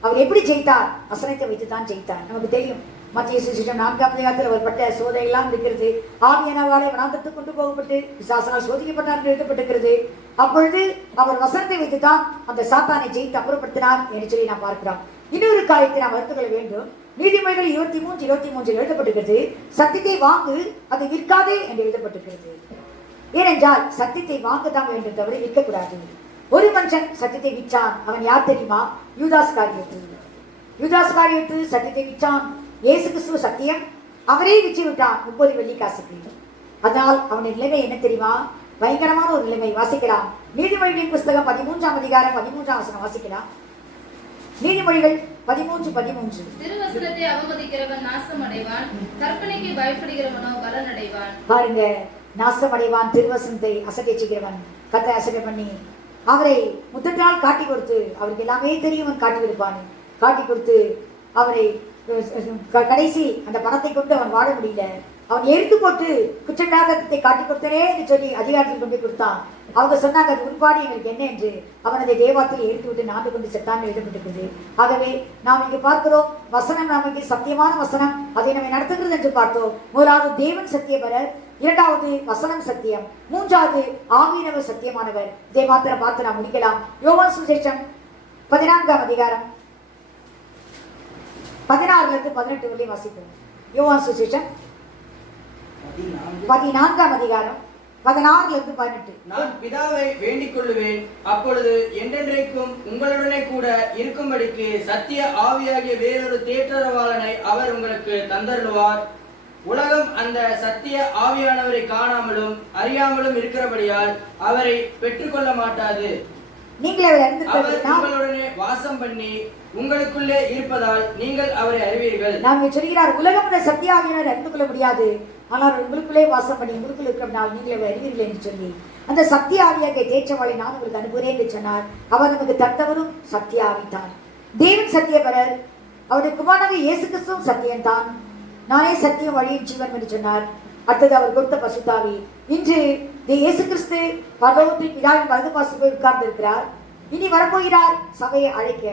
அவர் எப்படி ஜெயித்தார்? வசனத்தை வைத்துத்தான் ஜெயித்தார். நமக்கு தெரியும். மத்திய சுவிசேஷம் 4ஆம் அதிகாரத்தில் அவர் பட்ட சோதனையெல்லாம் இருக்கிறது. ஆவியானவராலே வனாந்தரத்துக்கு கொண்டு போகப்பட்டு பிசாசனால் சோதிக்கப்பட்டார் என்று எழுதப்பட்டிருக்கிறது. அப்பொழுது அவர் வசனத்தை வைத்துத்தான் அந்த சாத்தானை ஜெயித்து அப்புறப்படுத்தினார் என்று சொல்லி நாம் பார்க்கிறோம். இன்னொரு காரியத்தை நாம் அறிந்து கொள்ள வேண்டும். நீதிமொழிகள் 23:23 எழுதப்பட்டிருக்கிறது, சத்தியத்தை வாங்கு, அதை விற்காதே என்று எழுதப்பட்டிருக்கிறது. ஏனென்றால் சத்தியத்தை வாங்கத்தான் வேண்டும் தவிர விற்கக்கூடாது. ஒரு மனுஷன் சத்தியத்தை விற்றான். அவன் யார் தெரியுமா? யூதாஸ் காரியத்து. யூதாஸ் காரியத்து சத்தியத்தை விற்றான். இயேசு கிறிஸ்துவ சத்தியம் அவரே விற்று விட்டான் 30 வெள்ளிக்காசுக்கு. அதனால் அவனுடைய நிலைமை என்ன தெரியுமா? பயங்கரமான ஒரு நிலைமை. வாசிக்கலாம். நீதிமொழிகளின் புஸ்தகம் 13ஆம் அதிகாரம் 13ஆம் வசனம் வாசிக்கலாம். நீதிமொழிகள் 13:13. திருவசனத்தை அவமதிக்கிறவன் நாசம் அடைவான், கற்பனைக்கு பயப்படுகிறவனோ பலன் அடைவான். பாருங்க, நாசம் அடைவான். திருவசனத்தை அசட்டை செய்கிறவன் கத்தை அசட்டை பண்ணி அவரை முத்தத்தினால் காட்டி கொடுத்து, அவருக்கு எல்லாமே தெரியும் காட்டி கொடுப்பான். காட்டி கொடுத்து அவரை கடைசி அந்த பணத்தை கொண்டு அவன் வாழ முடியல. அவன் எடுத்து போட்டு குற்றநாகத்தை காட்டி கொடுத்தனே என்று சொல்லி அதிகாரத்தில் கொண்டு கொடுத்தான். அவங்க சொன்னாங்க, அது உண்பாடு எங்களுக்கு என்ன என்று. அவன் அதை தேவாத்தில் எடுத்து விட்டு நாடு கொண்டு செத்தான் எழுதப்பட்டிருக்கிறது. ஆகவே நாம் இங்கு பார்க்கிறோம், வசனம் நமக்கு சத்தியமான வசனம், அதை நம்மை நடத்துகிறது என்று பார்த்தோம். முதலாவது தேவன் சத்தியபரர், இரண்டாவது வசனம் சத்தியம், மூன்றாவது ஆவியானவர் சத்தியமானவர். இதை மாத்திரம் பார்த்து நாம் முடிக்கலாம். யோவான் சுவிசேஷம் 14ஆம் அதிகாரம் 16-18 வரை வாசிப்போம். யோவான் சுவிசேஷம் 14ஆம் அதிகாரம் 16-18. நான் பிதாவை வேண்டிக் கொள்ளுவேன், அப்பொழுது என்றென்றைக்கும் உங்களுடனே கூட இருக்கும்படிக்கு சத்திய ஆவியாகிய வேறொரு தேற்றரவாளனை அவர் உங்களுக்கு தந்தருளுவார். உலகம் அந்த சத்திய ஆவியானவரை காணாமலும் அறியாமலும் இருக்கிறபடியால் அவரை பெற்றுக்கொள்ள மாட்டாது. அவர் உங்களுடனே வாசம் பண்ணி உங்களுக்குள்ளே இருப்பதால் நீங்கள் அவரை அறிவீர்கள். நாங்கள் சொல்கிறார், உலகம் அந்த சத்திய ஆவியானவரை அறிந்து கொள்ள முடியாது, ஆனால் உங்களுக்குள்ளே வாசம் பண்ணி உங்களுக்குள்ள இருக்கிறனால் நீங்கள் அவரை அறிவீர்கள் என்று சொல்லி அந்த சத்திய ஆவியாகிய தேற்றவாளை நான் உங்களுக்கு அனுப்புகிறேன் என்று சொன்னார். அவர் நமக்கு தந்தவரும் சத்திய ஆவித்தான். தேவன் சத்தியபரர், அவருடைய குமாரனாகிய இயேசு கிறிஸ்துவும் சத்தியம்தான். நானே சத்தியம் வழியும் ஜீவன் என்று சொன்னார். அடுத்தது அவர் கொடுத்த பசுத்தாவி. இன்று இயேசு கிறிஸ்து பரலோகத்தில் பிதாவின் வலது பாசத்தில் உட்கார்ந்து இருக்கிறார். இனி வரப்போகிறார் சபையை அழைக்க.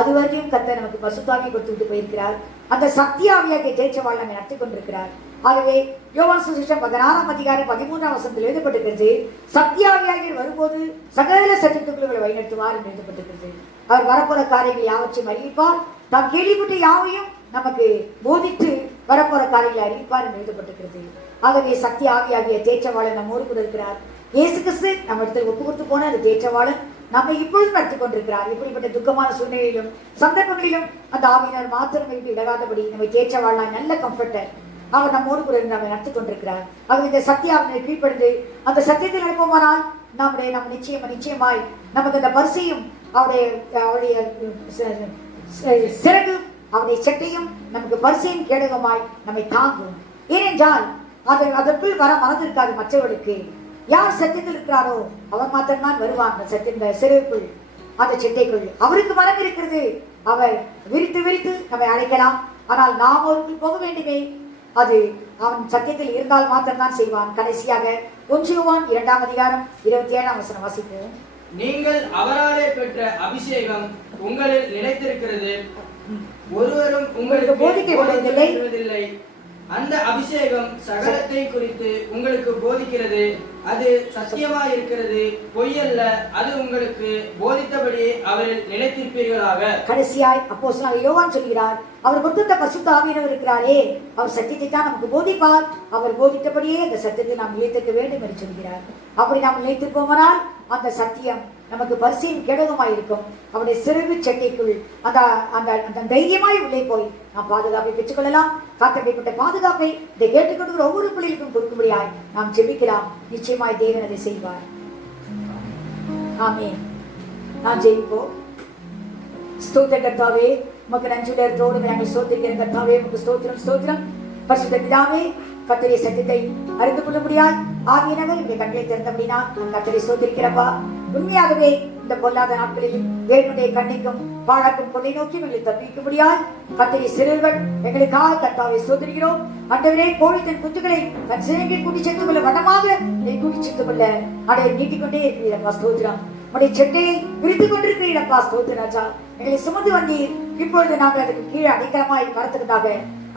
அதுவரையும் கர்த்தர் நமக்கு பசுத்தாவியை கொடுத்து விட்டு போயிருக்கிறார். அந்த சத்தியாவியாகிய தேற்றவாள் நம்மை நடத்தி கொண்டிருக்கிறார். ஆகவே யோவான் சுவிசேஷம் 16ஆம் அதிகாரம் 13ஆம் வசனத்தில் எழுதப்பட்டிருக்கிறது, சத்தியாவியாகியர் வரும்போது சகல சத்தியத்துக்குள்ள வழிநடத்துவார் என்று எழுதப்பட்டிருக்கிறது. அவர் வரப்போற காரியங்களை யாவற்றையும் அறிவிப்பார். தாம் கேள்விப்பட்ட யாவையும் நமக்கு போதித்து வரப்போற காரியங்களை அறிவிப்பார் என்று எழுதப்பட்டிருக்கிறது. ஆகவே சக்தி ஆவியாகிய தேற்றவாளன் நம்மோடு கூட இருக்கிறார். இயேசு கிறிஸ்து நம்ம இடத்துல ஒப்பு கொடுத்து போன அந்த தேற்றவாளன் நம்மை இப்பொழுதும் நடத்தி கொண்டிருக்கிறார். இப்படிப்பட்ட துக்கமான சூழ்நிலையிலும் சந்தர்ப்பங்களிலும் அந்த ஆவியினர் மாத்திரம் விட்டு விலகாதபடி நம்மை தேற்றவாளன் நல்ல கம்ஃபர்டர் அவர் நம்மோடு கூட நம்மை நடத்தி கொண்டிருக்கிறார். ஆகவே இந்த சத்தியாவினை கீழ்ப்படிந்து அந்த சத்தியத்தில் அனுப்புமானால் நம்ம நிச்சயமாய் நமக்கு அந்த பரிசையும் அவருடைய சிறகு அவருடைய சட்டையும் நமக்கு பரிசையும் கேடகமாய் நம்மை தாங்கும். ஏனென்றால் அதற்குள் வர மனது இருக்காது. மற்றவர்களுக்கு யார் சத்தியத்தில் இருக்கிறாரோ அவர் மாத்திரம்தான் வருவாங்க. சத்திய சிறகுக்குள் அந்த சட்டைக்குள் அவருக்கு மனம் இருக்கிறது. அவர் விரித்து நம்மை அழைக்கலாம். ஆனால் நாம் அவருக்கு போக வேண்டுமே. அது அவன் சத்தியத்தில் இருந்தால் மாத்திரம்தான் செய்வான். கடைசியாக 1 யோவான் 2ஆம் அதிகாரம் 27ஆம் வசனம் வாசிப்போம். நீங்கள் அவராலே பெற்ற அபிஷேகம் உங்களில் நிலைத்திருக்கிறது, ஒருவரும் உங்களுக்கு போதிக்கப்படுவதில்லை. அந்த அபிஷேகம் சகலத்தை குறித்து உங்களுக்கு போதிக்கிறது, அது சத்தியமாயிருக்கிறது, பொய்யல்ல. அது உங்களுக்கு போதித்தபடியே அவரில் நிலைத்திருப்பீர்களாக. கடைசியாய் அப்போஸ்தலனாகிய யோவான் சொல்கிறார், அவர் கொடுத்த பரிசுத்த ஆவியானவர் இருக்கிறாரே, அவர் சத்தியத்தை தான் நமக்கு போதிப்பார். அவர் போதித்தபடியே அந்த சத்தியத்தை நாம் நிலைத்திருக்க வேண்டும் என்று சொல்கிறார். அப்படி நாம் நிலைத்திருப்போமானால் அந்த சத்தியம் நமக்கு பரிசையும் கேடகமாய் இருக்கும். அவருடைய சிறகு சட்டைக்குள் அந்த அந்த அந்த தைரியமாய் உள்ளே போய் நாம் பாதுகாப்பை பெற்றுக்கொள்ளலாம். காத்தப்பட்ட பாதுகாப்பை இதை கேட்டுக்கொண்டு ஒவ்வொரு பிள்ளைகளுக்கும் கொடுக்கும்படியாய் நாம் ஜெபிக்கலாம். நிச்சயமாய் தேவன் அதை செய்வார். ஆமென். நான் ஜெபிப்போம். ஸ்தோத்திர கர்த்தாவே, உமக்கு நன்றியுள்ளத்தோடு நாங்கள் ஸ்தோத்திரிக்கிற கர்த்தாவே, உமக்கு ஸ்தோத்திரம் ஸ்தோத்திரம். பரிசுத்த பிதாவே, கர்த்தருடைய சத்தியத்தை அறிந்து கொள்ள முடியாது ஆவியானவர் உங்களுடைய கண்களை திறந்தபடினா கர்த்தரை ஸ்தோத்திரிக்கிறப்பா. உண்மையாகவே இந்த பொல்லாத நாட்களில் தேவனுடைய கண்ணைக்கும் பாழாக்கும் கொள்ளை நோக்கி எங்களை தப்பிக்க முடியாது கர்த்தருடைய சிறுவர்கள் எங்களுக்காக கர்த்தாவை ஸ்தோத்திரிக்கிறோம். ஆண்டவரே, கோழி தன் குஞ்சுகளை தன் சிறையை கூட்டி சேர்த்துக் கொள்ள வடமாக கூட்டி சேர்த்துக் கொள்ள அதை நீட்டிக்கொண்டே இருக்கிறீரப்பா. ஸ்தோத்திரம். உடைய செட்டையை விரித்துக் கொண்டிருக்கிறீரப்பா. ஸ்தோத்திராஜா, எங்களை சுமந்து வந்தீர். இப்பொழுது நாங்கள் அதுக்கு கீழே அடைக்கலமாய் மரத்துக்காக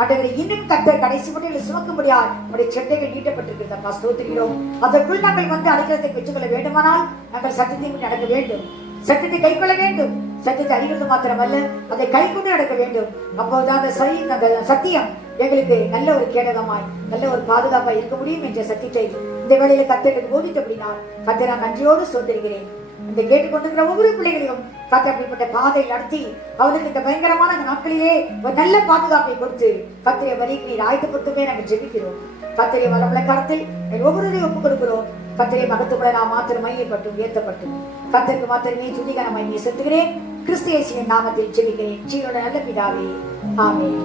ஆண்டவரை இன்னும் கர்த்தர் கடைசி முறையில் சுமக்க முடியாது உடைய செட்டைகள் நீட்டப்பட்டிருக்கிறதப்பா. ஸ்தோத்திரிக்கிறோம். அதற்குள் நாங்கள் வந்து அடைக்கலத்தை பெற்றுக்கொள்ள வேண்டுமானால் நாங்கள் சத்தியத்தை நடக்க வேண்டும், சத்தியத்தை கைக்கொள்ள வேண்டும். சத்தியத்தை அறிவது மாத்திரமல்ல, அதை கை கொண்டு நடக்க வேண்டும். அப்போதுதான் அந்த சத்தியம் எங்களுக்கு நல்ல ஒரு கேடகமாய் நல்ல ஒரு பாதுகாப்பாய் இருக்க முடியும் என்ற சத்தியத்தை இந்த வேளையில கர்த்தருக்கு போதித்தபடினால் கர்த்தரை நான் நன்றியோடு சொல்லிருக்கிறேன். இந்த கேட்டுக்கொண்டிருக்கிற ஒவ்வொரு பிள்ளைகளையும் கர்த்தர் அப்படிப்பட்ட பாதையில் நடத்தி அவர்களுக்கு இந்த பயங்கரமான நாட்களிலே ஒரு நல்ல பாதுகாப்பை கொடுத்து கர்த்தரை வரிக்கு நீர் ஆயத்தப்படுத்தவே நாங்கள் ஜெபிக்கிறோம். கர்த்தரை வளமுள்ள காலத்தில் ஒவ்வொருவரையும் ஒப்புக் கொடுக்கிறோம். கர்த்தரை மகத்துவ நாம் மாத்திரம் மையப்பட்டும் உயர்த்தப்பட்டும் கர்த்தருக்கு மாத்திரமே துதிகரமாய் செலுத்துகிறேன். கிறிஸ்து இயேசுவின் நாமத்தில் ஜெபிக்கிறேன். ஜீவனுள்ள நல்ல பிதாவே, ஆமென்.